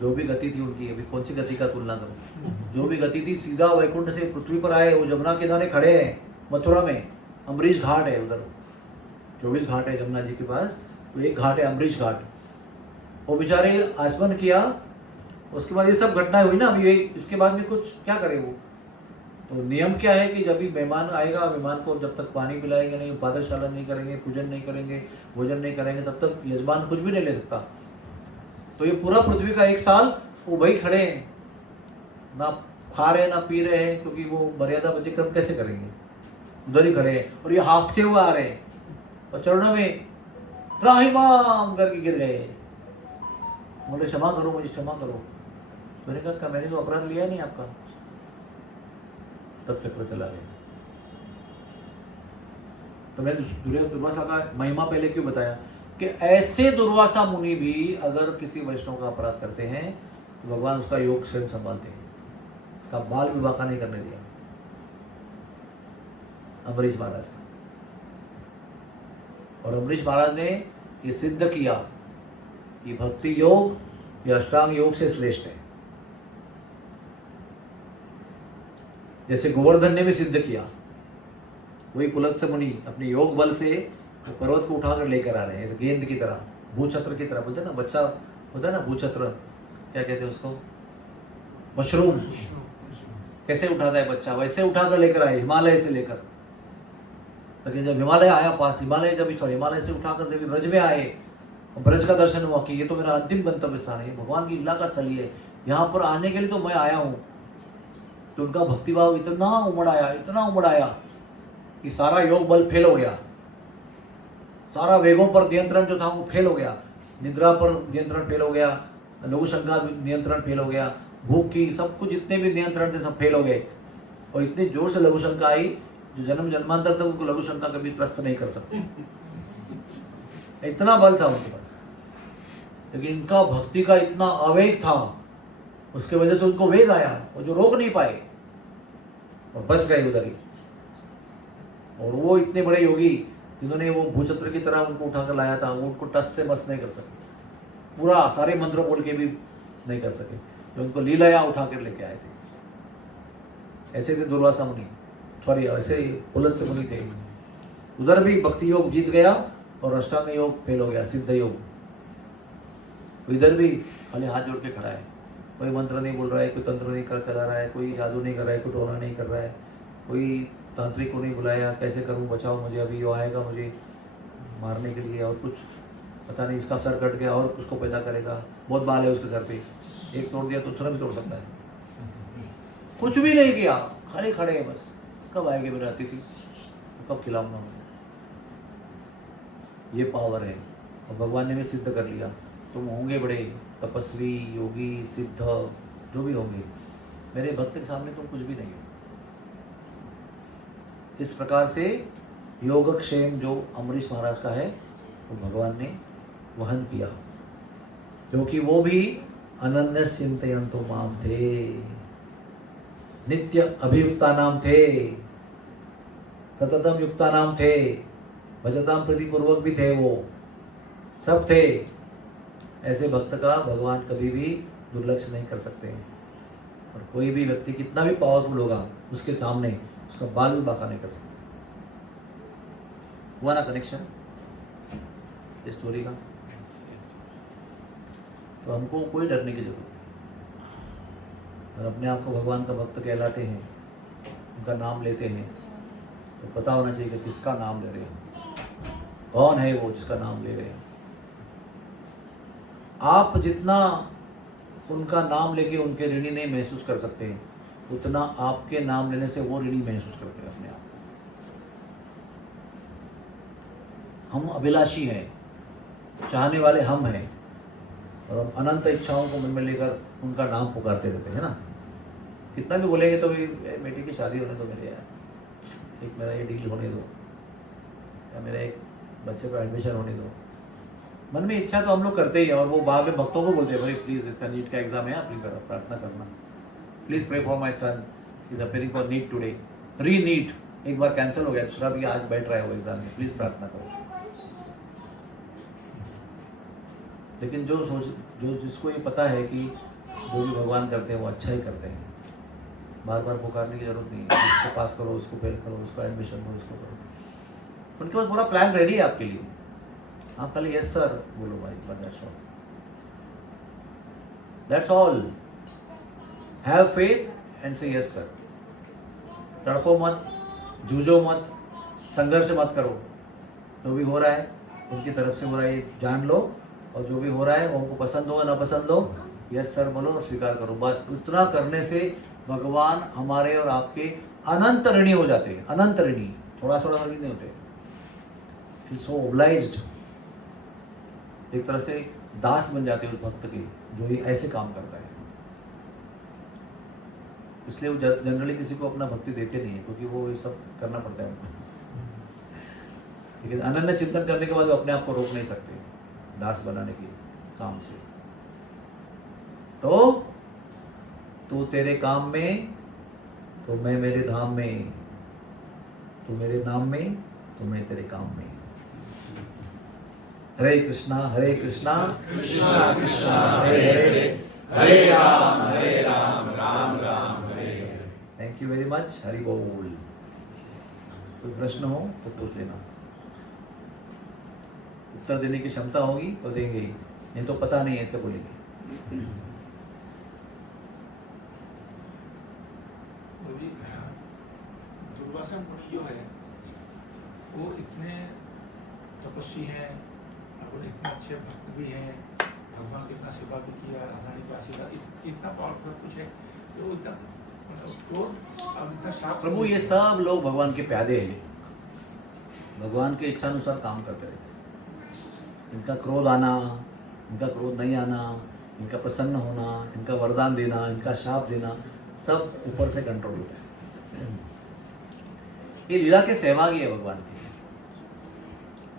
जो भी गति थी उनकी, अभी कौन सी गति का तुलना करूं, जो भी गति थी सीधा वैकुंठ से पृथ्वी पर आए। वो जमुना किनारे खड़े हैं मथुरा में, अम्बरीश घाट है उधर, 24 घाट है जमुना जी के पास, तो एक घाट है अम्बरीश घाट। वो बेचारे आचमन किया, उसके बाद ये सब घटनाएं हुई ना। अभी इसके बाद में कुछ क्या करे वो, तो नियम क्या है कि जब भी मेहमान आएगा, मेहमान को जब तक पानी पिलाएंगे नहीं, पादशाला नहीं करेंगे, पूजन नहीं करेंगे, भोजन नहीं करेंगे, तब तक यजमान कुछ भी नहीं ले सकता। तो ये पूरा पृथ्वी का 1 साल वो भाई खड़े हैं, ना खा रहे ना पी रहे हैं, क्योंकि वो मर्यादा व्यतिक्रम कैसे करेंगे, उधर ही खड़े हैं। और ये हाफते हुए आ रहे हैं और चरणों में त्राहिमाम करके गिर गए, बोले क्षमा करो, मुझे क्षमा करो। मैंने कहा मैंने तो अपराध लिया नहीं आपका। तब चक्र चला गया। तो मैंने दुर्वासा का महिमा पहले क्यों बताया कि ऐसे दुर्वासा मुनि भी अगर किसी वैष्णव का अपराध करते हैं तो भगवान उसका योग स्वयं संभालते हैं, उसका बाल विवाह का नहीं करने दिया अम्बरीश महाराज का। और अम्बरीश महाराज ने ये सिद्ध किया कि भक्ति योग या अष्टांग योग से श्रेष्ठ है। जैसे गोवर्धन ने भी सिद्ध किया, वही पुलत्स्य मुनि अपने योग बल से पर्वत को उठाकर लेकर आ रहे हैं, ऐसे गेंद की तरह, भूछत्र की तरह। बोलते हैं ना, बच्चा होता है ना भूछत्र, क्या कहते हैं उसको, मशरूम कैसे उठाता है बच्चा, वैसे उठाकर लेकर आए हिमालय से लेकर। लेकिन जब हिमालय आया पास, हिमालय से उठाकर जब ब्रज में आए, ब्रज का दर्शन हुआ कि ये तो मेरा अंतिम गंतव्य स्थान है, भगवान की लीला का स्थल है, यहाँ पर आने के लिए तो मैं आया हूँ। तो उनका भक्तिभाव इतना उमड़ आया कि सारा योग बल फेल हो गया, सारा वेगों पर नियंत्रण जो था वो फेल हो गया, निद्रा पर नियंत्रण फेल हो गया, लघु शंका नियंत्रण फेल हो गया, भूख की सब कुछ जितने भी नियंत्रण थे सब फेल हो गए। और इतनी जोर से लघु शंका आई जो जन्म जन्मांतर तक उनको लघु शंका कभी त्रस्त नहीं कर सकते, इतना बल था उनके पास। लेकिन इनका भक्ति का इतना आवेग था, उसके वजह से उनको वेग आया और जो रोक नहीं पाए और बस गए उधर ही। और वो इतने बड़े योगी जिन्होंने वो भूछत्र की तरह उनको उठाकर लाया था, वो उनको टस से बस नहीं कर सके, पूरा सारे मंत्र बोल के भी नहीं कर सके, जो उनको लीलाया उठाकर लेके आए थे। ऐसे थे दुर्वासा मुनि, सॉरी ऐसे पुलत्स्य मुनि थे। उधर भी भक्ति योग जीत गया और अष्टांग योग फेल हो गया, सिद्ध योग। इधर भी खाली हाथ जोड़ के खड़ा है, कोई मंत्र नहीं बोल रहा है, कोई तंत्र नहीं चला रहा है, कोई जादू नहीं कर रहा है, कोई टोना नहीं कर रहा है, कोई तांत्रिक को नहीं बुलाया, कैसे करूं, बचाओ मुझे, अभी वो आएगा मुझे मारने के लिए, और कुछ पता नहीं, इसका सर कट गया और उसको पैदा करेगा, बहुत बाल है उसके सर पे, एक तोड़ दिया तो दूसरा भी तोड़ सकता है। कुछ भी नहीं किया, खाली खड़े हैं बस, कब आएंगे मेरे अतिथि, कब खिलाऊंगा। ये पावर है। और भगवान ने भी सिद्ध कर लिया, तुम होंगे बड़े तपस्वी, योगी, सिद्ध, जो भी होंगे, मेरे भक्त के सामने तुम कुछ भी नहीं हो। इस प्रकार से योगक्षेम जो अम्बरीश महाराज का है वो भगवान ने वहन किया, क्योंकि वो भी अनन्य चिंतयन्तो माम थे, नित्य अभियुक्ता नाम थे, सततम युक्ता नाम थे, भजताम प्रीतिपूर्वक भी थे, वो सब थे। ऐसे भक्त का भगवान कभी भी दुर्लक्ष्य नहीं कर सकते हैं। और कोई भी व्यक्ति कितना भी पावरफुल होगा, उसके सामने उसका बाल भी बाका नहीं कर सकता। हुआ ना कनेक्शन इस स्टोरी का? तो हमको कोई डरने की जरूरत नहीं। और अपने आप को भगवान का भक्त कहलाते हैं, उनका नाम लेते हैं, तो पता होना चाहिए कि किसका नाम ले रहे हैं, कौन है वो जिसका नाम ले रहे हैं। आप जितना उनका नाम लेके उनके ऋणी नहीं महसूस कर सकते हैं, उतना आपके नाम लेने से वो ऋणी महसूस करते हैं अपने आप। हम अभिलाषी हैं, चाहने वाले हम हैं, और हम अनंत इच्छाओं को मन में लेकर उनका नाम पुकारते रहते हैं ना। कितना भी बोलेंगे तो भी बेटी की शादी होने दो मेरे यार, एक मेरा ये डील होने दो, या मेरा एक बच्चे को एडमिशन होने दो। मन में इच्छा तो हम लोग करते ही हैं, और वो बाद में भक्तों को बोलते हैं, भाई प्लीज़ इसका नीट का एग्जाम है, प्लीज़ प्रार्थना करना, please pray for my son, is appearing for NEET today, re NEET एक बार कैंसिल हो गया, दूसरा भी आज बैठ रहा है वो एग्जाम में, प्लीज़ प्रार्थना करो। लेकिन जो जिसको ये पता है कि जो भी भगवान करते हैं वो अच्छा ही करते हैं, बार बार पुकारने की जरूरत नहीं है, इसको पास करो, उसको फेल करो, उसको एडमिशन दो, इसको करो, उनके पास पूरा प्लान रेडी है आपके लिए। आप खाली यस सर बोलो भाई, that's all. Have faith and से यस सर। तड़पो मत, जूझो मत, संघर्ष मत करो। जो भी हो रहा है उनकी तरफ से हो रहा है ये जान लो, और जो भी हो रहा है वो उनको पसंद हो ना पसंद हो, यस सर बोलो और स्वीकार करो। बस उतना करने से भगवान हमारे और आपके अनंत ऋणी हो जाते हैं, अनंत ऋणी, थोड़ा थोड़ा ऋणी नहीं होते। सो ओब्लाइज्ड, एक तरह से दास बन जाते हैं उस भक्त के जो ये ऐसे काम करता है। इसलिए वो जनरली किसी को अपना भक्ति देते नहीं है, क्योंकि वो ये सब करना पड़ता है उनको। लेकिन अनन्य चिंतन करने के बाद वो अपने आप को रोक नहीं सकते दास बनाने के काम से। तो तू तेरे काम में तो मैं मेरे धाम में, तू मेरे नाम में तो मैं तेरे काम में। Hare Krishna Krishna Krishna Hare Hare, Hare Ram Ram Ram Hare Hare. Thank you very much. Hari बोल। कोई प्रश्न हो तो पूछ लेना, उत्तर देने की क्षमता होगी तो देंगे ही, नहीं तो पता नहीं ऐसे बोलेंगे। दुर्वासा मुनि जो है वो इतने तपस्वी हैं और इतने अच्छे भक्त भी हैं, भगवान की इतना सेवा भी किया, राधारानी का आशीर्वाद इतना पावरफुल कुछ है जो इतना प्रभु ये सब लोग भगवान के प्यादे हैं, भगवान के इच्छा अनुसार काम करते रहते हैं। इनका क्रोध आना, इनका क्रोध नहीं आना, इनका प्रसन्न होना, इनका वरदान देना, इनका शाप देना, सब ऊपर से कंट्रोल होता है। ये लीला के सहभागी है भगवान के,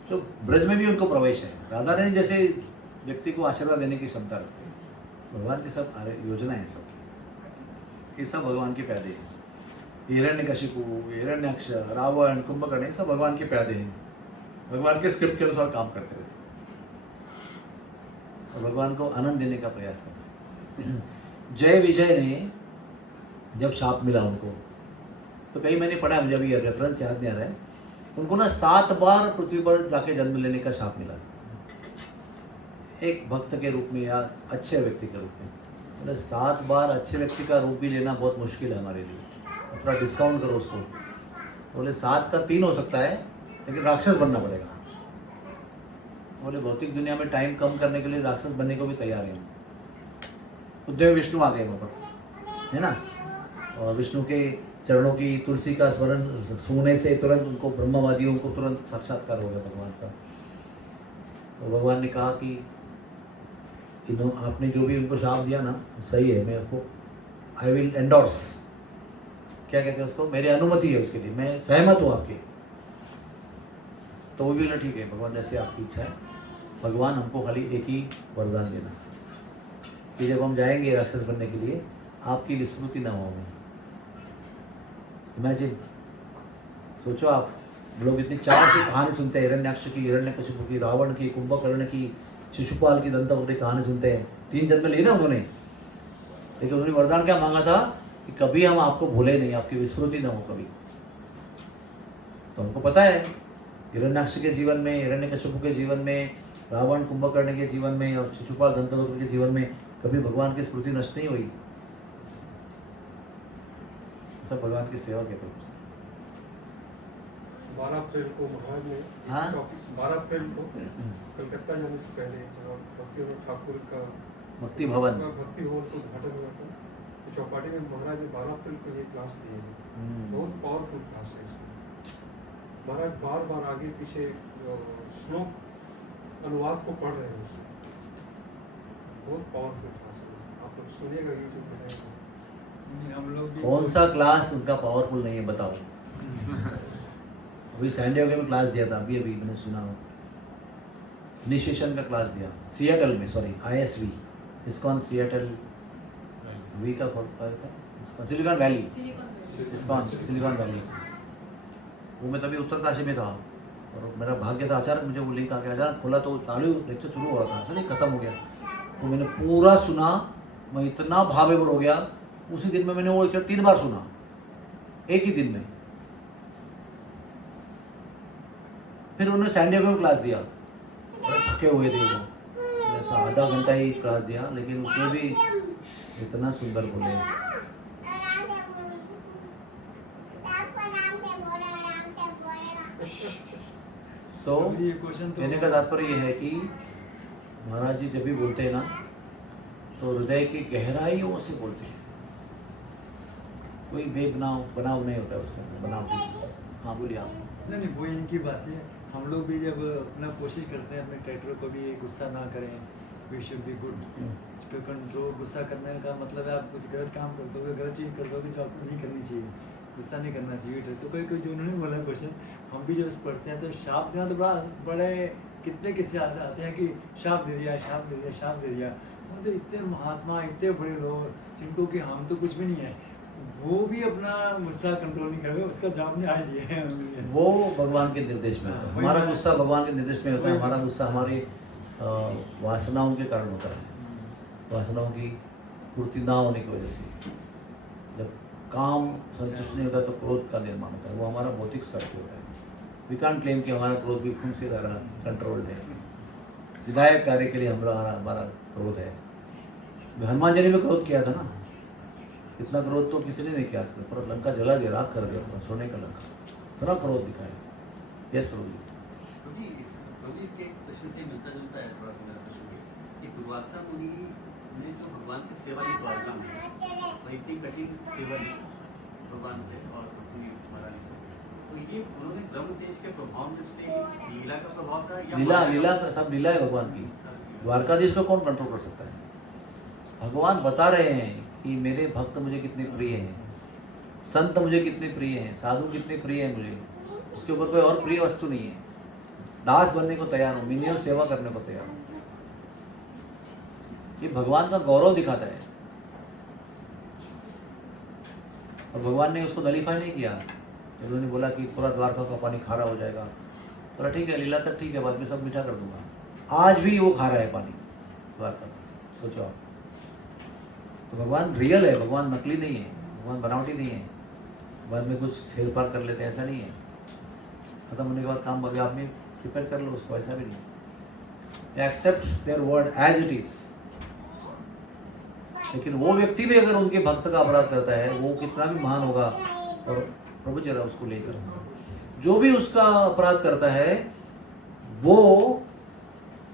तो ब्रज में भी उनको प्रवेश है। राधा रानी जैसे व्यक्ति को आशीर्वाद देने की क्षमता रखते हैं। भगवान की सब योजना है, सब ये सब भगवान के प्यादे हैं। हिरण्यकशिपु, हिरण्याक्ष, रावण, कुंभकर्ण, सब भगवान के प्यादे हैं, भगवान के स्क्रिप्ट के अनुसार काम करते रहते हैं और भगवान को आनंद देने का प्रयास करते हैं। जय विजय ने जब शाप मिला उनको, तो कई मैंने पढ़ा, मुझे अभी रेफरेंस याद नहीं आ रहा है, उनको ना 7 बार पृथ्वी पर जाके जन्म लेने का शाप मिला, एक भक्त के रूप में या अच्छे व्यक्ति के रूप में। मतलब 7 बार अच्छे व्यक्ति का रूप भी लेना बहुत मुश्किल है हमारे लिए, थोड़ा डिस्काउंट करो उसको। बोले 7 का 3 हो सकता है, लेकिन राक्षस बनना पड़ेगा। बोले भौतिक दुनिया में टाइम कम करने के लिए राक्षस बनने को भी तैयार है। उद्धव विष्णु आ गए वहाँ पर, है ना, और विष्णु के चरणों की तुलसी का स्मरण सुनने से तुरंत उनको, ब्रह्मवादियों को तुरंत साक्षात्कार हो गया भगवान का। तो भगवान ने कहा कि आपने जो भी उनको शाप दिया ना सही है, मैं आपको आई विल एंडोर्स, क्या कहते हैं उसको, मेरी अनुमति है उसके लिए, मैं सहमत हूँ आपके। तो वो भी बोला ठीक है भगवान, जैसे आपकी इच्छा है। भगवान हमको खाली एक ही वरदान देना कि जब हम जाएंगे राक्षस बनने के लिए, आपकी विस्मृति ना हो हमें। इमेजिन, सोचो आप, लोग इतनी चाव से कहानी सुनते हैं, हिरण्याक्ष की, हिरण्यकशिपु की, रावण की, कुंभकर्ण की, शिशुपाल की, दंतवक्र की कहानी सुनते हैं। 3 जन्म लिए ना उन्होंने, लेकिन उन्होंने वरदान क्या मांगा था कि कभी हम आपको भूले नहीं, आपकी विस्मृति ना हो कभी। तो हमको पता है हिरण्याक्ष के जीवन में, हिरण्यकशिपु के जीवन में, रावण कुंभकर्ण के जीवन में और शिशुपाल दंतवक्र के जीवन में कभी भगवान की स्मृति नष्ट नहीं हुई। सब भगवान की सेवा के प्रति। 12 अप्रैल को महाराज ने हाँ? 12 अप्रैल को कलकत्ता जाने से पहले भक्ति ठाकुर का भक्ति भवन भक्ति भवन को उद्घाटन हुआ था, तो चौपाटी में महाराज ने 12 अप्रैल को ये क्लास दिए हैं। बहुत पावरफुल क्लास है इसमें। महाराज बार बार आगे पीछे श्लोक अनुवाद को पढ़ रहे हैं उसमें। बहुत पावरफुल क्लास है, आप लोग सुनिएगा यूट्यूब पे। हम लोग कौन सा क्लास उनका पावरफुल नहीं है बताओ। अभी सैन डिएगो में क्लास दिया था, अभी मैंने सुना, इनिशिएशन का क्लास दिया सिएटल में, सॉरी ISV, इस्कॉन सिएटल वी का Silicon Valley, ISKCON Silicon Valley. वो मैं तभी उत्तरकाशी में था और मेरा भाग्य था, अचानक मुझे वो लिंक आ गया, अचानक खोला तो चालू लेक्चर शुरू हो रहा था, नहीं खत्म हो गया। तो मैंने पूरा सुना, मैं इतना भावविभोर हो गया। उसी दिन में मैंने वो लेक्चर 3 बार सुना, एक ही दिन में। फिर उन्होंने सैन डिएगो में क्लास दिया, थके हुए थे वो, ऐसा आधा घंटा ही क्लास दिया, लेकिन उसमें भी इतना सुंदर बोले। सो ये क्वेश्चन तो कहने का तात्पर्य ये है कि महाराज जी जब भी बोलते हैं ना तो हृदय की गहराइयों से बोलते हैं, कोई बनाव नहीं होता है उसमें, बनावटी चीज़। हाँ बोलिए आप। नहीं वो इनकी बात है। हम लोग भी जब अपना कोशिश करते हैं अपने कैरेक्टर को भी गुस्सा ना करें, we should be good, control. गुस्सा करने का मतलब है आप कुछ गलत काम करते हो, गलत चीज़ करते हो जो आपको नहीं करनी चाहिए, गुस्सा नहीं करना चाहिए। तो कोई जो उन्होंने बोला क्वेश्चन, हम भी जब पढ़ते हैं तो शाप देना तो बड़े कितने किस्से आते हैं कि शाप दे दिया, शाप दे दिया, शाप दे दिया। तो इतने महात्मा, इतने बड़े लोग जिनको कि हम तो कुछ भी नहीं है, वो भी अपना गुस्सा कंट्रोल नहीं कर रहे, उसका जवाब नहीं आज दिए हैं। वो भगवान के निर्देश में होता है। हमारा गुस्सा भगवान के निर्देश में होता है। हमारा गुस्सा हमारी वासनाओं के कारण होता है, वासनाओं की पूर्ति ना होने की वजह से। जब काम संतुष्ट नहीं होता तो क्रोध का निर्माण होता है, वो हमारा भौतिक स्तर पे होता है। वी कांट क्लेम कि हमारा क्रोध भी खून से रहा कंट्रोल्ड है। विधायक कार्य के लिए हमारा क्रोध है। हनुमान जी ने भी क्रोध किया था ना, इतना क्रोध तो किसी ने नहीं किया, पर लंका जला दिया, राख कर दिया अपना सोने का लंका, इतना क्रोध दिखाया। यस प्रभु जी। प्रभु के प्रश्न से मिलता जुलता है थोड़ा सा मेरा प्रश्न भी, कि दुर्वासा मुनि ने जो भगवान से सेवा की प्रार्थना में और इतनी कठिन सेवा ली भगवान से और अपनी महारानी से, तो ये उन्होंने ब्रह्म तेज के प्रभाव में से लीला का प्रभाव था या लीला का सब लीला है भगवान की। द्वारकाधीश को कौन कंट्रोल कर सकता है? भगवान बता रहे हैं कि मेरे भक्त मुझे कितने प्रिय हैं, संत मुझे कितने प्रिय हैं, साधु कितने प्रिय हैं मुझे, उसके ऊपर कोई और प्रिय वस्तु नहीं है। दास बनने को तैयार हूँ, मिनियन सेवा करने को तैयार हूँ। ये भगवान का गौरव दिखाता है। और भगवान ने उसको नलीफाई नहीं किया। जब उन्होंने बोला कि पूरा द्वारका का पानी खारा हो जाएगा, बोला ठीक है, लीला तक ठीक है, बाद में सब मीठा कर दूंगा। आज भी वो खारा है पानी द्वारका का, सोचो आप। तो भगवान रियल है, भगवान नकली नहीं है, भगवान बनावटी नहीं है। बाद में कुछ फेर पार कर लेते हैं, ऐसा नहीं है। खत्म होने के बाद काम अभी आप में प्रिपेयर कर लो उसको, ऐसा भी नहीं। Accept their word as it is. लेकिन वो व्यक्ति भी अगर उनके भक्त का अपराध करता है, वो कितना भी महान होगा, और प्रभु जरा उसको लेकर, जो भी उसका अपराध करता है, वो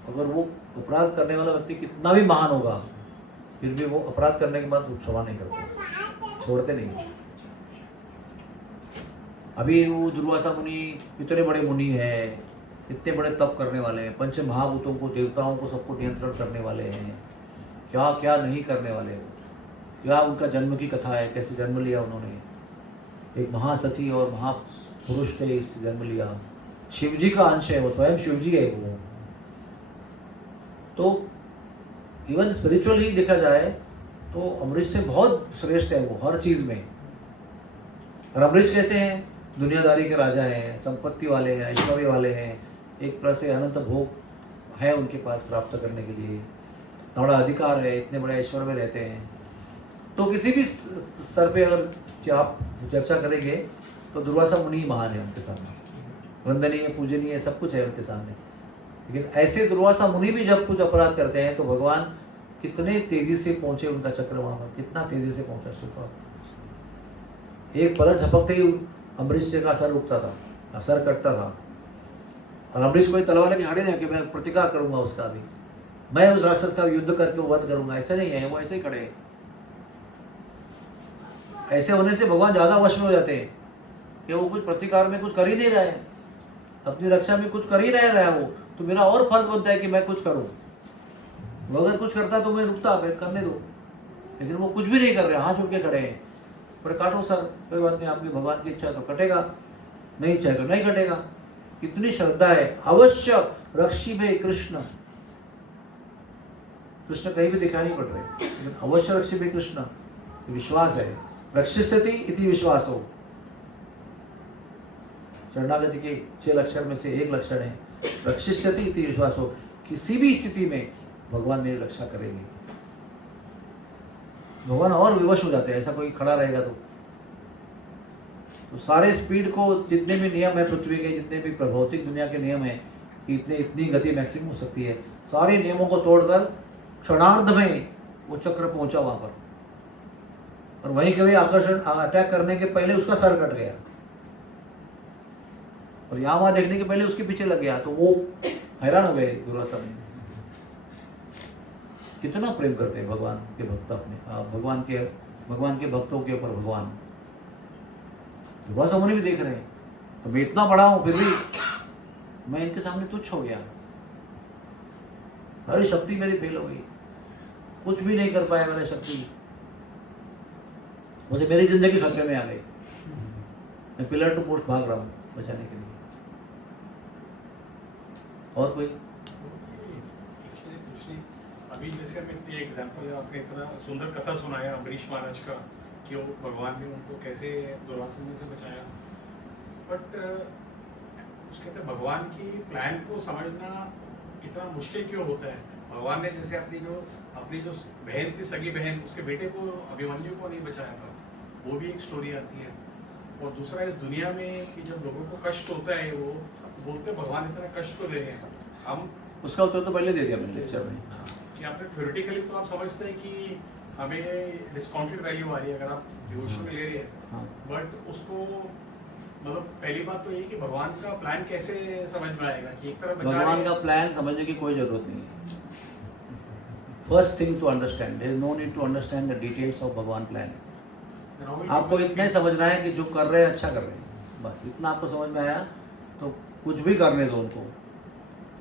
अगर वो अपराध करने वाला व्यक्ति कितना भी महान होगा, फिर भी वो अपराध करने के बाद क्षमा नहीं करते, छोड़ते नहीं। अभी वो दुर्वासा मुनि इतने बड़े मुनि हैं, इतने बड़े तप करने वाले हैं, पंच महाभूतों को, देवताओं को, सबको नियंत्रण करने वाले हैं, क्या क्या नहीं करने वाले हैं। क्या उनका जन्म की कथा है, कैसे जन्म लिया उन्होंने, एक महासती और महापुरुष ने इस जन्म लिया। शिव जी का अंश है, वो स्वयं शिव जी है वो। तो इवन स्पिरिचुअली देखा जाए तो अमरीश से बहुत श्रेष्ठ है वो हर चीज में। और अमरीश कैसे हैं? दुनियादारी के राजा हैं, संपत्ति वाले हैं, ऐश्वर्य वाले हैं, एक तरह से अनंत भोग है उनके पास प्राप्त करने के लिए, थोड़ा अधिकार है, इतने बड़े ऐश्वर्य में रहते हैं। तो किसी भी स्तर पे अगर आप चर्चा करेंगे तो दुर्वासा मुनि महान है उनके सामने, वंदनीय, पूजनीय, सब कुछ है उनके सामने। लेकिन ऐसे दुर्वासा मुनि भी जब कुछ अपराध करते हैं तो भगवान कितने तेजी से पहुंचे उनका चक्र वहां पर, कितना तेजी से पहुंचा शिव। एक पलक झपकते ही अमरीश जी का सर उठता था, सर कटता था। और अमरीश कोई तलवार लेके खड़े नहीं कि मैं प्रतिकार करूंगा उसका, भी मैं उस राक्षस का युद्ध करके वध करूंगा, ऐसे नहीं है। वो ऐसे ही खड़े हैं। ऐसे होने से भगवान ज्यादा वश में हो जाते हैं कि वो कुछ प्रतिकार में कुछ कर ही नहीं रहा है, अपनी रक्षा में कुछ कर ही नहीं रहा है वो, तो मेरा और फर्ज बनता है कि मैं कुछ करूं। वो अगर कुछ करता तो मैं रुकता, करने दो। लेकिन वो कुछ भी नहीं कर रहे, हाथ जोड़ के खड़े हैं। पर काटो सर, कोई बात नहीं, आपकी भगवान की इच्छा है तो कटेगा, नहीं इच्छा है तो नहीं कटेगा। कितनी श्रद्धा है। अवश्य रक्षी में कृष्ण, कृष्ण कहीं भी दिखाई नहीं पड़ रहे, लेकिन अवश्य रक्षी में कृष्ण, विश्वास है। रक्षिष्यति इति विश्वास हो। शरणागति के 6 लक्षण में से एक लक्षण है रक्षिष्यति इति विश्वास हो। किसी भी स्थिति में भगवान मेरी रक्षा करेंगे। भगवान और विवश हो जाते हैं, ऐसा कोई खड़ा रहेगा तो सारे स्पीड को, जितने भी नियम है पृथ्वी के, जितने भी भौतिक दुनिया के नियम है कि इतनी गति मैक्सिमम हो सकती है, सारे नियमों को तोड़कर क्षणार्ध में वो चक्र पहुंचा वहां पर। और वहीं कभी आकर्षण अटैक करने के पहले उसका सर कट गया। और यहाँ वहाँ देखने के पहले उसके पीछे लग गया, तो वो हैरान हो गए दुर्वासा मुनि। कितना प्रेम करते हैं भगवान के भक्त अपने, भगवान के भक्तों के ऊपर भगवान। दुर्वासा मुनि भी देख रहे हैं, तो मैं इतना बड़ा हूँ फिर भी मैं इनके सामने तुच्छ हो गया, सारी शक्ति मेरी फेल हो गई, कुछ भी नहीं कर पाया मेरी शक्ति, मुझे मेरी जिंदगी खतरे में आ गई, मैं पिलर टू पोस्ट भाग रहा हूँ बचाने के लिए। और कोई दूसरी अभी जैसे अभी ये एग्जाम्पल है, आपने इतना सुंदर कथा सुनाया अम्बरीश महाराज का कि वो भगवान ने उनको कैसे दुर्वासा मुनि से बचाया, बट उसके अंदर भगवान की प्लान को समझना इतना मुश्किल क्यों होता है? भगवान ने जैसे अपनी जो बहन थी, सगी बहन, उसके बेटे को अभिमन्यु को नहीं बचाया था, वो भी एक स्टोरी आती है। और दूसरा इस दुनिया में कि जब लोगों को कष्ट होता है वो बोलते भगवान इतना कष्ट को दे रहे हैं, हम उसका उत्तर तो पहले दे दिया मैंने लेक्चर में कि आपने थ्योरेटिकली तो आप समझते हैं कि हमें डिस्काउंटेड वैल्यू आ रही है अगर आप डिवोशन में ले रहे हैं, हाँ। बट उसको मतलब पहली बात तो ये कि भगवान का प्लान कैसे समझ में आएगा कि एक तरफ बचा रहे भगवान हैं। का प्लान समझने की कोई जरूरत नहीं है। First thing to understand, there is no need to understand the details of Bhagwan plan. आपको इतना ही समझना है कि जो कर रहे हैं अच्छा कर रहे हैं, बस इतना आपको समझ में आया तो कुछ भी करने दो उनको,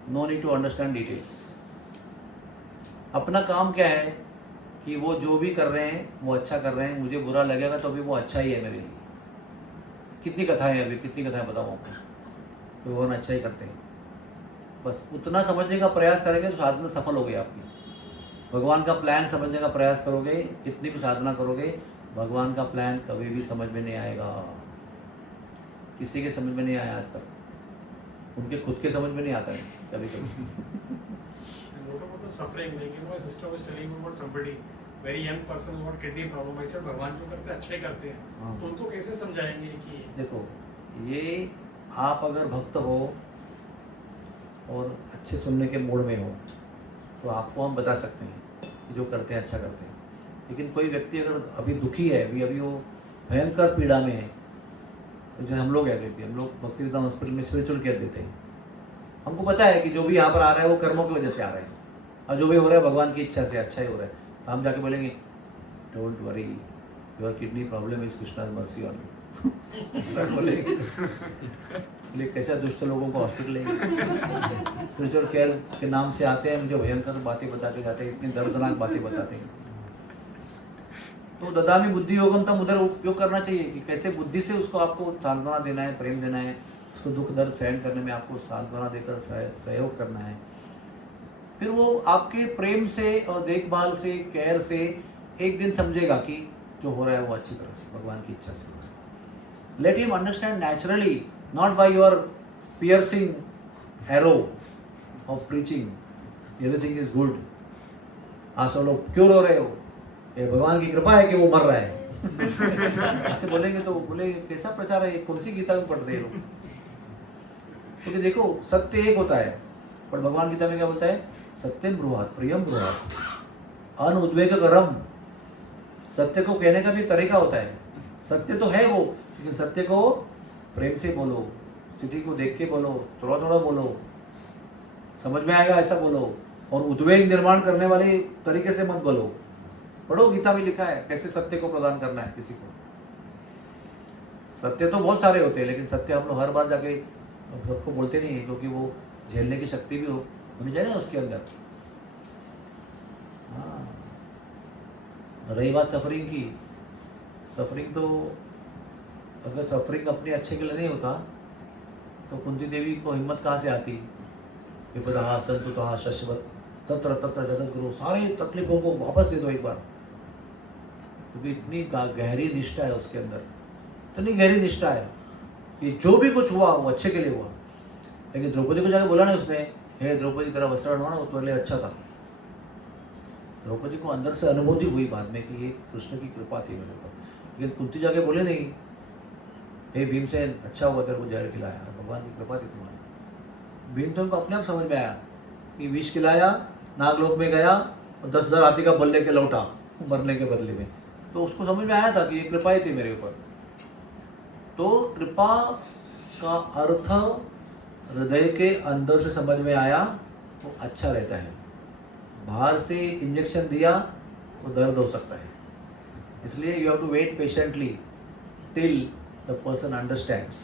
no need to understand details. अपना काम क्या है कि वो जो भी कर रहे हैं वो अच्छा कर रहे हैं, मुझे बुरा लगेगा तो अभी वो अच्छा ही है मेरे लिए। कितनी कथाएं हैं अभी, कितनी कथाएं बताऊँ आपको, तो भगवान अच्छा ही करते हैं, बस उतना समझने का प्रयास करेंगे तो साधना सफल हो गई आपकी। भगवान का प्लान समझने का प्रयास करोगे, कितनी भी साधना करोगे, भगवान का प्लान कभी भी समझ में नहीं आएगा। किसी के समझ में नहीं आया आज तक, उनके खुद के समझ में नहीं आता है कभी कभी। Suffering like you know my sister was telling about somebody very young person who got kidney problem, I said भगवान जो करते हैं अच्छे करते हैं, हाँ। तो उनको कैसे समझाएंगे कि देखो ये आप अगर भक्त हो और अच्छे सुनने के मूड में हो तो आपको हम बता सकते हैं कि जो करते हैं अच्छा करते हैं। लेकिन कोई व्यक्ति अगर अभी दुखी है, अभी वो भयंकर पीड़ा में है, तो जैसे हम लोग है, हम लोग भक्तिवेदांत हॉस्पिटल में स्पिरिचुअल केयर देते हैं, हमको पता है कि जो भी यहाँ पर आ रहा है वो कर्मों की वजह से आ रहा है, और जो भी हो रहा है भगवान की इच्छा से अच्छा ही हो रहा है। तो हम जाके बोलेंगे don't worry, your kidney problem is Krishna's mercy on you, बोलेंगे लेकिन कैसे दुष्ट लोगों को हॉस्पिटल लेंगे। स्पिरिचुअल केयर के नाम से आते हैं, मुझे भयंकर बातें बताते जाते हैं, इतनी दर्दनाक बातें बताते हैं। तो ददामी बुद्धि योगम तम, उधर उपयोग करना चाहिए कि कैसे बुद्धि से उसको आपको सांत्वना देना है, प्रेम देना है, उसको दुख दर्द सहन करने में आपको सांत्वना देकर सहयोग करना है। फिर वो आपके प्रेम से और देखभाल से, केयर से एक दिन समझेगा कि जो हो रहा है वो अच्छी तरह से भगवान की इच्छा से हो रहा है। Let him understand naturally, not by your piercing arrow of preaching everything is good. आप सब लोग क्यों रो रहे हो, ये भगवान की कृपा है कि वो मर रहा है। ऐसे बोलेंगे तो बोलेंगे कैसा प्रचार है, कौन सी गीता में पढ़ते हैं लोग। क्योंकि देखो सत्य एक होता है, पर भगवान गीता में क्या बोलता है, सत्यम ब्रुहात प्रियम ब्रुहात अनुद्वेगकरम। सत्य को कहने का भी तरीका होता है, सत्य तो है वो, लेकिन सत्य को प्रेम से बोलो, स्थिति को देख के बोलो, थोड़ा थोड़ा बोलो, समझ में आएगा ऐसा बोलो, और उद्वेग निर्माण करने वाले तरीके से मत बोलो। पढ़ो, गीता में लिखा है कैसे सत्य को प्रदान करना है किसी को। सत्य तो बहुत सारे होते हैं, लेकिन सत्य हम लोग हर बार जाके सबको बोलते नहीं है, क्योंकि वो झेलने की शक्ति भी होनी चाहिए ना उसके अंदर। हाँ, रही बात सफरिंग की, सफरिंग तो अगर सफरिंग अपने अच्छे के लिए नहीं होता तो कुंती देवी को हिम्मत कहाँ से आती। विपदा संतुतः शश्वत तत्र तत्र जगत गुरु, सारी तकलीफों को वापस दे दो एक बार, क्योंकि इतनी गहरी निष्ठा है उसके अंदर, इतनी गहरी निष्ठा है कि जो भी कुछ हुआ वो अच्छे के लिए हुआ। लेकिन द्रौपदी को जाके बोला ना उसने, हे द्रौपदी तेरा वस्त्र हटवाना, वो तुम्हारे लिए अच्छा था। द्रौपदी को अंदर से अनुभूति हुई बाद में कि ये कृष्ण की कृपा थी मेरे ऊपर, लेकिन कुंती जाके बोले नहीं, हे भीमसेन अच्छा हुआ तेरे को जहर खिलाया, भगवान की कृपा थी तुम्हारी। भीम तो उनको अपने आप समझ में आया कि विष खिलाया, नागलोक में गया और 10,000 हाथी का बल लेके लौटा मरने के बदले में, तो उसको समझ में आया था कि ये कृपा ही थी मेरे ऊपर। तो कृपा का अर्थ हृदय के अंदर से समझ में आया तो अच्छा रहता है। बाहर से इंजेक्शन दिया तो दर्द हो सकता है, इसलिए you have to wait patiently till the person understands.